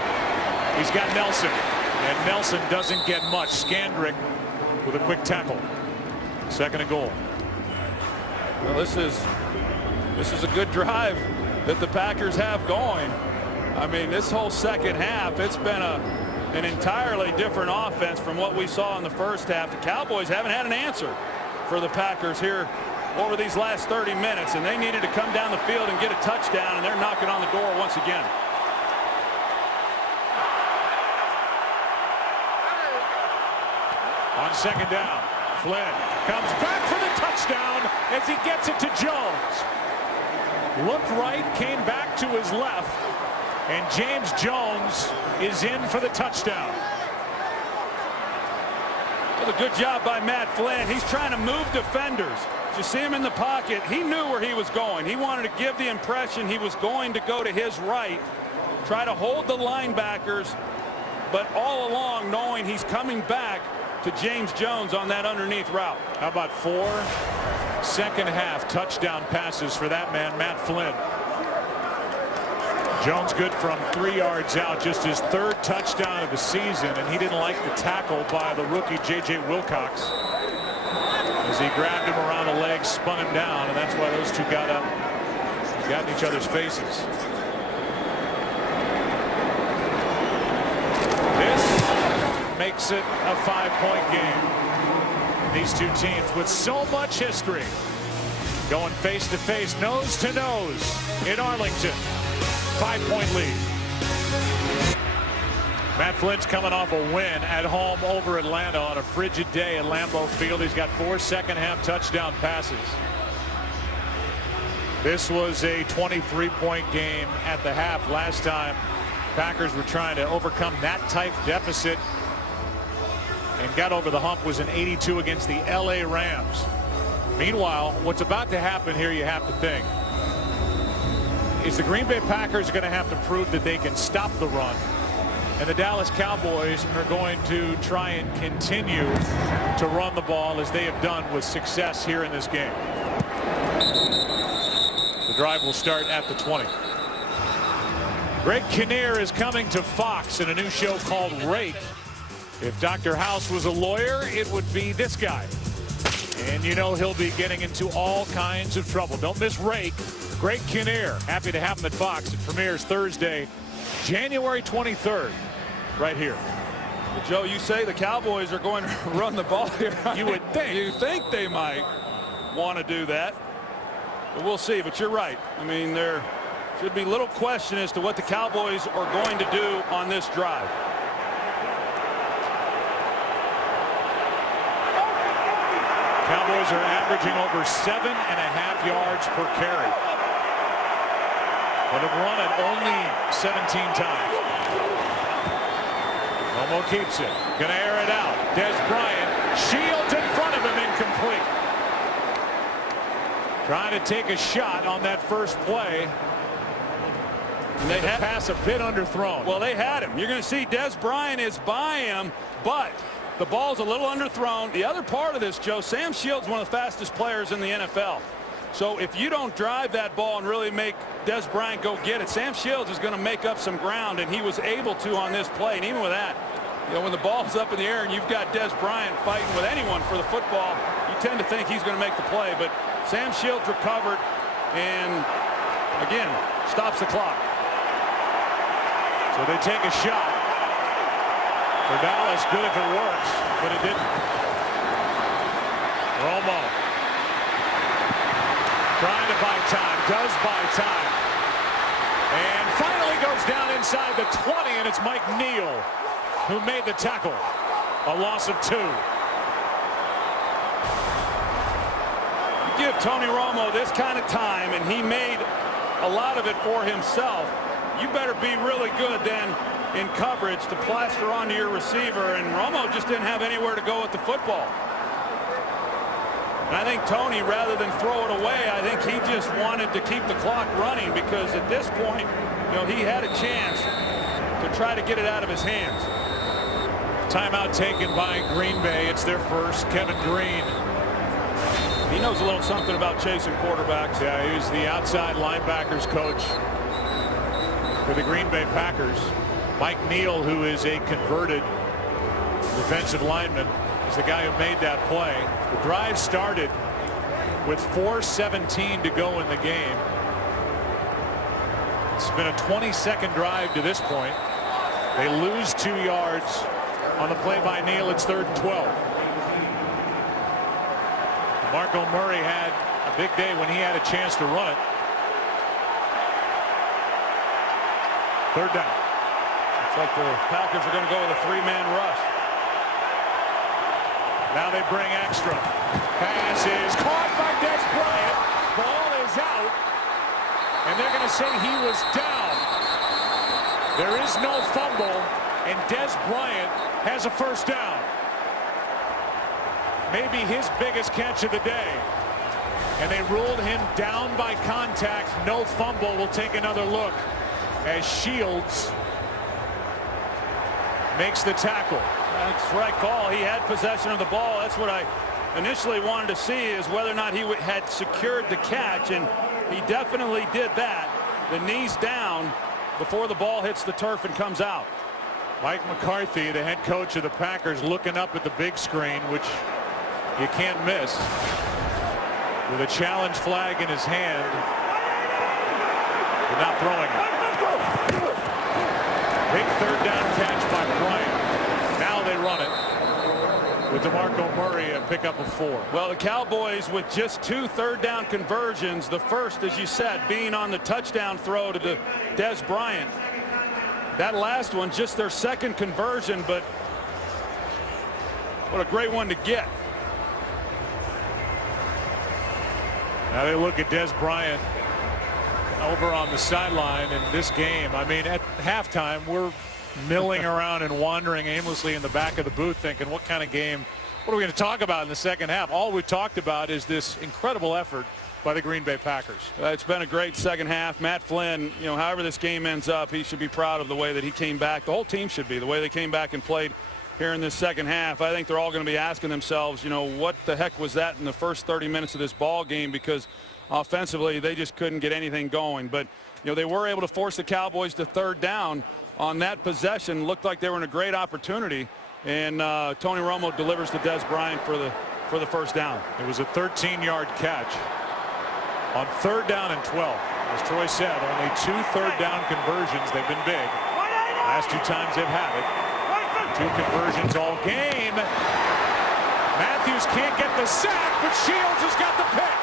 He's got Nelson. And Nelson doesn't get much. Scandrick with a quick tackle. Second and goal. Well, this is a good drive that the Packers have going. I mean, this whole second half, it's been an entirely different offense from what we saw in the first half. The Cowboys haven't had an answer for the Packers here over these last 30 minutes, and they needed to come down the field and get a touchdown, and they're knocking on the door once again. On second down, Flynn comes back for the touchdown as he gets it to Jones. Looked right, came back to his left, and James Jones is in for the touchdown. Well, a good job by Matt Flynn. He's trying to move defenders. You see him in the pocket. He knew where he was going. He wanted to give the impression he was going to go to his right, try to hold the linebackers, but all along knowing he's coming back to James Jones on that underneath route. How about 4 second half touchdown passes for that man, Matt Flynn. Jones good from 3 yards out, just his 3rd touchdown of the season, and he didn't like the tackle by the rookie J.J. Wilcox as he grabbed him around the legs, spun him down, and that's why those two got up, got in each other's faces. This makes it a 5-point game. These two teams with so much history going face to face, nose to nose in Arlington. 5-point lead. Matt Flynn's coming off a win at home over Atlanta on a frigid day at Lambeau Field. He's got 4 second half touchdown passes. This was a 23-point game at the half. Last time Packers were trying to overcome that type deficit and got over the hump was an 82 against the LA Rams. Meanwhile, what's about to happen here, you have to think, is the Green Bay Packers are going to have to prove that they can stop the run, and the Dallas Cowboys are going to try and continue to run the ball as they have done with success here in this game. The drive will start at the 20. Greg Kinnear is coming to Fox in a new show called Rake. If Dr. House was a lawyer, it would be this guy. And you know he'll be getting into all kinds of trouble. Don't miss Rake. Greg Kinnear. Happy to have him at Fox. It premieres Thursday, January 23rd, right here. Well, Joe, you say the Cowboys are going to run the ball here. You would think. You think they might want to do that. But we'll see. But you're right. I mean, there should be little question as to what the Cowboys are going to do on this drive. Cowboys are averaging over 7.5 yards per carry, but have run it only 17 times. Romo keeps it. Going to air it out. Des Bryant shields in front of him, incomplete. Trying to take a shot on that first play. And they pass a bit underthrown. Well, they had him. You're going to see Des Bryant is by him, but The ball's a little underthrown. The other part of this, Joe, Sam Shields, one of the fastest players in the NFL. So if you don't drive that ball and really make Des Bryant go get it, Sam Shields is going to make up some ground, and he was able to on this play. And even with that, you know, when the ball's up in the air and you've got Des Bryant fighting with anyone for the football, you tend to think he's going to make the play. But Sam Shields recovered and, again, stops the clock. So they take a shot. For Dallas, good if it works, but it didn't. Romo trying to buy time, does buy time. And finally goes down inside the 20, and it's Mike Neal who made the tackle. A loss of 2. You give Tony Romo this kind of time, and he made a lot of it for himself. You better be really good then in coverage to plaster onto your receiver, and Romo just didn't have anywhere to go with the football. And I think Tony, rather than throw it away, I think he just wanted to keep the clock running, because at this point, you know, he had a chance to try to get it out of his hands. Timeout taken by Green Bay. It's their first. Kevin Green. He knows a little something about chasing quarterbacks. Yeah, he was the outside linebackers coach for the Green Bay Packers. Mike Neal, who is a converted defensive lineman, is the guy who made that play. The drive started with 4:17 to go in the game. It's been a 20-second drive to this point. They lose 2 yards on the play by Neal. It's 3rd and 12. Marco Murray had a big day when he had a chance to run it. 3rd down. It's like the Packers are going to go with a 3-man rush. Now they bring extra. Pass is caught by Des Bryant. Ball is out. And they're going to say he was down. There is no fumble, and Des Bryant has a 1st down. Maybe his biggest catch of the day. And they ruled him down by contact. No fumble. We'll take another look as Shields makes the tackle. That's the right call. He had possession of the ball. That's what I initially wanted to see, is whether or not he had secured the catch, and he definitely did that. The knees down before the ball hits the turf and comes out. Mike McCarthy, the head coach of the Packers, looking up at the big screen, which you can't miss, with a challenge flag in his hand, but not throwing it. Big 3rd down catch by Bryant. Now they run it with DeMarco Murray, a pickup of 4. Well, the Cowboys with just 2 3rd down conversions, the first, as you said, being on the touchdown throw to Des Bryant. That last one, just their 2nd conversion, but what a great one to get. Now they look at Des Bryant over on the sideline in this game. I mean, at halftime, we're milling around and wandering aimlessly in the back of the booth thinking, what kind of game, what are we going to talk about in the second half? All we talked about is this incredible effort by the Green Bay Packers. It's been a great second half. Matt Flynn, you know, however this game ends up, he should be proud of the way that he came back. The whole team should be, the way they came back and played here in this second half. I think they're all going to be asking themselves, you know, what the heck was that in the first 30 minutes of this ball game, because offensively they just couldn't get anything going. But, you know, they were able to force the Cowboys to 3rd down on that possession. Looked like they were in a great opportunity, and Tony Romo delivers to Des Bryant for the 1st down. It was a 13-yard catch on 3rd down and 12. As Troy said, only 2 3rd down conversions. They've been big. Last 2 times they've had it. 2 conversions all game. Matthews can't get the sack, but Shields has got the pick.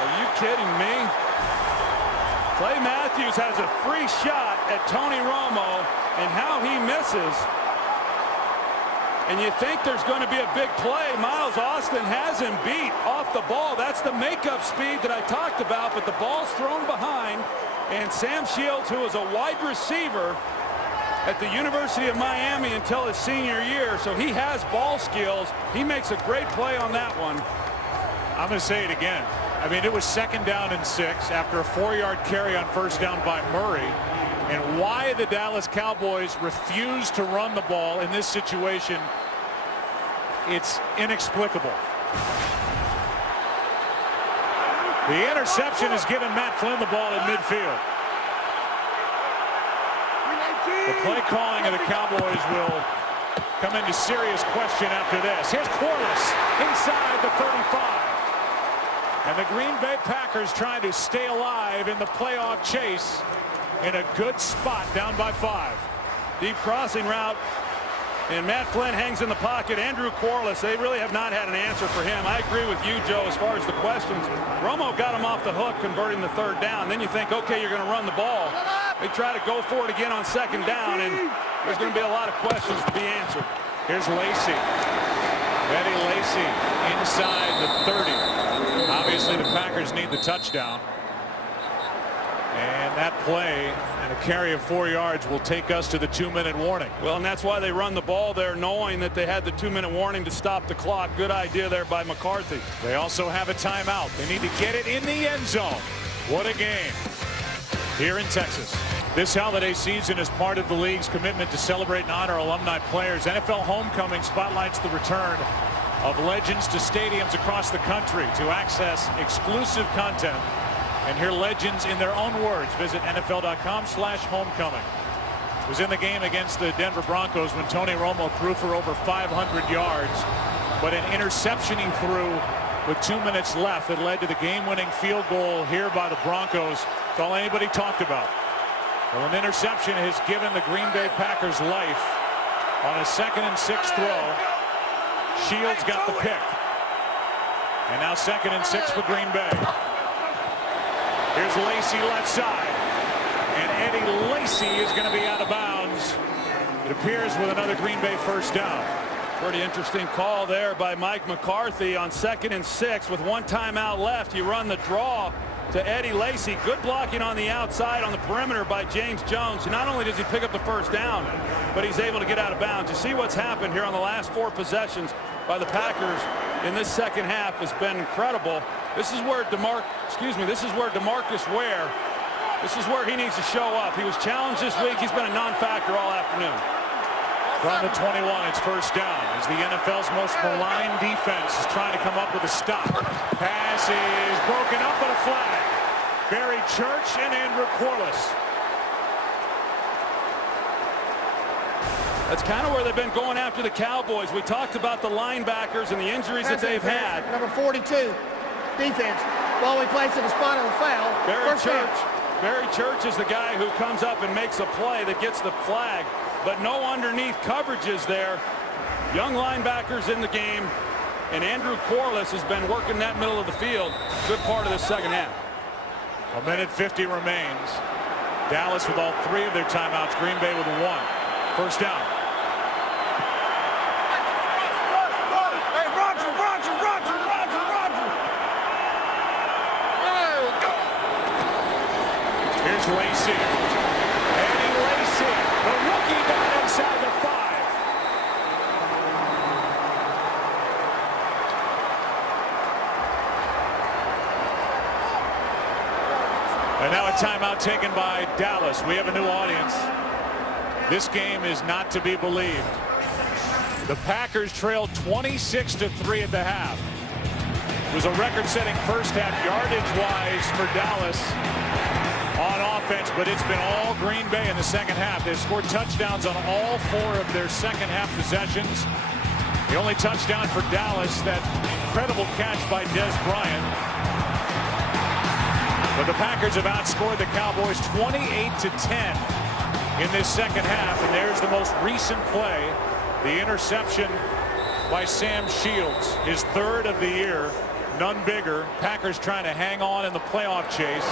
Are you kidding me? Clay Matthews has a free shot at Tony Romo, and how he misses. And you think there's going to be a big play. Miles Austin has him beat off the ball. That's the makeup speed that I talked about, but the ball's thrown behind, and Sam Shields, who was a wide receiver at the University of Miami until his senior year, so he has ball skills. He makes a great play on that one. I'm going to say it again. I mean, it was 2nd down and 6 after a 4-yard carry on 1st down by Murray. And why the Dallas Cowboys refuse to run the ball in this situation, it's inexplicable. The interception has given Matt Flynn the ball in midfield. The play calling of the Cowboys will come into serious question after this. Here's Corliss inside the 35. And the Green Bay Packers trying to stay alive in the playoff chase in a good spot down by 5. Deep crossing route. And Matt Flynn hangs in the pocket. Andrew Corliss, they really have not had an answer for him. I agree with you, Joe, as far as the questions. Romo got him off the hook, converting the 3rd down. Then you think, okay, you're going to run the ball. They try to go for it again on 2nd down, and there's going to be a lot of questions to be answered. Here's Lacy. Eddie Lacy inside the 30. Obviously, the Packers need the touchdown. And that play and a carry of 4 yards will take us to the 2-minute warning. Well, and that's why they run the ball there, knowing that they had the 2-minute warning to stop the clock. Good idea there by McCarthy. They also have a timeout. They need to get it in the end zone. What a game here in Texas. This holiday season is part of the league's commitment to celebrate and honor alumni players. NFL Homecoming spotlights the return of legends to stadiums across the country to access exclusive content and hear legends in their own words. Visit NFL.com/homecoming. Was in the game against the Denver Broncos when Tony Romo threw for over 500 yards, but an interception he threw with 2 minutes left that led to the game-winning field goal here by the Broncos. That's all anybody talked about. Well, an interception has given the Green Bay Packers life on a 2nd and 6 throw. Shields got the pick. And now 2nd and 6 for Green Bay. Here's Lacy left side. And Eddie Lacy is going to be out of bounds. It appears with another Green Bay 1st down. Pretty interesting call there by Mike McCarthy on 2nd and 6 with 1 timeout left. You run the draw to Eddie Lacy. Good blocking on the outside on the perimeter by James Jones. Not only does he pick up the 1st down, but he's able to get out of bounds. You see what's happened here on the last 4 possessions by the Packers in this 2nd half has been incredible. This is where DeMarcus Ware, this is where he needs to show up. He was challenged this week. He's been a non-factor all afternoon. From the 21, it's 1st down as the NFL's most maligned defense is trying to come up with a stop. Pass is broken up, but a flag. Barry Church and Andrew Corliss. That's kind of where they've been going after the Cowboys. We talked about the linebackers and the injuries that they've had. Number 42, defense. Ball we placed in the spot of the foul. Barry Church is the guy who comes up and makes a play that gets the flag, but no underneath coverages there. Young linebackers in the game, and Andrew Corliss has been working that middle of the field. Good part of the 2nd half. 1:50 remains. Dallas with all 3 of their timeouts. Green Bay with 1. 1st down. Here's Lacy. Eddie Lacy, the rookie, down inside the 5. And now a timeout taken by Dallas. We have a new audience. This game is not to be believed. The Packers trailed 26-3 at the half. It was a record-setting 1st half yardage-wise for Dallas on offense, but it's been all Green Bay in the 2nd half. They've scored touchdowns on all 4 of their 2nd half possessions. The only touchdown for Dallas, that incredible catch by Des Bryant. But the Packers have outscored the Cowboys 28-10 in this 2nd half, and there's the most recent play, the interception by Sam Shields, his 3rd of the year, none bigger. Packers trying to hang on in the playoff chase.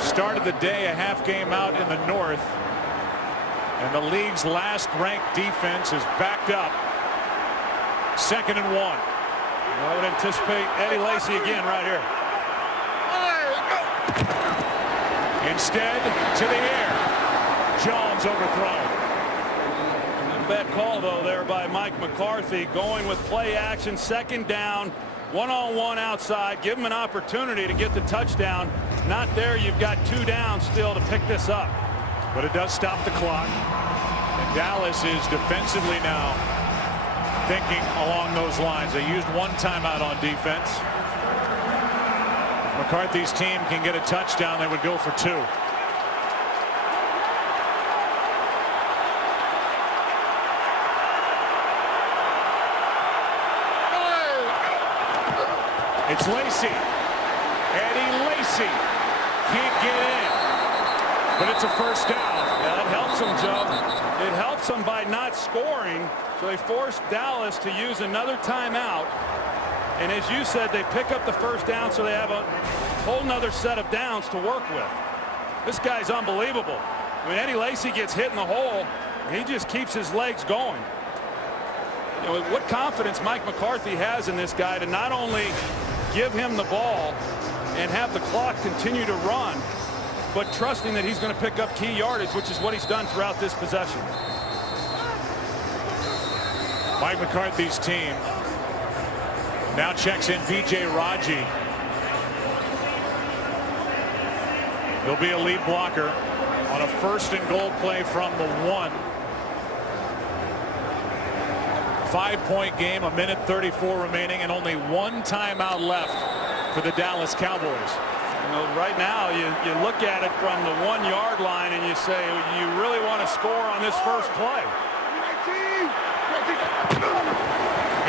Started the day a half game out in the north, and the league's last ranked defense is backed up. 2nd and 1. I would anticipate Eddie Lacy again right here. Instead, to the air. Jones overthrown. Bad call, though, there by Mike McCarthy. Going with play action, 2nd down. One-on-one outside. Give him an opportunity to get the touchdown. Not there. You've got 2 down still to pick this up. But it does stop the clock. And Dallas is defensively now thinking along those lines. They used 1 timeout on defense. If McCarthy's team can get a touchdown, they would go for 2. It's Lacy. Eddie Lacy can't get in. But it's a first down. Yeah, that helps them, Joe. It helps them by not scoring. So they forced Dallas to use another timeout. And as you said, they pick up the first down, so they have a whole nother set of downs to work with. This guy's unbelievable. I mean, Eddie Lacy gets hit in the hole, and he just keeps his legs going. You know, what confidence Mike McCarthy has in this guy to not only give him the ball and have the clock continue to run, but trusting that he's going to pick up key yardage, which is what he's done throughout this possession. Mike McCarthy's team now checks in B.J. Raji. He'll be a lead blocker on a 1st and goal play from the 1. 5-point game, 1:34 remaining, and only 1 timeout left for the Dallas Cowboys. You know, right now you look at it from the 1-yard line and you say you really want to score on this first play.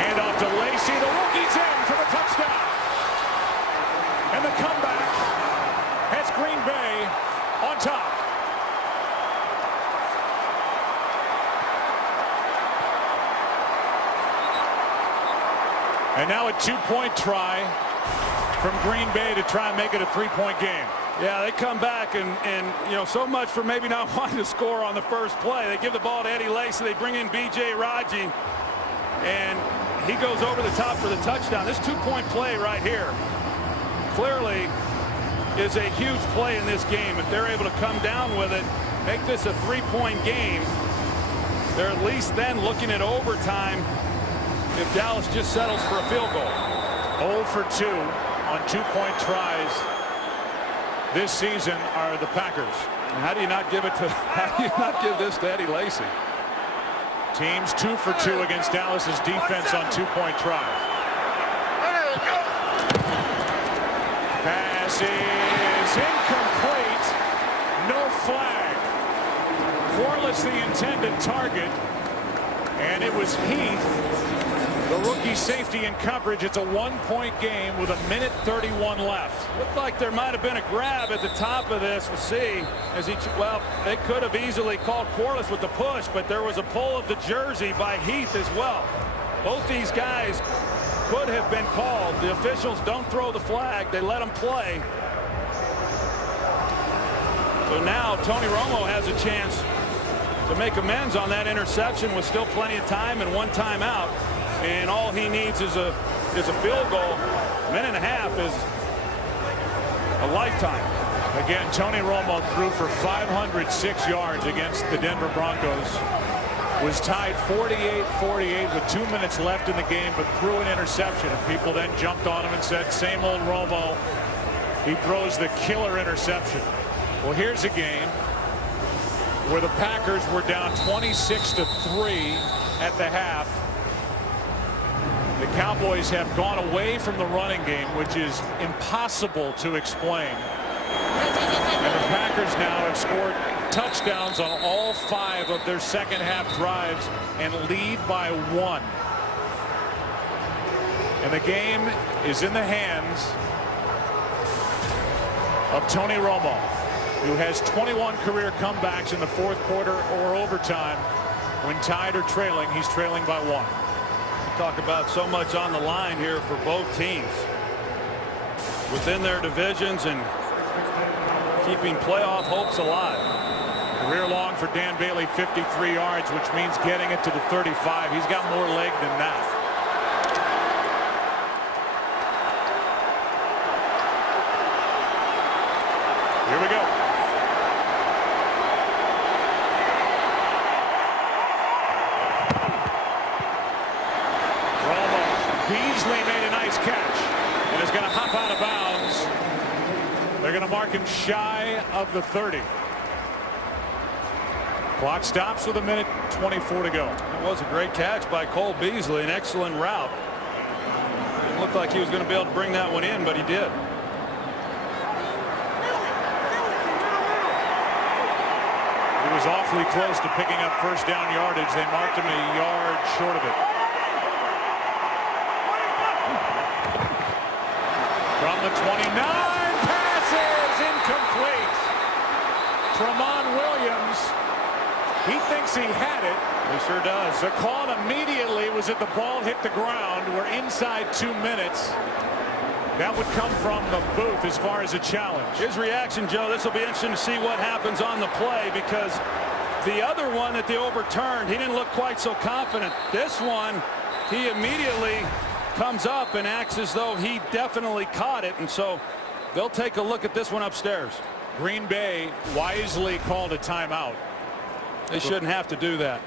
Hand off to Lacy. The rookie's in for the touchdown. And the comeback has Green Bay on top. And now a 2-point try from Green Bay to try and make it a 3-point game. Yeah, they come back and you know, so much for maybe not wanting to score on the first play. They give the ball to Eddie Lacy. They bring in B.J. Raji, and he goes over the top for the touchdown. This 2-point play right here clearly is a huge play in this game. If they're able to come down with it, make this a 3-point game, they're at least then looking at overtime if Dallas just settles for a field goal. 0 for 2 on 2-point tries this season are the Packers. And how do you not give this to Eddie Lacy? Teams 2 for 2 against Dallas's defense on 2-point tries. Pass is incomplete. No flag. Corliss the intended target, and it was Heath, the rookie safety in coverage. It's a 1-point game with 1:31 left. Looked like there might have been a grab at the top of this. We'll see. Well, they could have easily called Corliss with the push, but there was a pull of the jersey by Heath as well. Both these guys could have been called. The officials don't throw the flag. They let them play. So now Tony Romo has a chance to make amends on that interception with still plenty of time and 1 timeout. And all he needs is a field goal. A minute and a half is a lifetime. Again, Tony Romo threw for 506 yards against the Denver Broncos. Was tied 48-48 with 2 minutes left in the game, but threw an interception. And people then jumped on him and said, same old Romo. He throws the killer interception. Well, here's a game where the Packers were down 26-3 at the half. The Cowboys have gone away from the running game, which is impossible to explain. And the Packers now have scored touchdowns on all 5 of their second half drives and lead by 1. And the game is in the hands of Tony Romo, who has 21 career comebacks in the 4th quarter or overtime. When tied or trailing, he's trailing by 1. Talk about so much on the line here for both teams within their divisions and keeping playoff hopes alive. Career long for Dan Bailey, 53 yards, which means getting it to the 35. He's got more leg than that. Here we go. Beasley made a nice catch and is going to hop out of bounds. They're going to mark him shy of the 30. Clock stops with 1:24 to go. It was a great catch by Cole Beasley, an excellent route. It looked like he was going to be able to bring that one in, but he did. He was awfully close to picking up first down yardage. They marked him a yard short of it. From the 29, passes incomplete. Tramon Williams, he thinks he had it. He sure does. The call immediately was that the ball hit the ground. We're inside 2 minutes. That would come from the booth as far as a challenge. His reaction, Joe, this will be interesting to see what happens on the play, because the other one that they overturned, he didn't look quite so confident. This one, he immediately comes up and acts as though he definitely caught it, and so they'll take a look at this one upstairs. Green Bay wisely called a timeout. They shouldn't have to do that.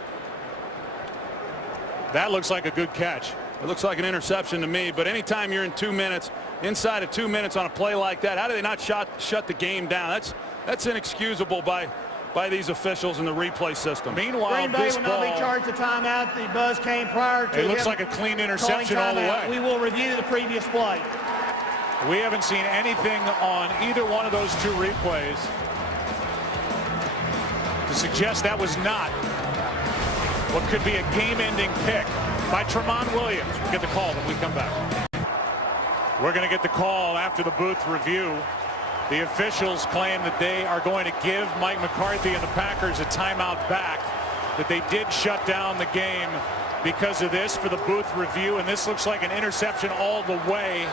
That looks like a good catch. It looks like an interception to me, but anytime you're in 2 minutes, inside of 2 minutes on a play like that, how do they not shut the game down? That's inexcusable by these officials in the replay system. Meanwhile, Green Bay will not be charged a timeout. The buzz came prior to it looks like a clean interception all the way. We will review the previous play. We haven't seen anything on either one of those two replays to suggest that was not what could be a game-ending pick by Tramon Williams. We'll get the call when we come back. We're going to get the call after the booth review. The officials claim that they are going to give Mike McCarthy and the Packers a timeout back, that they did shut down the game because of this for the booth review, and this looks like an interception all the way,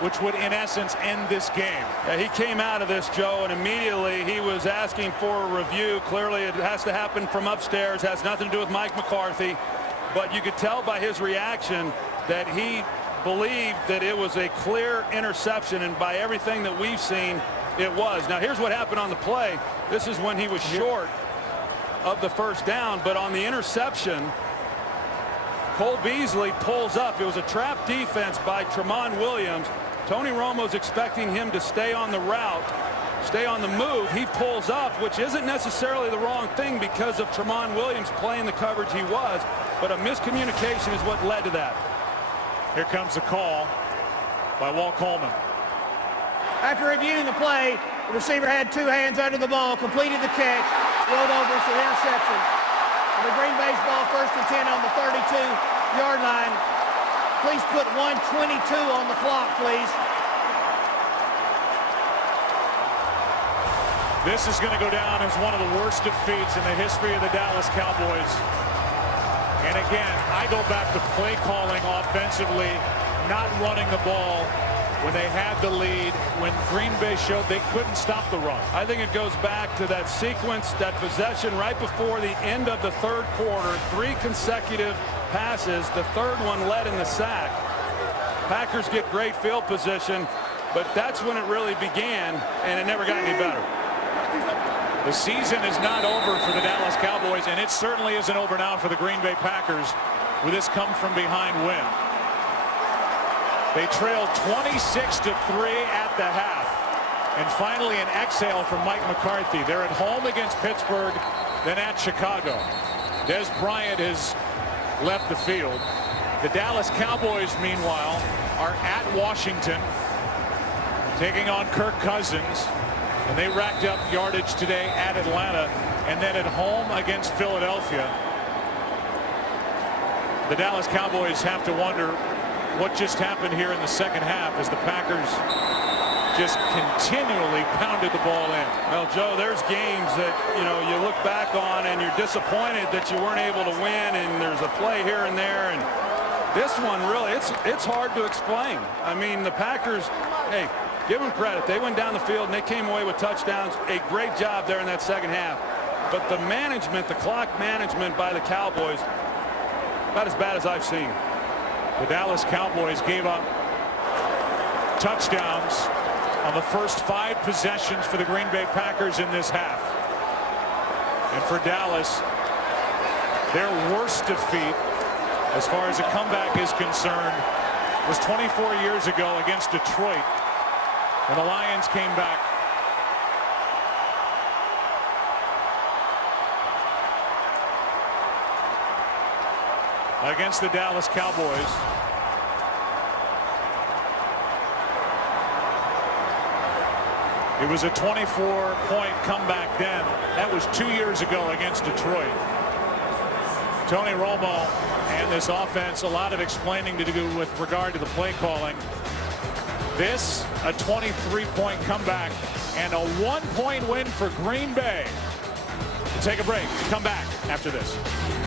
which would in essence end this game. Yeah, he came out of this, Joe, and immediately he was asking for a review. Clearly it has to happen from upstairs, has nothing to do with Mike McCarthy, but you could tell by his reaction that he believed that it was a clear interception, and by everything that we've seen, it was. Now here's what happened on the play. This is when he was short of the first down, but on the interception, Cole Beasley pulls up. It was a trap defense by Tramon Williams. Tony Romo's expecting him to stay on the route, stay on the move. He pulls up, which isn't necessarily the wrong thing because of Tramon Williams playing the coverage he was, but a miscommunication is what led to that. Here comes the call by Walt Coleman. After reviewing the play, the receiver had two hands under the ball, completed the catch, rolled over for the interception. And the Green Bay's ball, 1st and 10 on the 32-yard line. Please put 1:22 on the clock, please. This is going to go down as one of the worst defeats in the history of the Dallas Cowboys. And again, I go back to play calling offensively, not running the ball when they had the lead, when Green Bay showed they couldn't stop the run. I think it goes back to that sequence, that possession right before the end of the third quarter, 3 consecutive passes. The third one led in the sack. Packers get great field position, but that's when it really began, and it never got any better. The season is not over for the Dallas Cowboys, and it certainly isn't over now for the Green Bay Packers with this come-from-behind win. They trailed 26-3 at the half. And finally an exhale from Mike McCarthy. They're at home against Pittsburgh, then at Chicago. Des Bryant has left the field. The Dallas Cowboys, meanwhile, are at Washington, taking on Kirk Cousins. And they racked up yardage today at Atlanta, and then at home against Philadelphia. The Dallas Cowboys have to wonder what just happened here in the second half as the Packers just continually pounded the ball in. Well, Joe, there's games that, you look back on and you're disappointed that you weren't able to win, and there's a play here and there, and this one really, it's hard to explain. I mean, the Packers, hey, give them credit. They went down the field and they came away with touchdowns. A great job there in that second half. But the management, the clock management by the Cowboys, about as bad as I've seen. The Dallas Cowboys gave up touchdowns on the first 5 possessions for the Green Bay Packers in this half. And for Dallas, their worst defeat as far as a comeback is concerned was 24 years ago against Detroit when the Lions came back. Against the Dallas Cowboys. It was a 24-point comeback then. That was 2 years ago against Detroit. Tony Romo and this offense, a lot of explaining to do with regard to the play calling. This, a 23-point comeback and a 1-point win for Green Bay. We'll take a break. Come back after this.